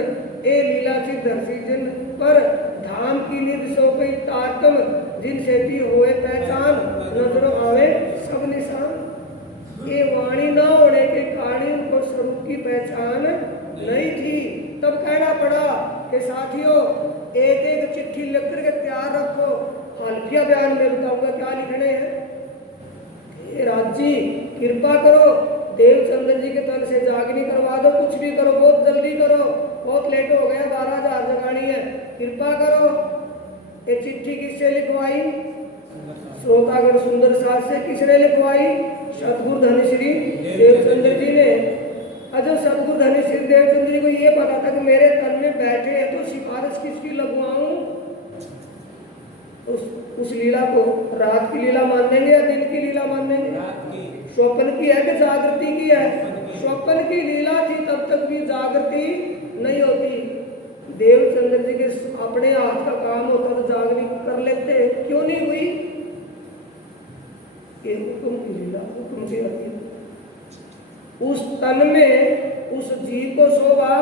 ए लीला की धरती जिन पर धाम की निध सो गई तारतम, जिन सेती हुए पहचान, नजरों आवे सब निशान। ये वाणी न होने के कारण उनको स्वरूप की पहचान नहीं थी। तब कहना पड़ा कि साथियों एक एक चिट्ठी लिख करके तैयार रखो, हल्फिया बयान में बताऊंगा क्या लिखने हैं। राजी कृपा करो, देवचंद्र जी के तन से जागनी करवा दो, कुछ भी करो, बहुत जल्दी करो, बहुत लेट हो गया, 12,000 जगानी है, कृपा करो। एक चिट्ठी किससे लिखवाई? श्रोतागढ़ सुंदर साथ से। किसने लिखवाई? सतगुरु धनश्री देवचंद्र जी ने। अजय सतगुरु धनश्री देवचंद्र जी को ये पता था कि मेरे तन में बैठे हैं तो सिफारिश किसकी लगवाऊं? उस लीला को रात की लीला मानेंगे या दिन की लीला मानेंगे? स्वप्न की है कि जागृति की है? स्वप्न की लीला थी तब तक भी जागृति नहीं होती। देवचंद्र जी के अपने हाथ का काम होता तो जागनी कर लेते, क्यों नहीं हुई? ये हुक्म की लीला, हुक्म के अधीन। उस तन में उस जीव को शोभा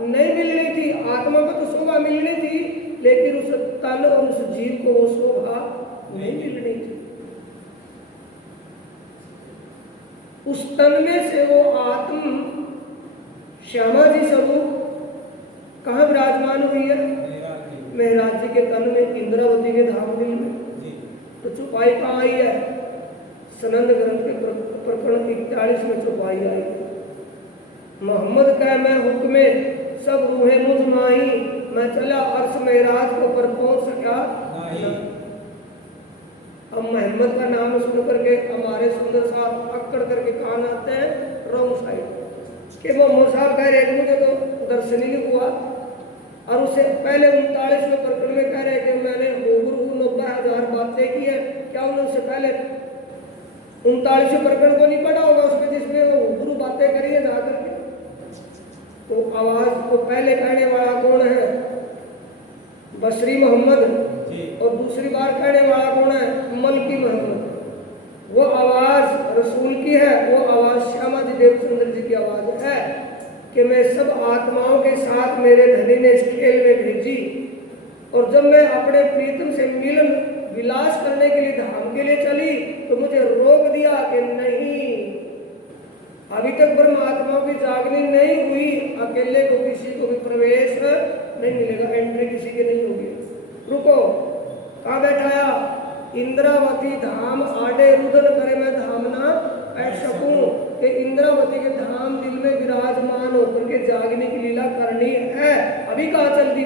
नहीं मिलनी थी, आत्मा को तो शोभा मिलनी थी, लेकिन उस तन और उस जीव को वो शोभा नहीं मिलनी थी। उस तन में से वो आत्म श्यामा जी स्वरूप कहाँ विराजमान हुई है? मेहराज जी के तन में, इंद्रावती के धाम दिल में। तो चौपाई कहाँ आई है? सनंद ग्रंथ के प्रकरण 41 में चौपाई आई है। मोहम्मद कह मैं हुक्मे सब रूहे मुझ माही, मैं चला अर्श मेराज को पर पहुंच सका नहीं। अब मोहम्मद का नाम सुन करके हमारे सुंदर साहब अक्कड़ करके कान आते हैं रॉन्ग साइड कि मोहम्मद साहब कह रहे मुझे तो दर्शन ही नहीं हुआ, और उससे पहले 39वें प्रकरण में कह रहे कि मैंने हुबहू 90,000 बातें की है। क्या उन्होंने उससे पहले 39वें प्रकरण को नहीं पढ़ा होगा उसमें जिसमें वो हुबहू बातें करी है जाकर के? तो आवाज को पहले कहने वाला कौन है? बसरी मोहम्मद, और दूसरी बार कहने वाला कौन है? मलकी मोहम्मद। वो आवाज रसूल की है, वो आवाज श्यामा जी देवचंद्र जी की आवाज है कि मैं सब आत्माओं के साथ मेरे धनी ने इस खेल में भेजी, और जब मैं अपने प्रीतम से मिलन विलास करने के लिए धाम के लिए चली तो मुझे रोक दिया कि नहीं, अभी तक ब्रह्मात्माओं की जागनी नहीं हुई, अकेले को किसी को भी प्रवेश नहीं मिलेगा, एंट्री किसी की नहीं होगी। रुको, कहाँ बैठाया? इंद्रावती धाम आडे रुदन करे मैं धाम ना बैठ सकूं, कि इंद्रावती के धाम दिल में विराजमान होकर के जागने की लीला करनी है। अभी कहाँ चल दी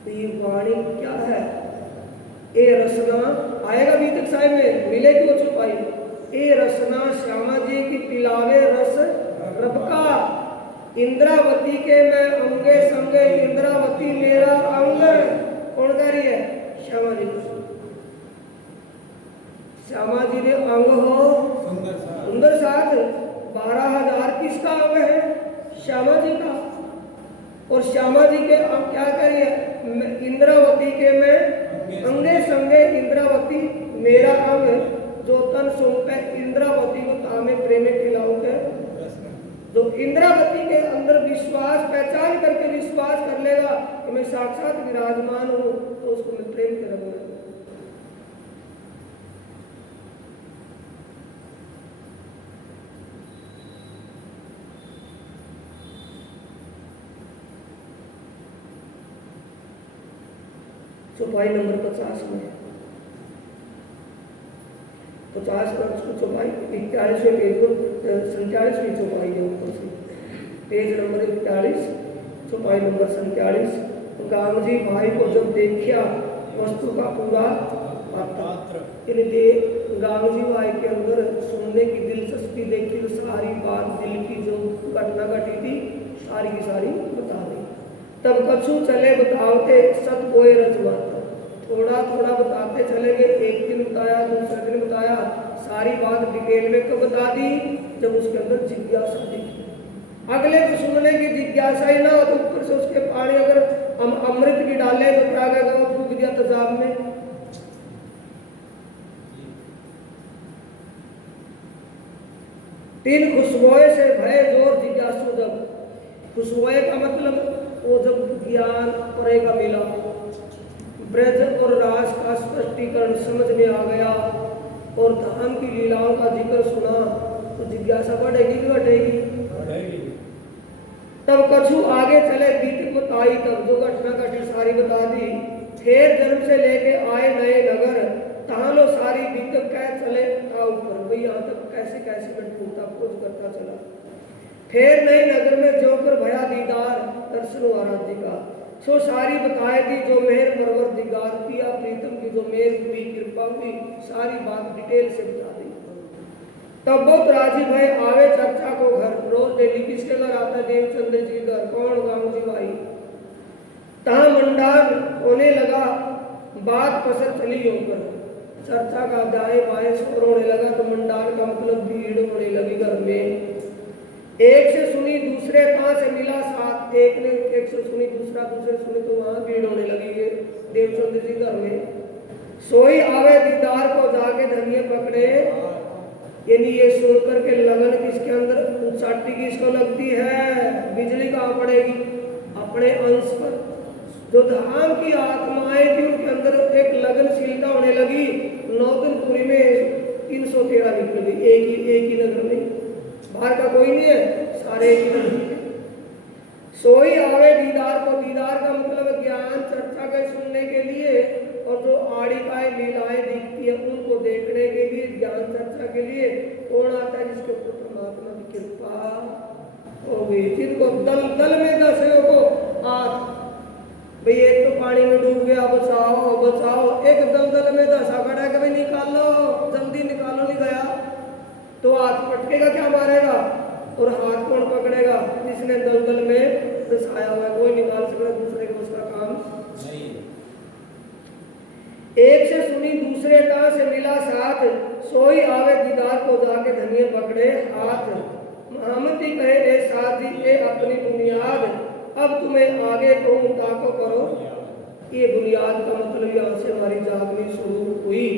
तो ये वाणी क्या है? ए रसना आएगा बीतक साहिब में, मिलेगी वो छुपाई। ए रसना श्यामा जी की पिलावे रस रबका, इंद्रावती के मैं अंगे संगे, इंद्रावती मेरा अंग। कौन कह रही है? श्यामा जी। श्यामा जी ने अंग हो सुंदर साथ 12,000 किसका अंग है? श्यामा जी का। और श्यामा जी के अब क्या करिए? इंद्रावती के मैं अंगे संगे, इंद्रावती मेरा अंग, जो तन सौंपे इंद्रावती को तामे प्रेमे खिलाऊंगे। जो इंद्रावती के अंदर विश्वास पहचान करके विश्वास कर लेगा कि मैं साक्षात विराजमान हूं, तो उसको मैं प्रेम करूंगा। चौपाई नंबर 50 में 50 चौपाई 41वें पेज को 47वीं चौपाई है ऊपर से, पेज नंबर 41 चौपाई नंबर 47। तो गांव जी भाई को जब देखा वस्तु का पूरा पात्र, गांव जी भाई के अंदर सुनने की दिलचस्पी देखी तो सारी बात दिल की जो घटना घटी थी सारी की सारी बता दी। तब कछु चले बताओते सत कोई रजवाता, थोड़ा थोड़ा बताते चले गए। एक दिन बताया, दूसरे दिन बताया, सारी बात डिटेल में कब बता दी? जब उसके अंदर जिज्ञासा दिखी। अगले को सुनने की जिज्ञासा ही ना हो तो ऊपर से उसके पानी अगर हम अमृत भी डाले तो क्या कहेगा? वो फूक दिया तेजाब में। तीन खुशबुएं से भय जोर जिज्ञासु, जब खुशबुएं का मतलब वो जब ज्ञान पड़ेगा मिला, ब्रज और राज का स्पष्टीकरण समझ में आ गया और धाम की लीलाओं का जिक्र सुना तो जिज्ञासा बढ़ेगी कि घटेगी? तब कछु आगे चले बीत बताई, तब जो घटना घटी सारी बता दी। फिर जन्म से लेके आए नए नगर, तहाँ लो सारी बीत कह चले था ऊपर, भाई यहाँ तक कैसे कैसे मैं ढूंढता खोज करता चला। फिर नए नगर में जो कर भया दीदार दर्शन आराध्य का, सो सारी बताए दी जो मेहर परवर दिगार पिया प्रीतम की जो मेहर हुई कृपा हुई, सारी बात डिटेल से बता दी। तब बहुत राजी भाई आवे चर्चा को घर, रोज डेली किसके घर आता है? देवचंद्र जी घर। कौन? गांव जी भाई। तहाँ मंडान होने लगा, बात पसर चली होकर, चर्चा का दाएं बाएं शोर होने लगा। तो मंडान का मतलब भीड़ होने लगी घर में। एक से सुनी दूसरे कहाँ से मिला साथ, एक ने एक से सुनी दूसरा दूसरे सुनी तो वहां भीड़ होने लगी है देवचंद जी घर में। सोई आवे दीदार को जाके धनिये पकड़े, यानी ये सुन करके लगन किसके अंदर, चाटी किसको लगती है, बिजली कहाँ पड़ेगी, अपने अंश पर। जो धाम की आत्माएं थी उनके अंदर एक लगनशीलता होने लगी। नौतनपुरी में 313 निकल गई, एक ही नगर में, बाहर का कोई नहीं है, सारे एक ही नगर में। सोई आवे दीदार को, दीदार का मतलब ज्ञान चर्चा के सुनने के लिए, और जो आड़िकाएं लीलाएं दिखती है उनको देखने के लिए, ज्ञान चर्चा के लिए कौन आता है, जिसके ऊपर परमात्मा की कृपा हो गई, जिनको दल दल में दसों को हाथ, भाई एक तो पानी में डूब गया, बचाओ बचाओ, एक दलदल में दसा खड़ा कि भाई निकालो, जल्दी निकालो, नहीं गया तो हाथ पटकेगा, क्या मारेगा, और हाथ कौन पकड़ेगा, जिसने दलदल में दसाया हुआ है, कोई निकाल सकता, दूसरे को उसका काम नहीं। एक से सुनी दूसरे का से मिला साथ, सोई आवे दीदार को जाके धनिये पकड़े हाथ। महामती कहे ए साथ जी ए अपनी बुनियाद, अब तुम्हें आगे कहूं ताको करो। ये बुनियाद का मतलब यहाँ से हमारी जागनी शुरू हुई।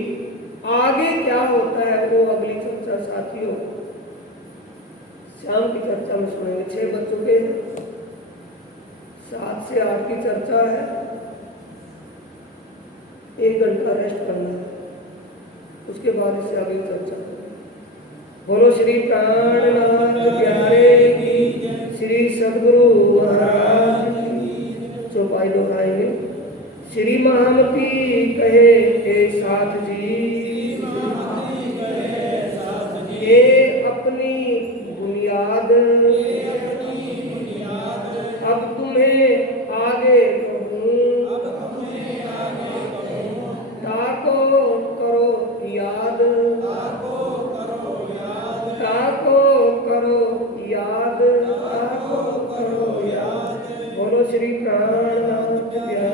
आगे क्या होता है वो अगली चर्चा साथियों शाम की चर्चा में सुनेंगे। 6 बज चुके हैं, 7 से 8 की चर्चा है, 1 घंटा रेस्ट करना है, उसके बाद इससे आगे चर्चा करेंगे। बोलो श्री प्राणनाथ प्यारे की, श्री सद्गुरु महाराज। चौपाई दोहराएंगे। श्री महामती कहे ए साथ जी, ये अपनी बुनियाद, अब तुम्हें आगे कहूं, ताको करो याद, ताको करो याद, ताको करो याद। बोलो श्री प्राणनाथ प्यारे।